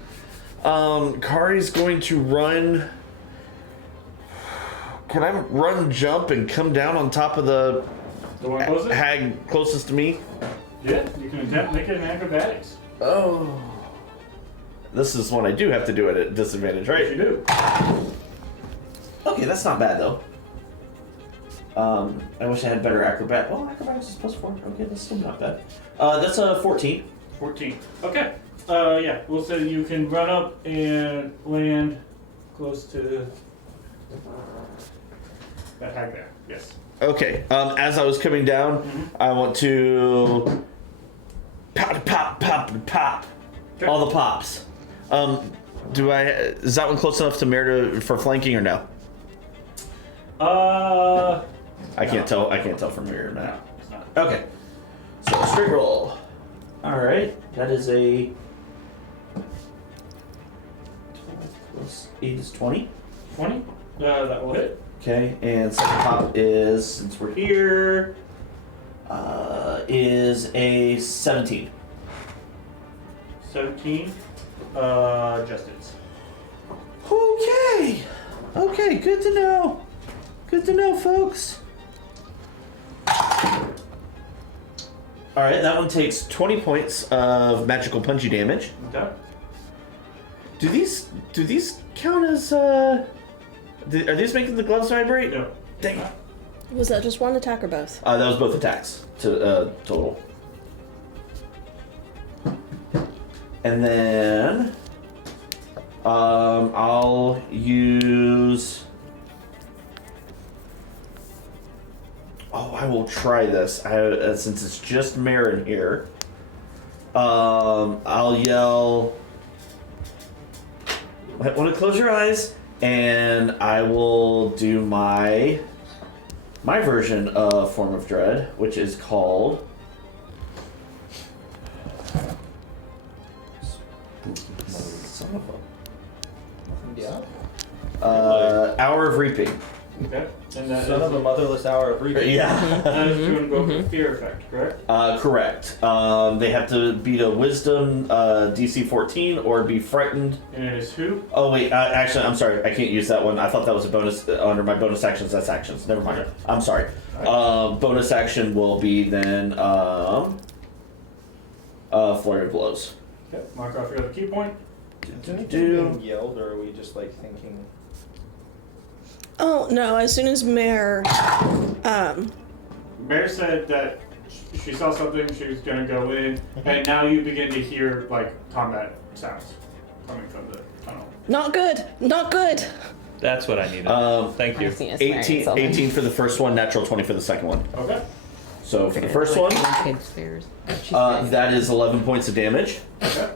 Kari's going to run. Can I run, jump, and come down on top of the The one closest? hag closest to me? Yeah, you can attempt make it an acrobatics. Oh. This is one I do have to do it at disadvantage, Yes, right? you do. Okay, that's not bad though. I wish I had better acrobat. Well, acrobatics is +4. Okay, that's still not bad. That's a 14. 14. Okay. Yeah, we'll say you can run up and land close to that hag there. Yes. Okay. As I was coming down, I want to pop, pop, pop, pop. Okay. All the pops. Is that one close enough to Mare for flanking or no? I can't tell. I can't tell from here No, now. it's not. Okay. So straight roll. All right. That is a 12 + 8 is 20. 20. That will hit. Okay. And second pop is, since we're here, is a 17. 17. Just hits. Okay. Okay. Good to know. Good to know, folks. All right, that one takes 20 points of magical punchy damage. Okay. Do these count as are these making the gloves vibrate? No. Dang it. Was that just one attack or both? That was both attacks to total. And then I'll use. Oh, I will try this. Since it's just Mare in here. I'll yell. I want to close your eyes, and I will do my version of Form of Dread, which is called. Son of a. Yeah. Hour of Reaping. Okay. And that Son is of a motherless hour of reaping. Yeah. that is to invoke a fear effect, correct? Correct. They have to beat a Wisdom DC 14 or be frightened. And it is who? Oh wait, actually, I'm sorry. I can't use that one. I thought that was a bonus under my bonus actions. That's actions. Never mind. I'm sorry. Bonus action will be then Flurry of Blows. Okay. Mark off your other key point. Do we being yelled, or are we just like thinking? Oh no! As soon as Mare, Bear said that she saw something. She was gonna go in, and now you begin to hear like combat sounds coming from the tunnel. Not good. Not good. That's what I needed. Thank you. I've seen it swearing 18, so much. 18 for the first one, natural 20 for the second one. Okay. So for the first one, Kid swears. that is 11 points of damage. Okay.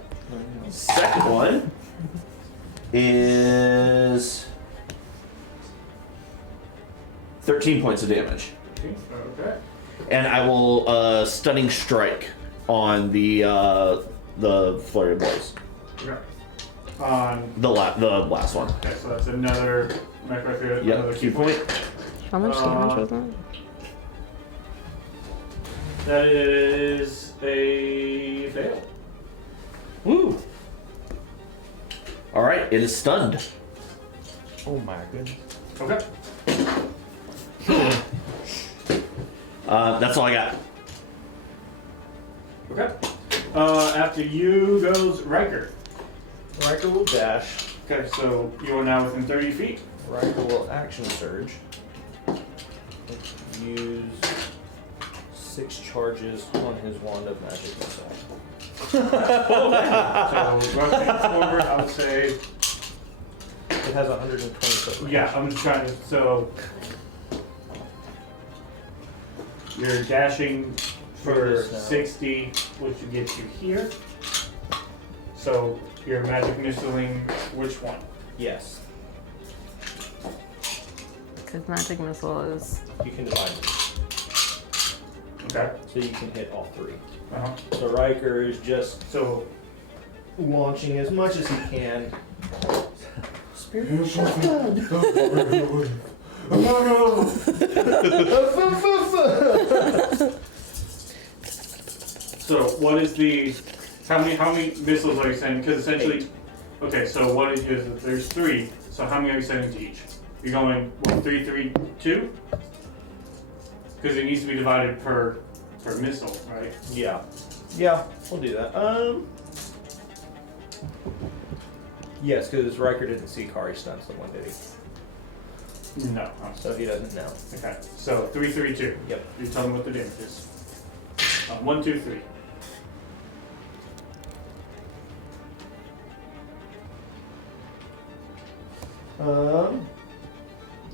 Second one is 13 points of damage. Okay. And I will stunning strike on the flurry of blows. Okay. On. The last one. Okay, so that's another. Another Yep, key point. How much damage was that? That is a fail. Woo! All right, it is stunned. Oh my goodness. Okay. That's all I got. Okay. After you goes Riker. Riker will dash. Okay, so you are now within 30 feet. Riker will action surge. Use 6 charges on his wand of magic missile. So roughly forward, I would say. It has 120 foot range. Yeah, I'm just trying to. So you're dashing for Through the snow. 60, which gets you here. So you're magic missiling which one? Yes. Because magic missile is. You can divide them. Okay. So you can hit all 3. Uh-huh. So Riker is just So launching as much as he can. Spirit shotgun. So what is the? How many missiles are you sending? Because essentially, okay. So what is there's 3. So how many are you sending to each? You're going 3, 3, 2. Because it needs to be divided per missile, right? Yeah. Yeah, we'll do that. Yes, because Riker didn't see Kari stun someone, did he? No. So he doesn't know. Okay. So 3, 3, 2. Yep. You tell me what the damage is. 1, 2, 3.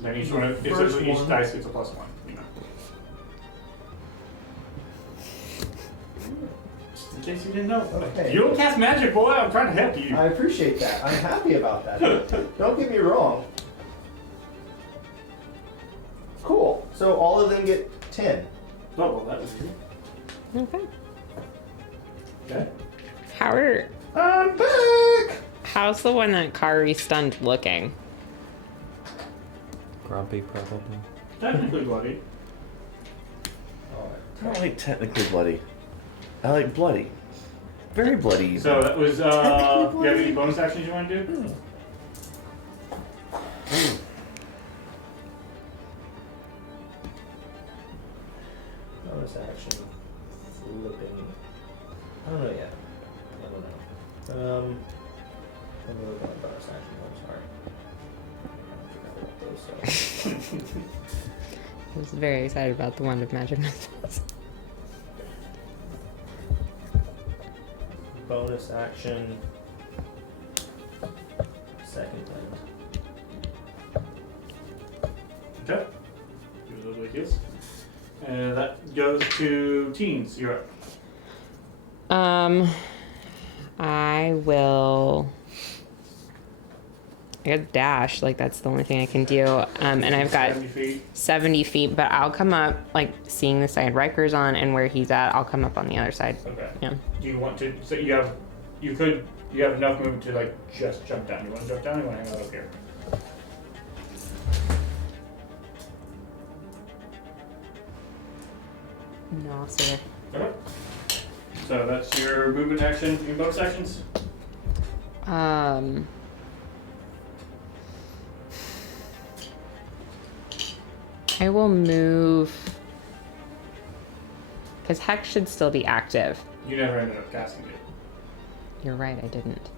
Then each one, First each one. dice gets a +1. You know. In case you didn't know. Okay. You don't cast magic, boy. I'm trying to help you. I appreciate that. I'm happy about that. Don't get me wrong. Cool. So all of them get 10. Oh, well, that was easy. Okay. Okay. I'm back! How's the one that Kari stunned looking? Grumpy, probably. Technically bloody. I don't like technically bloody. I like bloody. Very bloody. So that was, you have any bonus actions you want to do? Bonus action. Flipping. I don't know yet. I don't know. I'm gonna look at bonus action. I'm sorry. I forgot about those, so. I was very excited about the one with magic missiles. Bonus action. Second land. Okay. Give it a little bit of kiss. And that goes to teens. You're up. I will. I got dash, like that's the only thing I can do. And I've got 70 feet. 70 feet, but I'll come up, like seeing the side Riker's on and where he's at, I'll come up on the other side. Okay. Yeah. Do you want to? So you have enough movement to like just jump down. You want to jump down? Or you want to hang out up here? No, I'll stay there. Okay. So that's your movement action. Your bonus actions. I will move. Because Hex should still be active. You never ended up casting it. You're right, I didn't.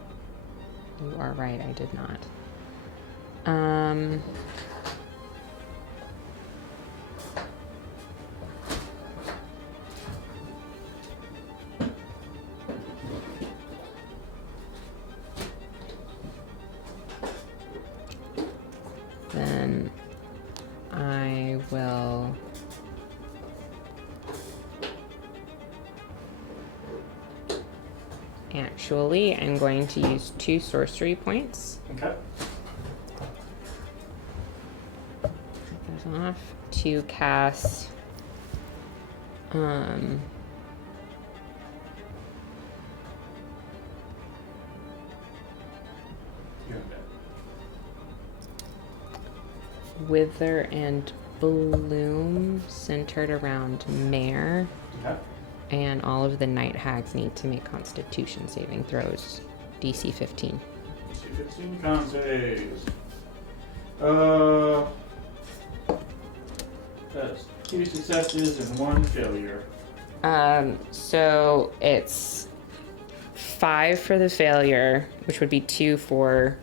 You are right, I did not. actually, I'm going to use 2 sorcery points. Okay. Take those off to cast. You have that. Wither and Bloom centered around Mare, Okay. and all of the night hags need to make Constitution saving throws. DC 15. DC 15 con saves. That's 2 successes and 1 failure. So it's 5 for the failure, which would be 2 for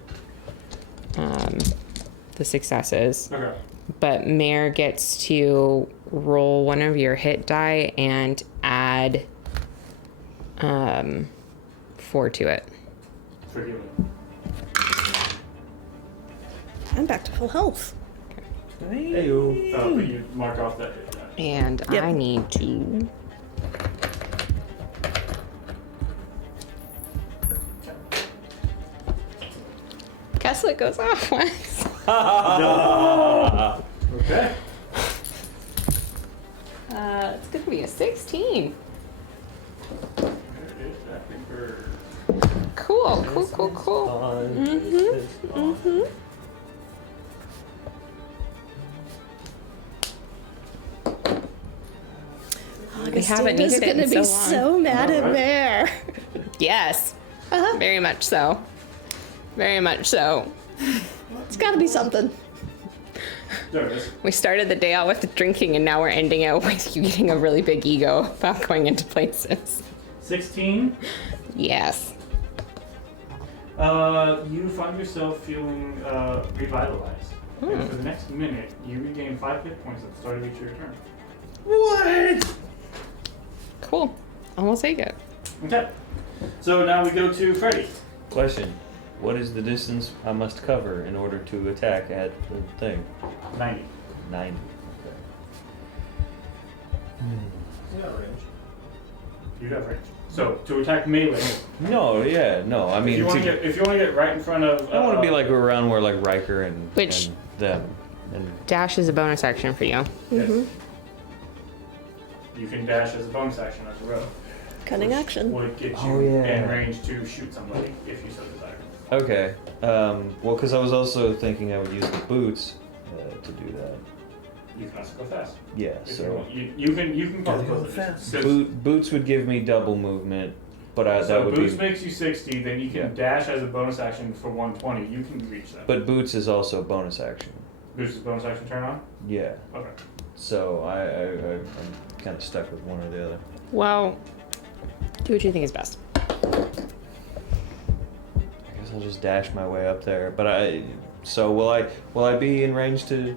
the successes. Okay. But Mare gets to roll one of your hit die and add 4 to it. For healing. I'm back to full health. Heyo. But you mark off that hit die. And Yep. I need to. Guess what goes off once? Okay. It's gonna be a 16. There is that bird. Cool. We haven't Augustina's needed it gonna in be so long. so mad at Alright. Mare. Yes. Uh-huh. Very much so. Very much so. It's gotta be something. There it is. We started the day out with drinking, and now we're ending it with you getting a really big ego about going into places. 16. Yes. You find yourself feeling revitalized. And for the next minute, you regain 5 hit points at the start of each of your turn. What? Cool. I will take it. Okay. So now we go to Freddy. Question. What is the distance I must cover in order to attack at the thing? 90. 90. He's got range. You have range. So to attack melee, No, yeah, no. I mean, if you want to get right in front of, I want to be like around where like Riker and Which- and them and Dash is a bonus action for you. yes. You can dash as a bonus action as a rogue. Cunning action. Would get you Oh, yeah. in range to shoot somebody if you so desire. okay. Well, because I was also thinking I would use the boots to do that. You can also go fast. Yeah. If you So want. You can Gotta probably go go fast. fast. boots would give me double movement, but So that would boots be. makes you 60. Then you can Yeah. dash as a bonus action for 120. You can reach that. But boots is also bonus action. Boots is bonus action turn on. Yeah. Okay. So I'm kind of stuck with one or the other. Well, do what you think is best. I guess I'll just dash my way up there. But so will I be in range to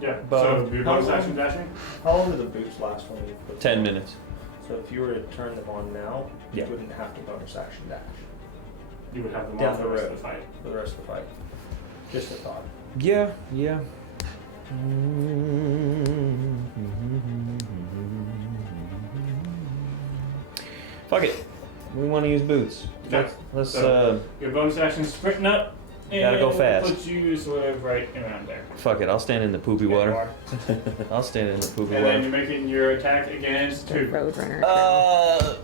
Yeah. But so your bonus how action dashing. How long do the boots last when you put 10 them on? minutes? So if you were to turn them on now, Yeah. you wouldn't have to bonus action dash You would have them Down on for the the rest road. of the fight. for the rest of the fight. Just a thought. Yeah, yeah. Fuck it. We want to use boots. Okay. Let's So- Your bonus action sprinting up. And Gotta go fast. Put you sort of right around there. fuck it. I'll stand in the poopy There you water. are. I'll stand in the poopy And then water. you're making your attack against The two. Roadrunner.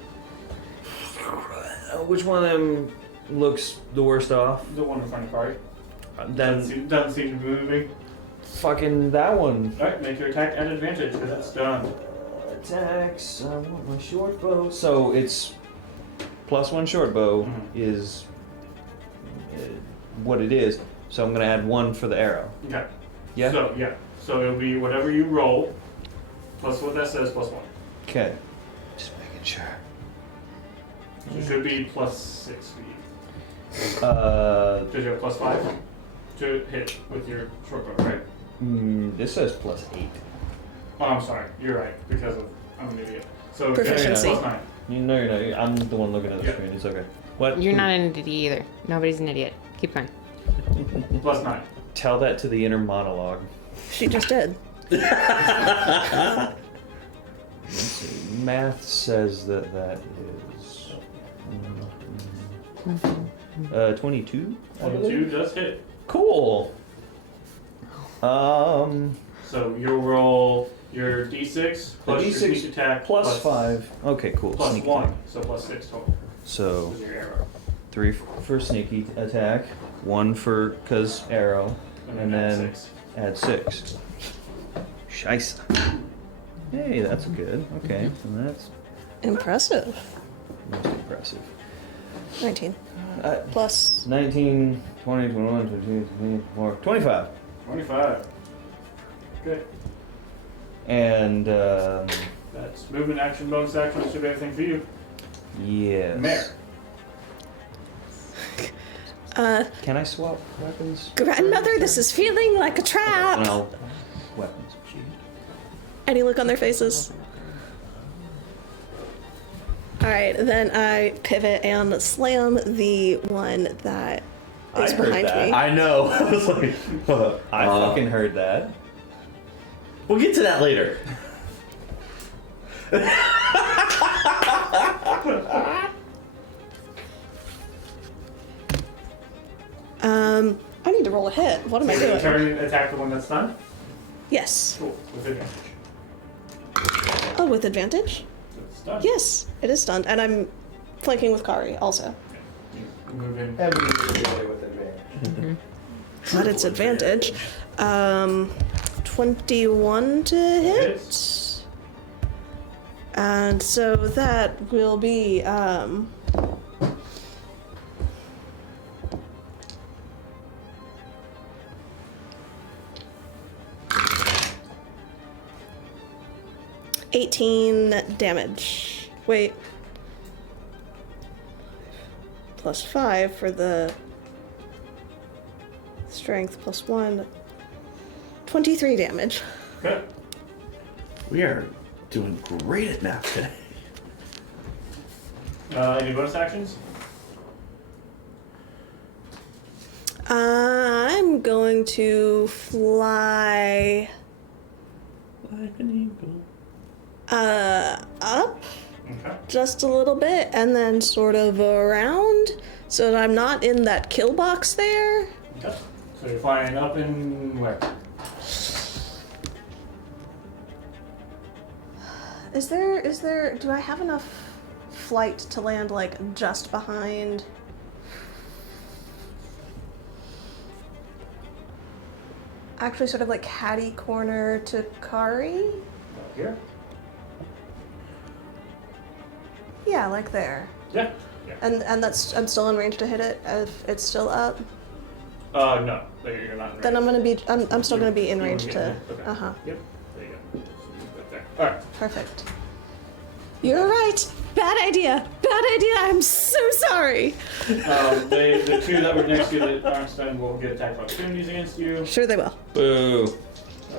Which one of them looks the worst off? The one in front of Kari. Then Doesn't seem to be moving. fucking that one. Alright, make your attack at advantage because it's done. Attacks. I want my short bow. So it's +1 short bow Mhm. is what it is. So I'm gonna add 1 for the arrow. Okay. Yeah. So it'll be whatever you roll, plus what that says, plus 1. Okay. Just making sure. So it should be +6 for you. Because you have +5 to hit with your short bow, right? This says +8. Oh, I'm sorry. You're right. Because of I'm an idiot. So okay, Proficiency. +9. You know you're not. I'm the one looking at the Yeah. screen. It's okay. What? You're not an idiot either. Nobody's an idiot. Keep going. +9. Tell that to the inner monologue. She just did. Let's see. Math says that is 22. 22 does hit. Cool. So you'll roll your d6 plus your D6 sneak attack plus 5. Okay, cool. plus Sneak 1, attack. so plus 6 total. So With your arrow. 3 for sneaky attack, 1 for cause arrow, and add then 6. add 6. Scheisse. Hey, that's good. Okay, so that's Impressive. most impressive. 19. Uh, Plus. 19, 20, 21, 22, 24, 25. 25. Good. And, That's movement, action, bonus action. That should be everything for you. yes. Mare. Can I swap weapons? Grandmother, this is feeling like a trap. No. Weapons. Any look on their faces? Alright, then I pivot and slam the one that is I heard behind that. me. I know. I was like, I fucking heard that. we'll get to that later. I need to roll a hit. What am I You doing? turn and attack the one that's stunned. Yes. Cool. With advantage. Oh, with advantage? So it's stunned. Yes, it is stunned. And I'm flanking with Kari also. You move in. Evidently with advantage. But it's advantage. 21 to hit. Hits. And so that will be 18 damage. Wait. Plus 5 for the strength, plus 1. 23 damage. Okay. We are doing great at math today. Any bonus actions? I'm going to fly Like an eagle. up Okay. just a little bit and then sort of around so that I'm not in that kill box there. Okay. So you're flying up and where? Is there, do I have enough flight to land like just behind? Actually sort of like catty corner to Kari? Up here? Yeah, like there. Yeah. Yeah. And that's, I'm still in range to hit it if it's still up. No. You're not in Then range. I'm still gonna be in You range wanna to, get in? Okay. uh-huh, Yep. There you go. So move that there. Alright. perfect. You're right. Bad idea. Bad idea. I'm so sorry. The two that were next to you that aren't stunned will get attack opportunities against you. Sure they will. Boo.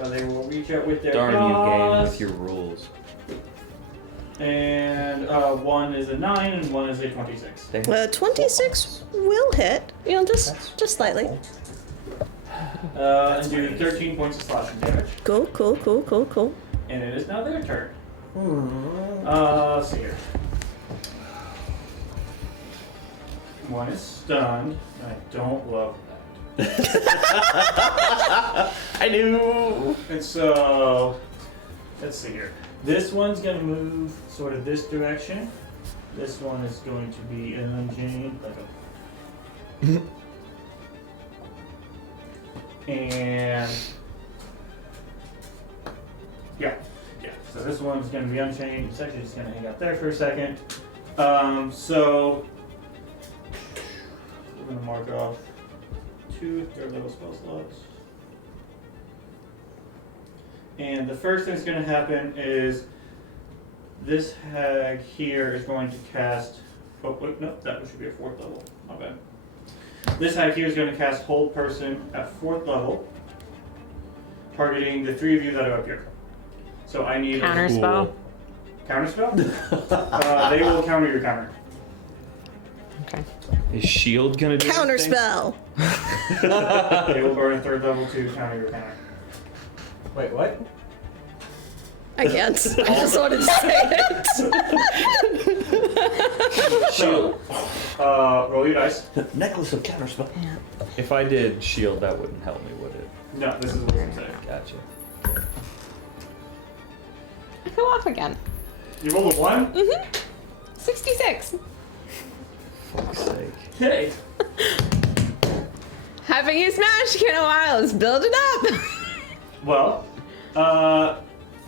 They will reach out with their Darn you, game, claws. with your rules. And one is a 9 and one is a 26. 26 will hit. You know, just slightly. And do 13 points of slashing damage. Cool. And it is now their turn. Let's see here. One is stunned. I don't love that. I knew. And so, let's see here. This one's gonna move sort of this direction. This one is going to be an unchained, like a. And yeah. So this one's gonna be unchained. It's actually just gonna hang out there for a second. So we're gonna mark off 2 third level spell slots. And the first thing that's going to happen is this hag here is going to cast. Oh, wait, no, that should be a 4th level. My bad. This hag here is going to cast Hold Person at 4th level, targeting the 3 of you that are up here. So I need Counterspell. Counterspell? They will counter your counter. Okay. Is shield gonna do anything? Counterspell. They will burn 3rd level to counter your counter. Wait, what? I can't. I just wanted to say it. So Roll your dice. Necklace of counterspell. If I did shield, that wouldn't help me, would it? No, this is what I'm saying. Gotcha. I fell off again. You roll a 1? 66. Fuck's sake. Okay. Haven't used magic in a while. Let's build it up. Well,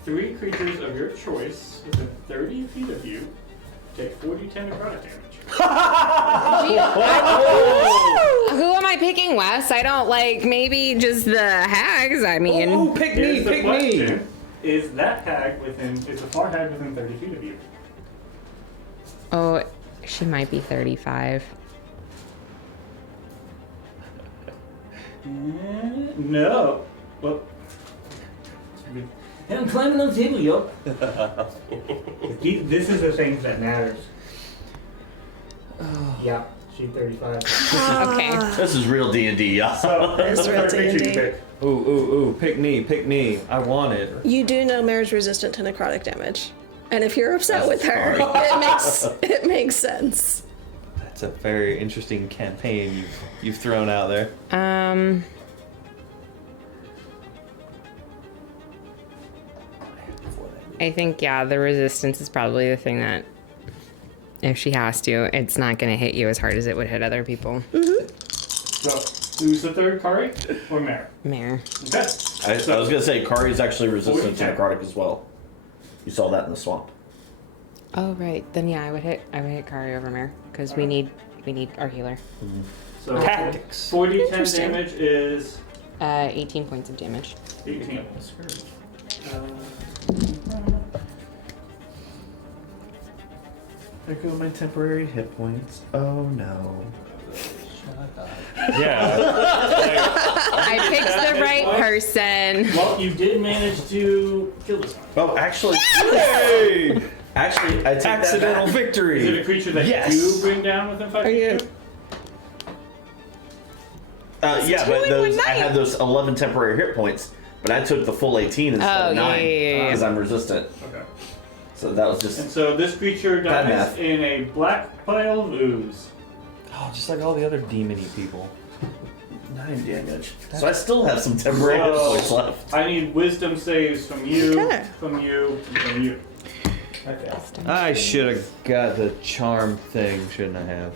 3 creatures of your choice within 30 feet of you take 4d10 necrotic damage. Who am I picking, Wes? I don't like maybe just the hags. I mean, Oh, pick me, Here's the pick me. question. Is that hag is the far hag within 30 feet of you? oh, she might be 35. No. Well, And I'm climbing on the table, yo. This is the thing that matters. Yeah, she's 35. Okay. This is real D&D, y'all. so It's what real other creature D&D. you pick? Ooh, ooh, ooh, pick me, pick me. I want it. You do know Mare's resistant to necrotic damage. And if you're upset with her, it makes sense. That's a very interesting campaign you've thrown out there. I think, yeah, the resistance is probably the thing that, if she has to, it's not going to hit you as hard as it would hit other people. So, who's the third, Kari or Mare? Mare. Okay. I was gonna say Kari's actually resistant to 40. necrotic as well. You saw that in the swamp. Oh, right. Then, yeah, I would hit Kari over Mare, because we need our healer. So Tactics. 40 10 Interesting. damage is 18 points of damage. 18. There go my temporary hit points. Oh no. Yeah. I picked the right person. Well, you did manage to kill this one. Oh, actually, Hey! actually, I take Accidental that back. victory. Is it a creature that Yes. you do bring down within 5 Are feet you? of you? Yeah, two but in one I night. had those 11 temporary hit points, but I took the full 18 instead Oh, of 9 yeah. because I'm resistant. Okay. So that was And just so this creature Bad dies math. in a black pile of ooze. Oh, just like all the other demony people. 9 damage. So I still have some temporary hit Whoa. points left. I need wisdom saves from you, Okay. from you, and from you. Okay. I should have got the charm thing, shouldn't I have?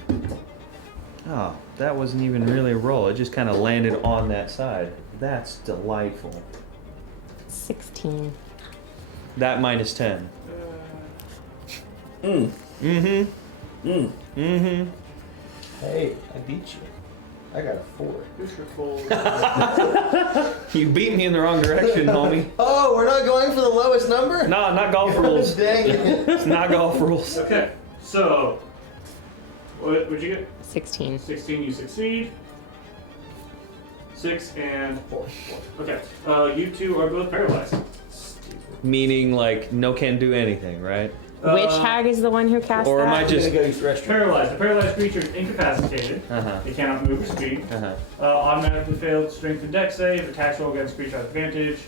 Oh, that wasn't even really a roll. It just kind of landed on that side. That's delightful. 16. That minus 10. Mm. Mm-hmm. Mm. Mm-hmm. Hey, I beat you. I got a 4. Who's your full? You beat me in the wrong direction, homie. Oh, we're not going for the lowest number? No, not golf rules. Dang it. It's not golf rules. Okay, so what'd you get? 16. 16, you succeed. 6 and 4. Okay, you two are both paralyzed. Meaning, like, no can do anything, right? Which hag is the one who cast Or am that? I I'm just... gonna go use the restroom. Paralyzed. The paralyzed creature is incapacitated. Uh-huh. It cannot move or speak. Uh-huh. Automatically failed strength and dex save. Attacks roll against creature has advantage.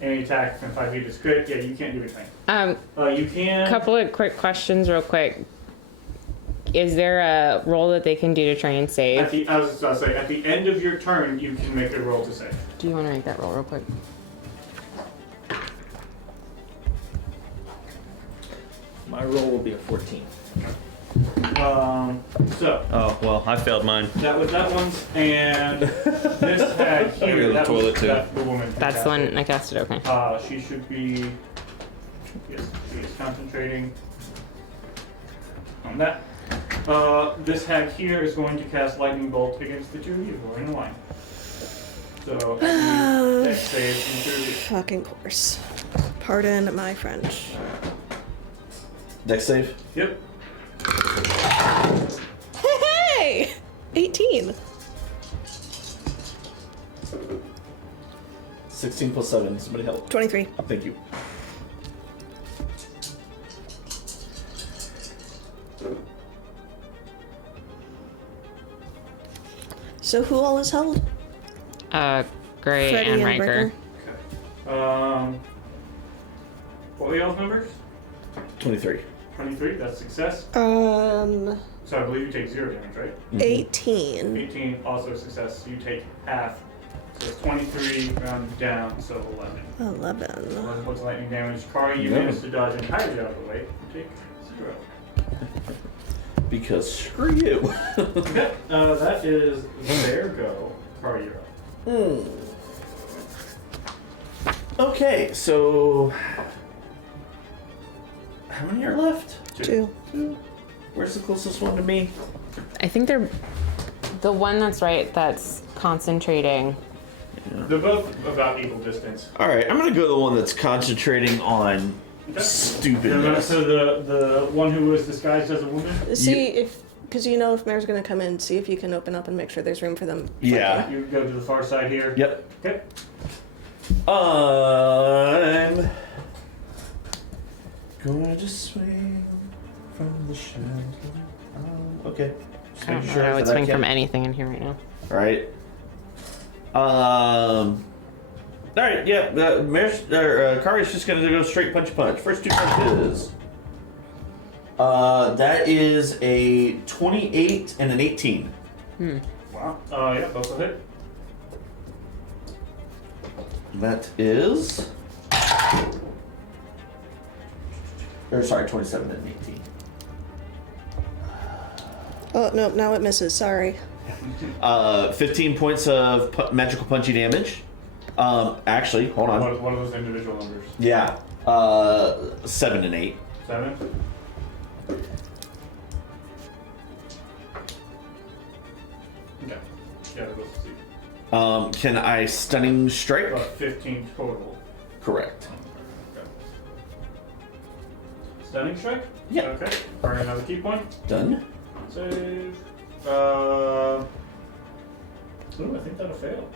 Any attack from 5 feet is crit. Yeah, you can't do anything. You can. Couple of quick questions real quick. Is there a roll that they can do to try and save? I was about to say, at the end of your turn, you can make a roll to save. Do you want to make that roll real quick? My roll will be a 14. So Oh, well, I failed mine. that was that one's, and this had go to here. the That toilet, was too. the woman. who That's cast the one it. I casted, okay. She should be. Yes, she is concentrating on that. This hag here is going to cast lightning bolt against the two of you who are in a line. So, dex save from the two of you. Fucking course. Pardon my French. Dex save. Yep. Hey! 18. 16 plus 7. Somebody help. 23. Oh, thank you. So who all is held? Gray Freddy and and Riker. Breaker. What were y'all's numbers? 23. 23, that's success. Um, So I believe you take 0 damage, right? 18. 18, also a success. So you take half. So it's 23 rounded down, so 11. 11. 11 points of lightning damage. Kari, you Yeah. managed to dodge entirely out of the way. You take 0. Because screw you. Okay, that is their go. Kari, you're up. Okay, so how many are left? 2. Where's the closest one to me? I think they're the one that's right. That's concentrating. They're both about equal distance. All right, I'm gonna go to the one that's concentrating on Okay. stupidness. So the one who was disguised as a woman? See if, because you know if Mayor's going to come in, see if you can open up and make sure there's room for them. Yeah. You go to the far side here. Yep. Okay. I'm going to swing from the shadow. Okay. Just I don't making know sure how I would that swing can- from anything in here right now. All right. All right. Yeah. Kari's just gonna go straight punch. First 2 punches. That is a 28 and an 18. Wow. Yeah, both will hit. That is. Or sorry, 27 and 18. Oh, no, now it misses. Sorry. 15 points of magical punchy damage. Actually, hold on. What are those individual numbers? Yeah. 7 and 8. 7? Okay. Yeah, they're both succeed. Can I stunning strike? About 15 total. Correct. Okay. Stunning strike? Yeah. Okay. Burn another key point. Done. Save. Ooh, I think that'll fail.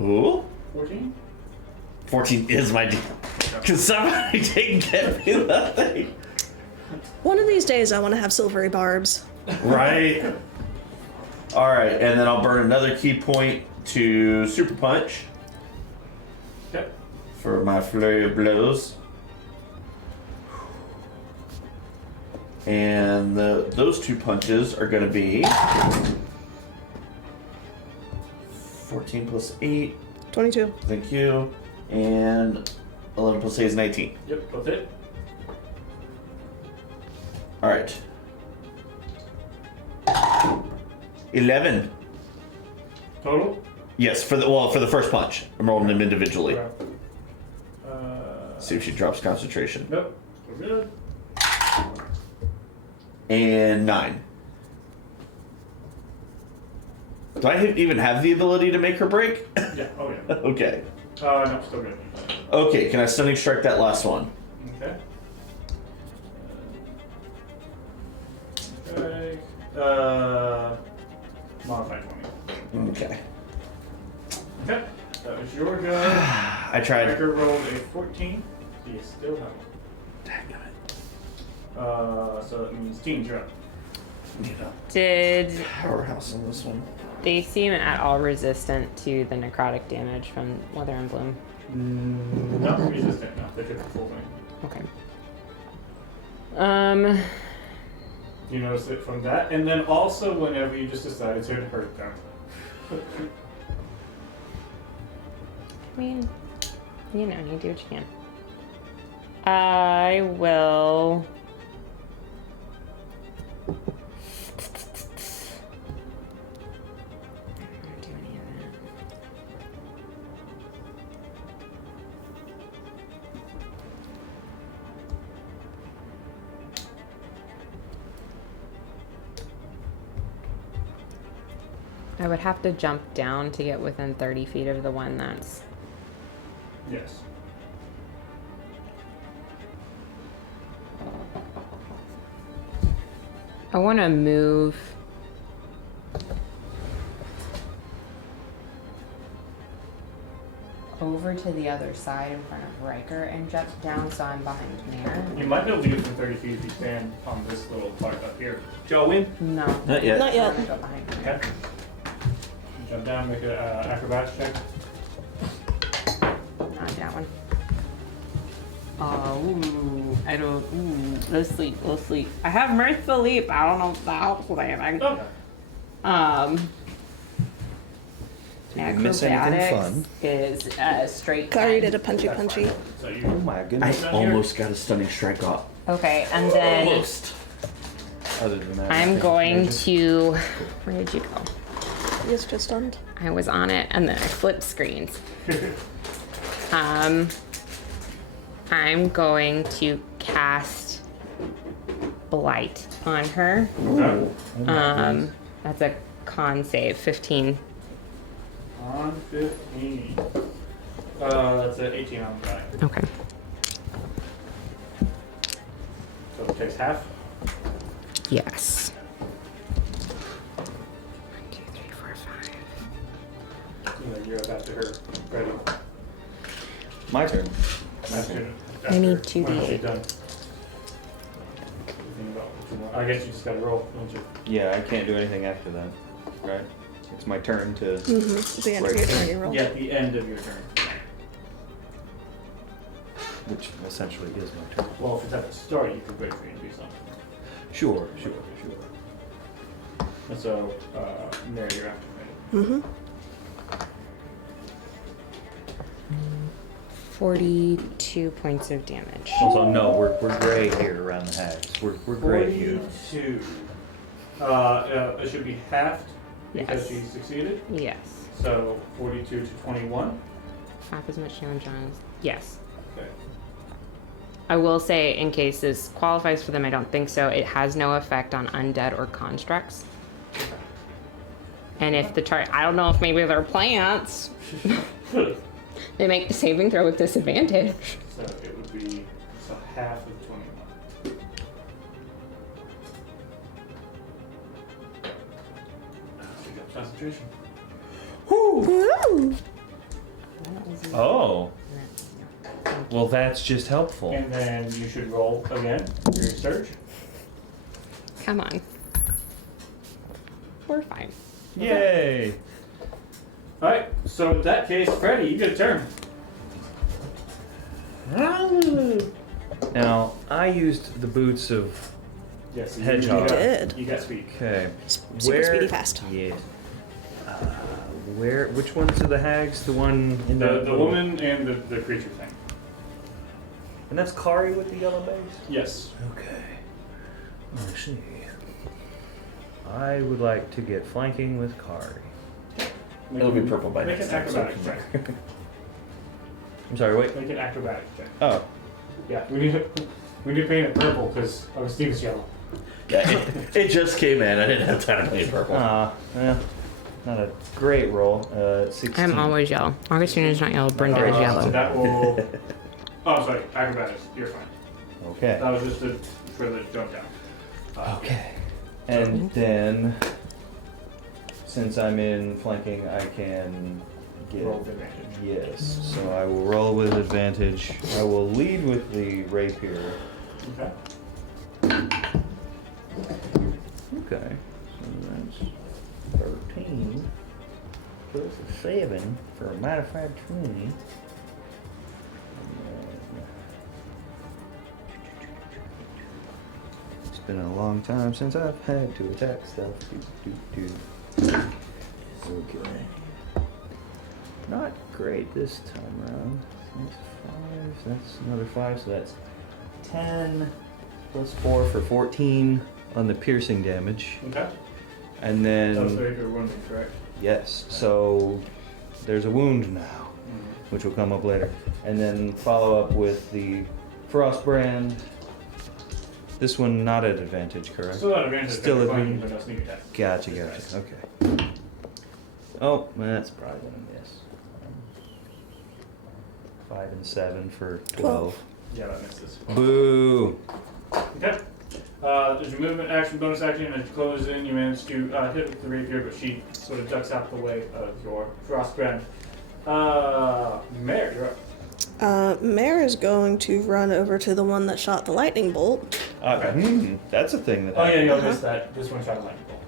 Ooh. 14? 14 is my because somebody didn't get me that thing. One of these days, I want to have silvery barbs. Right. All right, and then I'll burn another key point to super punch Okay. for my flurry of blows. And those 2 punches are going to be 14 plus 8. 22. Thank you. And 11 plus 8 is 19. Yep, both hit. All right. 11. Total? Yes, for the first punch. I'm rolling them individually. Okay. See if she drops concentration. Nope. We're good. And 9. Do I even have the ability to make her break? Yeah, oh yeah. Okay. No, still good. Okay, can I stunning strike that last one? Okay. Okay. Modify 20. Okay. Okay. That was your go. I tried. Striker rolled a 14. So you still have it. Dang it. So that means teens, you're up. Did Powerhouse on this one. they seem at all resistant to the necrotic damage from Weather and Bloom? Not resistant, no. They took the full thing. Okay. You notice it from that, and then also whenever you just decided to hurt them. I mean, you know, you do what you can. I will. Do any of that. I would have to jump down to get within 30 feet of the one that's. Yes. I want to move. Over to the other side in front of Riker and jump down so I'm behind Mare. You might be able to get from 30 feet if you stand on this little part up here. Joe, win? No. Not yet. Not yet. I'm gonna go behind Mare. Okay. Jump down, make an acrobatics check. Not that one. Ooh, I don't. Ooh, no sleep, no sleep. I have mirthful leap. I don't know if that helps with anything. Okay. Did we miss anything fun? Is straight. Kari 10. did a punchy. So Oh you. my goodness. I almost got a stunning strike off. Okay, and then Almost. Other than that, I'm nothing going major. to. Where did you go? He is just stunned. I was on it, and then I flipped screens. I'm going to cast Blight on her. Okay. That's a con save, 15. On 15. That's an 18 on the die. Okay. So it takes half. Yes. 1, 2, 3, 4, 5. And then you're up after her. Ready. My turn. I need After- 2d8. when she's done. You think about what you want. I guess you just gotta roll, don't you? Yeah, I can't do anything after that, right? It's my turn to. Mm-hmm. At the end of your turn, you roll. Yeah, at the end of your turn. Which essentially is my turn. Well, if it's at the start, you can wait for you to do something. Sure. And so, Mary, you're after me. Mm-hmm. 42 points of damage. Also, no, we're gray here around the hags. We're gray here. 42. It should be halved because Yes. she succeeded. Yes. So 42 to 21. Half as much damage on. Yes. Okay. I will say, in case this qualifies for them, I don't think so. It has no effect on undead or constructs. And if the chart, I don't know if maybe they're plants. They make the saving throw with disadvantage. So it would be half of 21. You got concentration. Woo! Oh. Well, that's just helpful. And then you should roll again for your surge. Come on. We're fine. Yay! Alright, so in that case, Freddy, you get a turn. Now, I used the boots of. Yes, you Hedgehog. Did. You got speed. Okay. Super speedy fast. Yeah. Where? Which ones are the hags? The one in The woman and the creature thing. And that's Kari with the yellow base? Yes. Okay. Let's see. I would like to get flanking with Kari. It'll be purple by Make next an time. so- acrobatics check. I'm sorry, wait. Make an acrobatics check. Oh. Yeah, we need to paint it purple because Steve's yellow. Yeah, it just came in. I didn't have time to paint purple. Well, not a great roll. 16. I'm always yellow. Augustina's not yellow. Brenda is So yellow. that will. Oh, sorry, acrobatics. You're fine. Okay. That was just for the jump down. Okay. And then, since I'm in flanking, I can get. Roll with advantage. Yes. So I will roll with advantage. I will lead with the rapier. Okay. Okay. So that's 13 plus a 7 for a modified 20. And then- It's been a long time since I've had to attack stuff. Okay. Not great this time around. That's 5, that's another 5, so that's 10 plus 4 for 14 on the piercing damage. Okay. And That was then, very good wounding, correct? yes, so there's a wound now, Mm-hmm. which will come up later. And then follow up with the frost brand. This one not at advantage, correct? Still at advantage. Still but at flanking, advantage. but no sneak attack. Gotcha. Okay. Oh, that's probably gonna miss. 5 and 7 for 12. Yeah, that misses. Boo! Okay. There's your movement, action, bonus action, and as you close in, you manage to hit with the rapier, but she sort of ducks out the way of your frost brand. Mare, you're up. Mare is going to run over to the one that shot the lightning bolt. That's a thing that Oh yeah, happened. you'll miss that. This one shot a lightning bolt.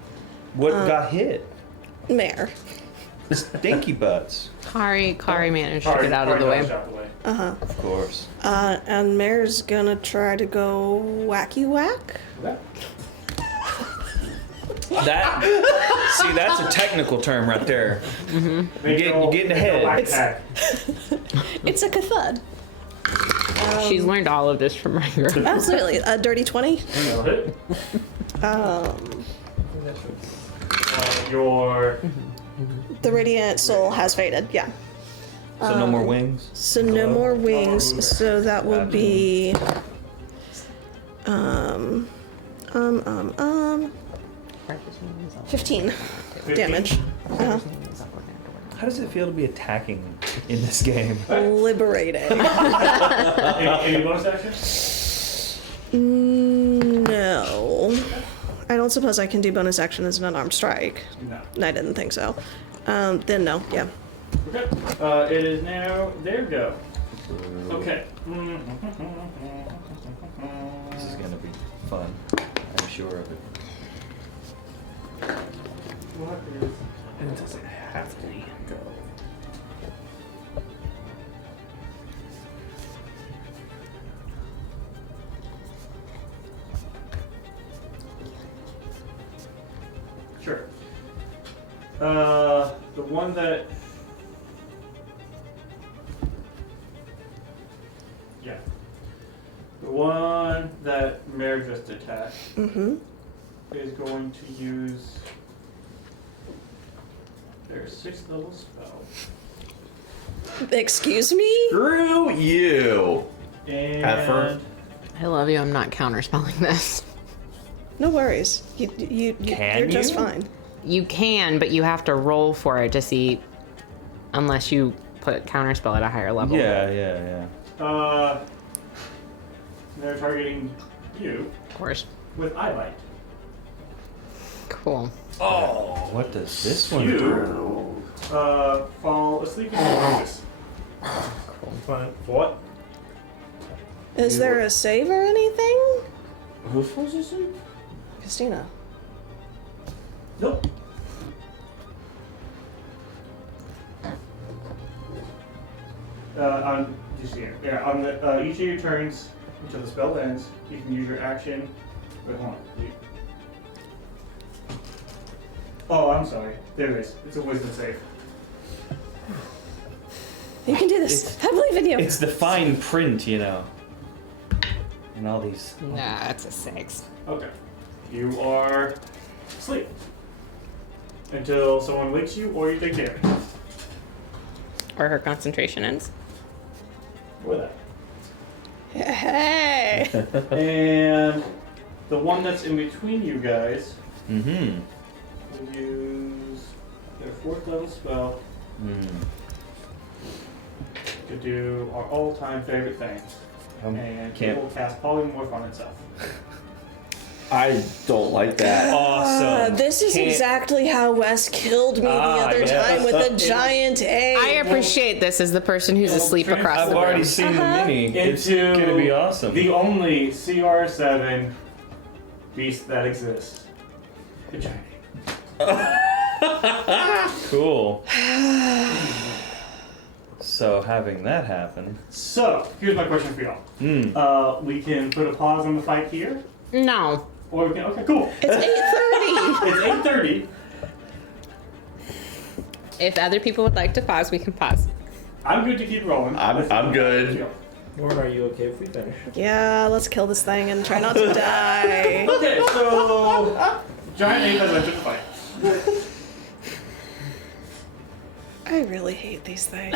What got hit? Mare. Stinky butts. Kari managed to Kari- get out of Kari the way. dodged out the way. Of course. And Mare's gonna try to go wacky whack. Okay. That's a technical term right there. Make You're getting ahead. whack attack. It's a cathud. She's learned all of this from Ringer. Absolutely. A dirty 20. That'll hit. Your The radiant soul has faded, yeah. So no more wings. So no more wings, so that will be 15 damage. How does it feel to be attacking in this game? Liberated. any bonus action? No. I don't suppose I can do bonus action as an unarmed strike. No. I didn't think so. Then no, yeah. Okay. It is now their go. Okay. This is gonna be fun. I'm sure of it. What is? It doesn't have to go. Sure. The one that. Yeah. The one that Mare just attacked is going to use their 6th level spell. Excuse me? Screw you. And Heifer. I love you. I'm not counterspelling this. No worries. You're just you? fine. You can, but you have to roll for it to see, unless you put counterspell at a higher level. Yeah. They're targeting you Of course. with eyelight. Cool. Oh, what does this one do? You fall asleep in your focus. Fine. What? Is there a save or anything? Who's supposed to sleep? Christina. Nope. On just here. Yeah, on the each of your turns until the spell ends, you can use your action. Wait, hold on. Oh, I'm sorry. There it is. It's a wisdom save. You can do this. I believe in you. It's the fine print, you know. And all these. Nah, that's a 6. Okay. You are asleep until someone wakes you or you take damage. Or her concentration ends. Or that. Hey. And the one that's in between you guys Mm-hmm. will use their 4th level spell to do our all-time favorite thing. And it can't- will cast polymorph on itself. I don't like that. Awesome. This is exactly how Wes killed me the other yes. time with a giant egg. I appreciate this as the person who's asleep across I've the already room. seen the mini. It's Into gonna be awesome. The only CR7 beast that exists. The giant. Cool. So having that happen. So, here's my question for y'all. We can put a pause on the fight here, No. or we can. Okay, cool. It's 8:30. It's 8:30. If other people would like to pause, we can pause. I'm good to keep rolling. I'm good. Lauren, are you okay if we finish? Yeah, let's kill this thing and try not to die. Okay, so giant ape has entered the fight. I really hate these things.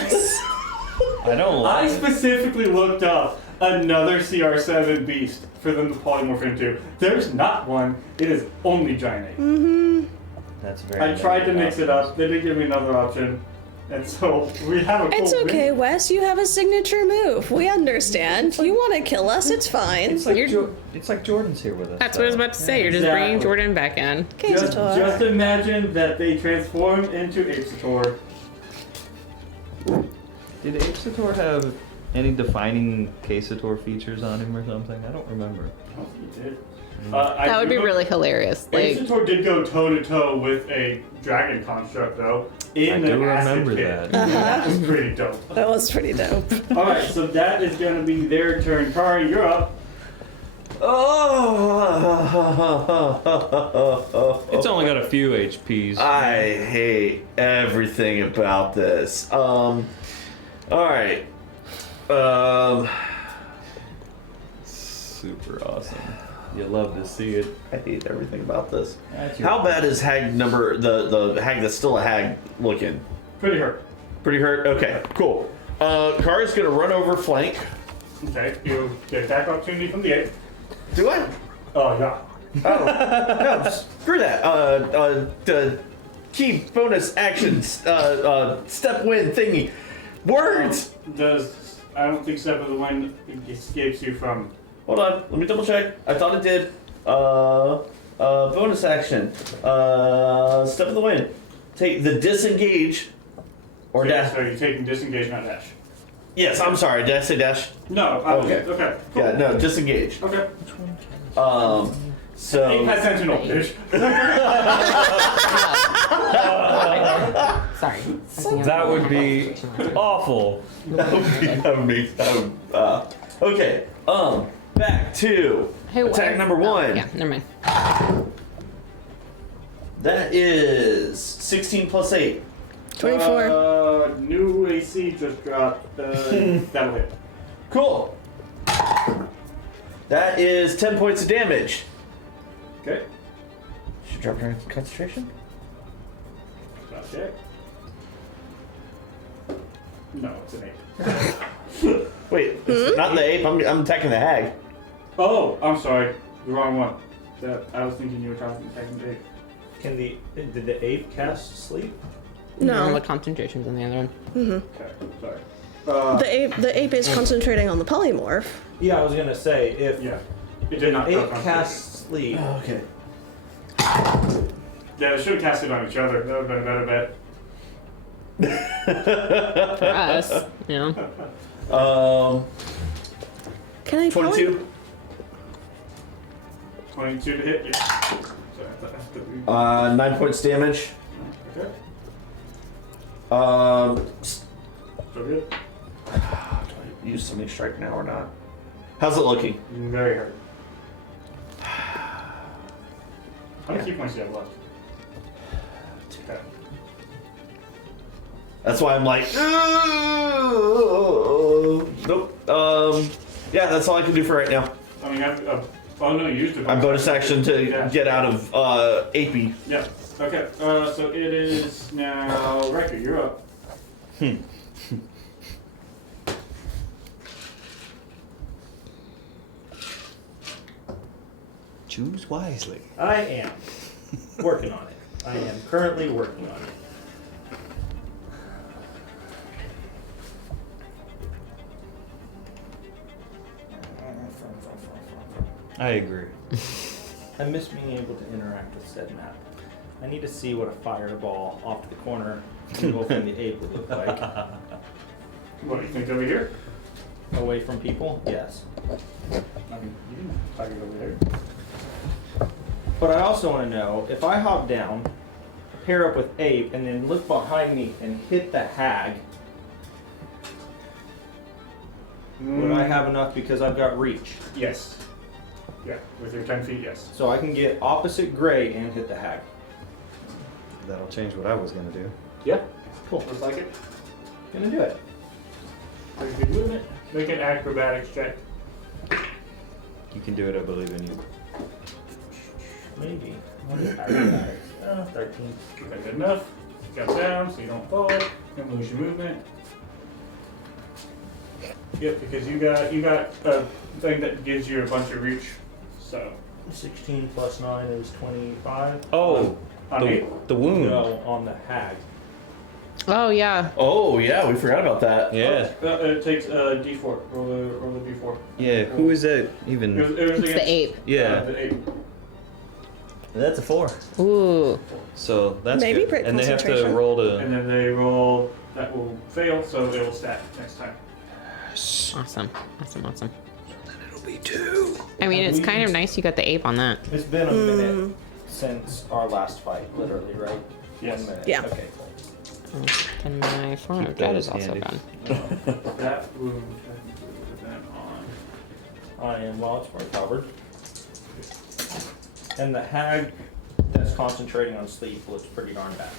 I don't I like. specifically looked up another CR7 beast for them to polymorph into. There's not one. It is only giant ape. That's very. I tried to mix it up. They didn't give me another option, and so we have a. It's cool okay, Wes. You have a signature move. We understand. You want to kill us? It's fine. It's like it's like Jordan's here with us. That's what I was about to say. You're just bringing Exactly. Jordan back in. Just Kazator. imagine that they transform into Apesator. Did Apesator have any defining Casator features on him or something? I don't remember. Oh, you did. That would be really hilarious. Like, Ace did go toe to toe with a dragon construct though. In I the do acid remember pit. that. That was pretty dope. That was pretty dope. Alright, so that is gonna be their turn. Kari, you're up. It's only got a few HPs. I hate everything about this. Alright. Super awesome. You love to see it. I hate everything about this. That's your How bad is hag number the hag that's still a hag looking? Pretty hurt. Pretty hurt? Okay, cool. Kari's gonna run over flank. Okay, you get attack opportunity from the 8. Do I? Oh, yeah. Oh, no, screw that. The key bonus actions, step win thingy. Words! I don't think Step of the Wind escapes you from. Hold on, let me double check. I thought it did. Bonus action. Step of the wind. Take the disengage or dash. So you're taking disengage, not dash. Yes, I'm sorry. Did I say dash? No, Okay. Okay, cool. Yeah, no, disengage. Okay. So. 8 has sentinel, bitch. sorry. That would be awful. Okay. Back to attack number 1. Yeah, never mind. That is 16 plus 8. 24. New AC just dropped. That'll hit. Cool. That is 10 points of damage. Okay. Should drop her concentration? Stop check. No, it's an 8. Wait, it's not the ape. I'm attacking the hag. Oh, I'm sorry. The wrong one. I was thinking you were attacking the 8. Did the ape cast sleep? No, No. the concentration's on the other one. Okay, sorry. The ape is concentrating on the polymorph. Yeah, I was gonna say if Yeah. It did not ape drop casts sleep. Oh, okay. Yeah, they should have cast it on each other. That would have been a better bet. For us, you know. Can I 22. 22 to hit. Yeah. Sorry, I thought 9 points damage. Okay. So good. do I use Summoning Strike now or not? How's it looking? Very hurt. How many key points do you have left? Okay. That's why I'm like, nope. Yeah, that's all I can do for right now. I mean, oh no, you used it. I'm bonus action to get out of AP. Yeah. Okay. So it is now Riker. You're up. Choose wisely. I am working on it. I am currently working on it. I agree. I miss being able to interact with said map. I need to see what a fireball off to the corner engulfing the ape would look like. What do you think over here? Away from people? Yes. I mean, you can target over there. But I also want to know, if I hop down, pair up with ape, and then look behind me and hit the hag, would I have enough because I've got reach? Yes. Yeah, with your 10 feet, yes. So I can get opposite gray and hit the hag. That'll change what I was gonna do. Yeah. Cool. Looks like it. Gonna do it. Pretty good movement. Make an acrobatics check. You can do it, I believe in you. Maybe. What is acrobatics? 13. Okay, good enough. Jump down so you don't fall and lose your movement. Yep, because you got a thing that gives you a bunch of reach. So 16 plus 9 is 25. Oh, on me. the wound. No, on the hag. Oh yeah. Oh yeah, we forgot about that. Yeah. It takes a D4. Roll a D4. Yeah. Who is that even? It was It's against, the ape. Yeah. the ape. That's a 4. Ooh. So that's Maybe good. break And they have to concentration. roll to. And then they roll. That will fail, so they will stat next time. Awesome. Awesome. Awesome. Me too. I mean, it's kind of nice you got the ape on that. It's been a minute since our last fight, literally, right? Yes. 1 minute. Yeah. Okay, cool. And my form of Keep dread that is also handy. gone. That wound, put that on. I am well, it's more covered. And the hag that's concentrating on sleep looks pretty darn bad.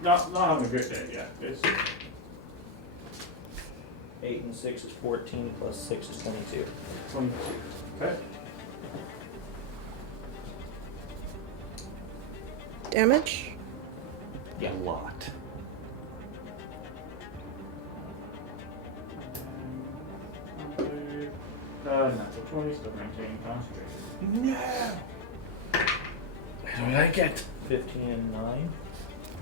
Not having a good day yet. It's 8 and 6 is 14, plus 6 is 22. 22. Okay. Damage? A lot. Natural 20, still maintaining concentration. I don't like it. 15 and 9.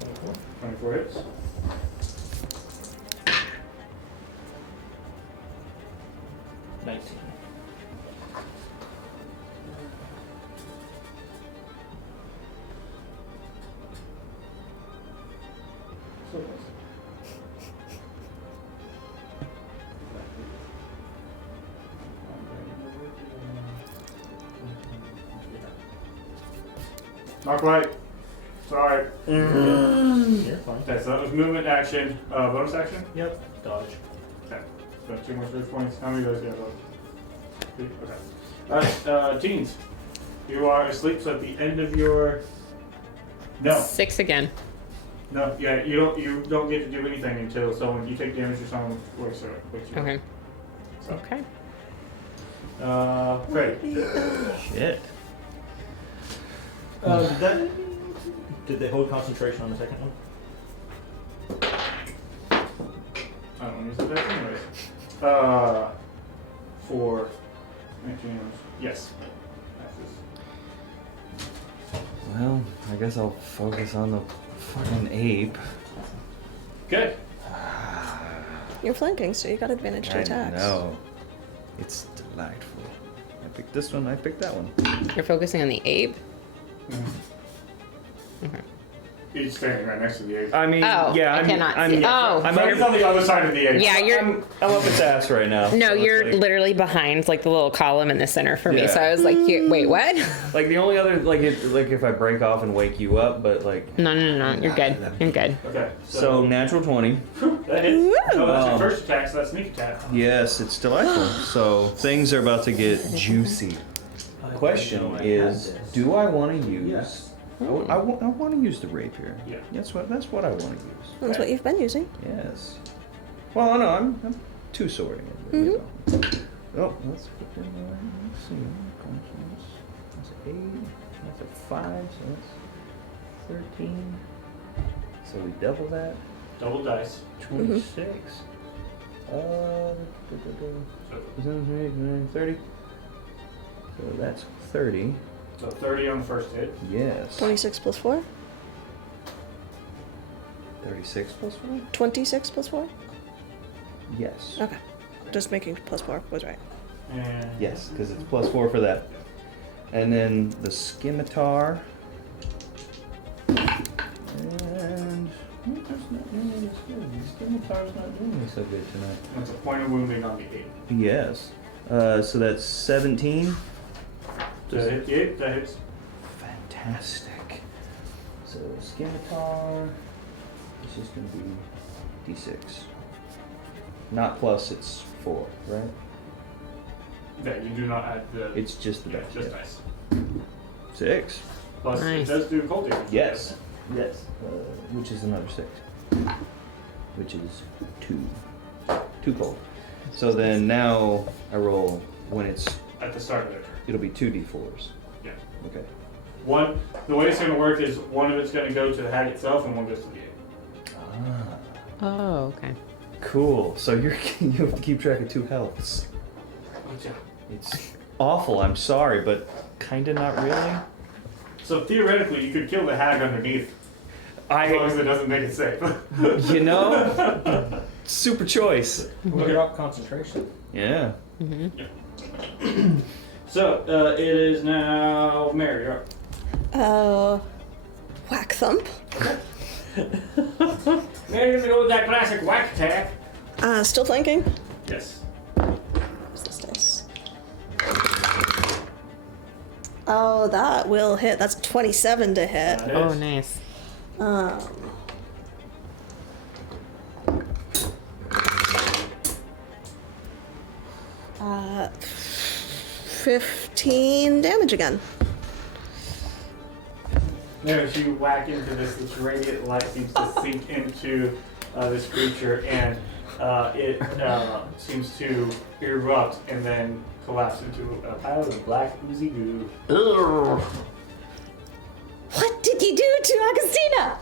24. 24 hits. So close. Not quite. Sorry. You're fine. Okay, so that was movement, action, bonus action. Yep. Dodge. Okay. So 2 more surge points. How many of those do you have left? 3? Okay. Alright, teens. You are asleep, so at the end of your. No. 6 again. No, yeah, you don't get to do anything until someone you take damage or someone wakes you up. Okay. So, Okay. Freddy. Shit. Did they hold concentration on the second one? I don't use the deck anyways. For 19 damage. Yes. Well, I guess I'll focus on the fucking ape. Good. You're flanking, so you got advantage to I attacks. know. It's delightful. I picked this one, I picked that one. You're focusing on the ape? Okay. He's standing right next to the ape. I mean, Oh, yeah, I cannot see. Oh. I'm Freddy's on the other side of the ape. Yeah, you're. I'm up its ass right now. No, so it's you're like, literally behind like the little column in the center for me. Yeah. So I was like, wait, what? like the only other like if I break off and wake you up, but like No, you're good. You're good. Okay. so natural 20. That hits. Oh, that's your Um, first attack, so that's sneak attack. Yes, it's delightful. So things are about to get juicy. Question is, do I want to use? I want to use the rapier. Yeah. That's what I want to use. That's what you've been using. Yes. Well, no, I'm two swording it. You know. Oh, let's put in let's see. That's 8. That's a 5. So that's 13. So we double that. Double dice. 26. 30. So that's 30. So 30 on the first hit. Yes. 26 plus 4? 36 plus 4? 26 plus 4? Yes. Okay. Just making plus 4 was right. And Yes, because it's plus 4 for that. And then the scimitar. And that's not doing me as good. The scimitar's not doing me so good tonight. that's a point of wounding on the ape. Yes. So that's 17. To hit the ape, that hits. Fantastic. So scimitar. This is going to be D6. Not plus, it's 4, right? Yeah, you do not add the. It's just the yeah, dice. just yeah. dice. 6. Plus, Nice. it does do cold damage. Yes. Yes. Which is another 6. Which is 2. 2 cold. So then now I roll when it's, At the start of it. it'll be 2 D4s. Yeah. Okay. The way it's going to work is one of it's going to go to the hag itself and one goes to the ape. Ah. Oh, okay. Cool. So you have to keep track of 2 healths. Good job. It's awful. I'm sorry, but kinda not really. So theoretically, you could kill the hag underneath, as long as it doesn't make it safe. You know, super choice. Look it up, concentration. Yeah. So it is now Mary. You're up. Whack thump. Mary's gonna go with that classic whack attack. Still flanking. Yes. Oh, that will hit. That's 27 to hit. That Oh, is. nice. 15 damage again. As you whack into this radiant light seems to sink into this creature, and it seems to erupt and then collapse into a pile of black oozy goo. What did you do to Augustina?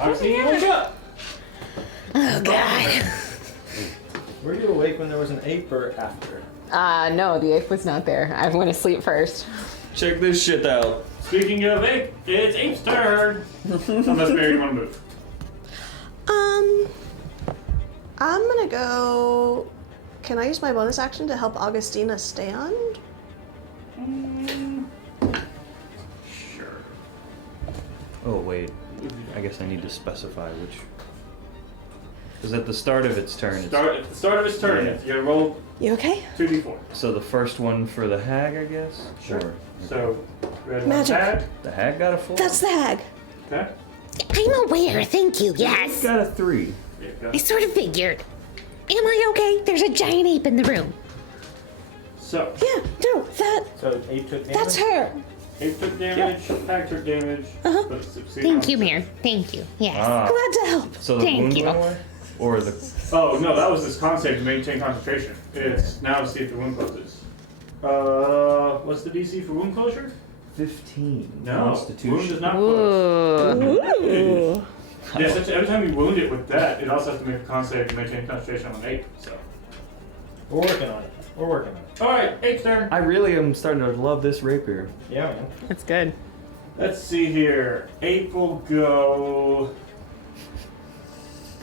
Augustine, wake up! Oh God. Were you awake when there was an ape or after? No, the ape was not there. I went to sleep first. Check this shit out. Speaking of ape, it's Ape's turn! Unless Mary, you want to move. I'm gonna go. Can I use my bonus action to help Augustina stand? Sure. Oh wait, I guess I need to specify which. Because at the start of its turn, At the start of its turn, Yeah. you gotta roll You okay? 2d4. so the first one for the hag, I guess. Sure. So, red Magic. Hag. The hag got a 4. That's the hag. Okay. I'm aware, thank you, yes. Got a 3. There you go. I sort of figured. Am I okay? There's a giant ape in the room. So, Yeah, no, So ape took damage? that's her. Ape took damage, Hag took damage, Uh-huh. but succeeded Thank on you, the- Mayor. Thank you. Yes. Ah, Glad to help. so the Thank wound you. went away, or the Oh, no, that was this con save to maintain concentration. It's now to see if the wound closes. What's the DC for wound closure? 15 No, Constitution. wound does not close. Ooh. Ooh. Yes, every time you wound it with that, it also has to make a con save to maintain concentration on an ape. So, We're working on it. We're working on it. all right, ape's turn. I really am starting to love this rapier. Yeah, man. That's good. Let's see here. Ape will go.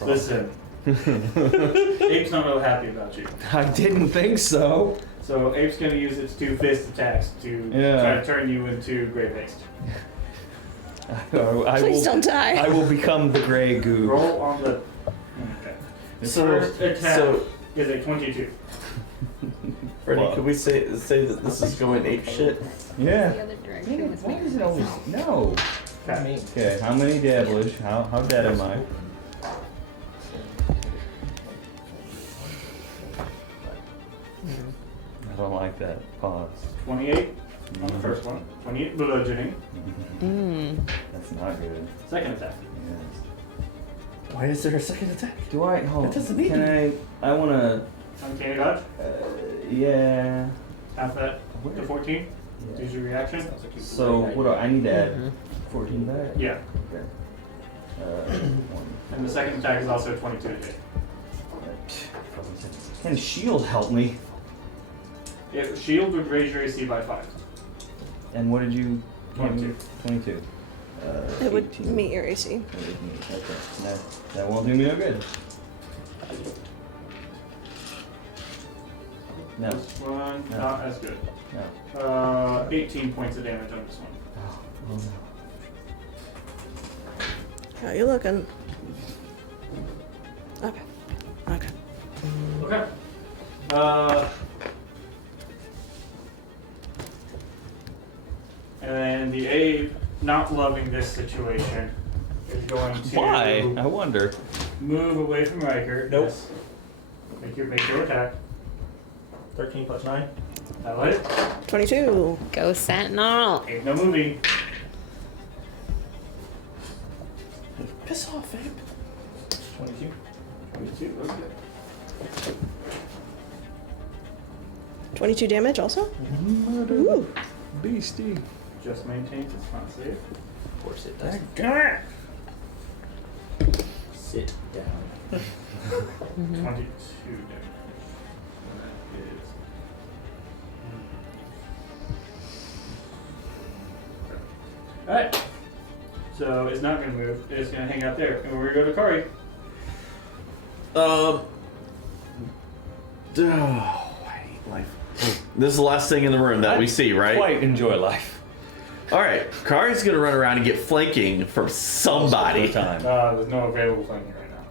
Listen, Ape's not real happy about you. I didn't think so. So Ape's gonna use its 2 fist attacks to Yeah. try to turn you into grave haste. I Please will, don't die. I will become the gray goo. Roll on the. Okay. So, First attack so is a 22. Freddie, What? could we say that this is going ape shit? Yeah. other direction was Why is it always no? I mean, Okay, how many dabblage? How dead am I? I don't like that pause. 28 on the first one. 28 bludgeoning. That's not good. Second attack. Yes. Why is there a second attack? Do I? Hold. That doesn't mean- Can I wanna. Uncanny dodge. Yeah. Half that to 14. Yeah. Use your reaction. So what do I need to add? 14 back. Yeah. Okay. 1. And the second attack is also 22 to hit. Can shield help me? If shield would raise your AC by 5. And what did you? 22. 22. It would 18. meet your AC. It would meet. Okay. That won't do me no good. No. This one, No. not as good. No. 18 points of damage on this one. Oh no. How you looking? Okay. Okay. Okay. And then the ape, not loving this situation, is going to Why? I wonder. move away from Riker. Nope. Yes. Make your attack. 13 plus 9. I let it. 22. Go Sentinel. Ain't no moving. Piss off, ape. 22. 22. Okay. 22 damage also? Ooh. Beastie. Just maintains its con save. Of course it does. Sit down. 22 damage. And that is. Alright. So it's not going to move. It's going to hang out there. And we're going to go to Kari. I hate life. This is the last thing in the room that we see, right? Quite enjoy life. All right, Kari's gonna run around and get flanking from somebody. Most of the time. There's no available flanking right now.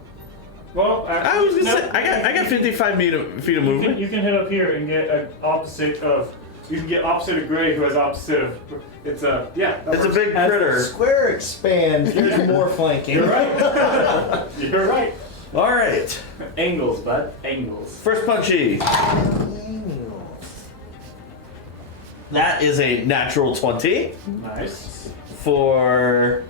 Well, I was gonna say I got 55 feet of You movement. can hit up here and get an opposite of You can get opposite of gray, who has opposite of. It's a yeah. that It's a works. big As the critter. square expands, there's more flanking. You're right. You're right. All right. Angles, bud. Angles. First punchy. That is a natural 20 Nice. for.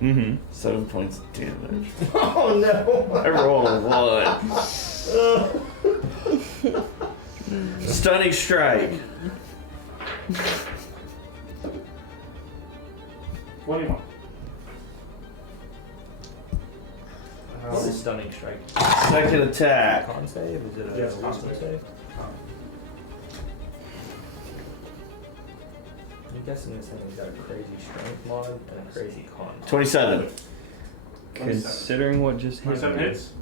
Mm-hmm. 7 points of damage. Oh no! I roll a 1. Stunning strike. 21. What's a stunning strike? Second attack. Con save? Is it a Yes, con wisdom save. save? I'm guessing this thing's got a crazy strength mod and a crazy con. 27. Considering what just hit 27 me. hits.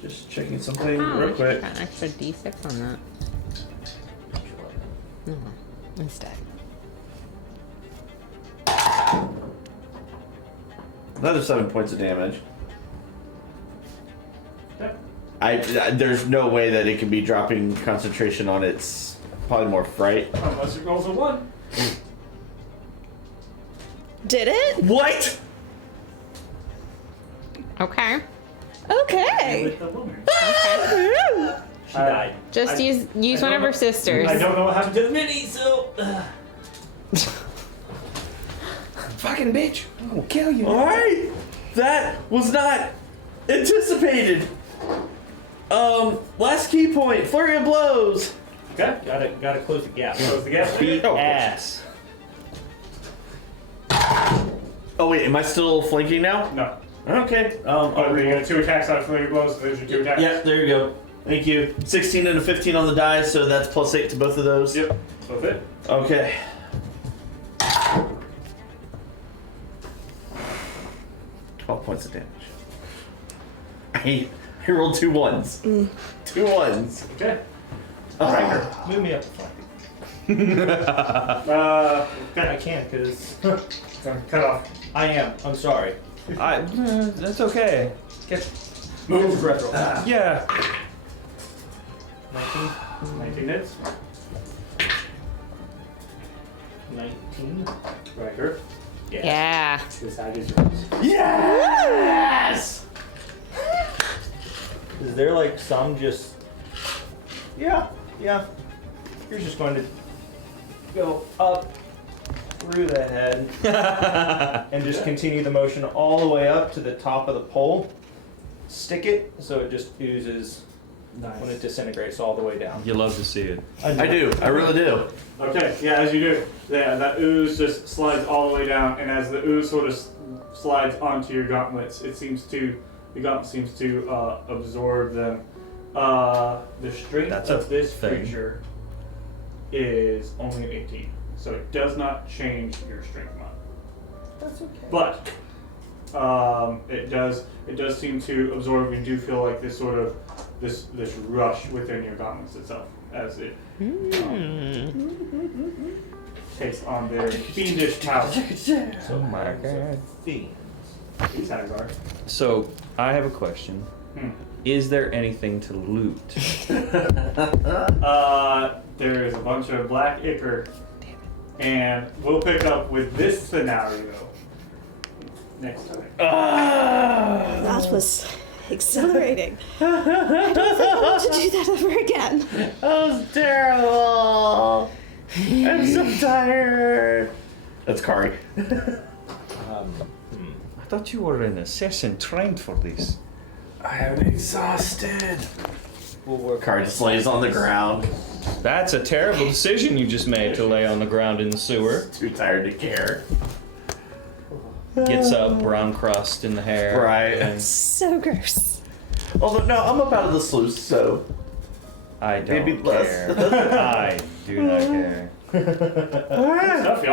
Just checking something Oh, real I quick. got an extra D6 on that. No, instead. Another 7 points of damage. Yeah. There's no way that it can be dropping concentration on its polymorph, right? Unless it rolls a 1. Did it? What? Okay. With the woman. She died. Just I- use I one don't of her know- sisters. I don't know what happened to the mini, so. Fucking bitch. I'm gonna kill you. Alright! That was not anticipated. Last key point, flurry of blows. Okay. Gotta close the gap. Close the gap. Beat Oh. ass. Oh wait, am I still flanking now? No. Okay. Oh, you got 2 attacks out of flurry blows, so there's your 2 attacks. Yeah, there you go. Thank you. 16 and a 15 on the die, so that's +8 to both of those. Yep. Both it. Okay. $12 points of damage. I rolled 2 1s. 2 1s. Okay. Riker. Move me up. I I can't because cut off. I am. I'm sorry. That's okay. Move. Retro. Yeah. 19. 19 hits. 19. Riker. Yeah. This side is yours. Yes! Is there like some just? Yeah. You're just going to go up through the head and just continue the motion all the way up to the top of the pole. Stick it so it just oozes when it disintegrates all the way down. You love to see it. I do. I really do. Okay, yeah, as you do. Yeah, that ooze just slides all the way down, and as the ooze sort of slides onto your gauntlets, the gauntlet seems to absorb them. The strength That's a of this thing. creature is only an 18, so it does not change your strength mod. That's okay. But it does seem to absorb. You do feel like this sort of this rush within your gauntlets itself as it takes on their fiendish power. So my God. Fiends. These Hagar. So, I have a question. Is there anything to loot? There is a bunch of black ichor, and we'll pick up with this scenario next time. That was exhilarating. I don't think I want to do that ever again. That was terrible. I'm so tired. That's Kari. I thought you were an assassin trained for this. I am exhausted. We'll work. Kari just lays on the ground. That's a terrible decision you just made to lay on the ground in the sewer. Too tired to care. Gets up, brown crust in the hair. Right. and So gross. Although, no, I'm up out of the sluice, so. I Maybe don't less. care. I do not care. Stuff, y'all.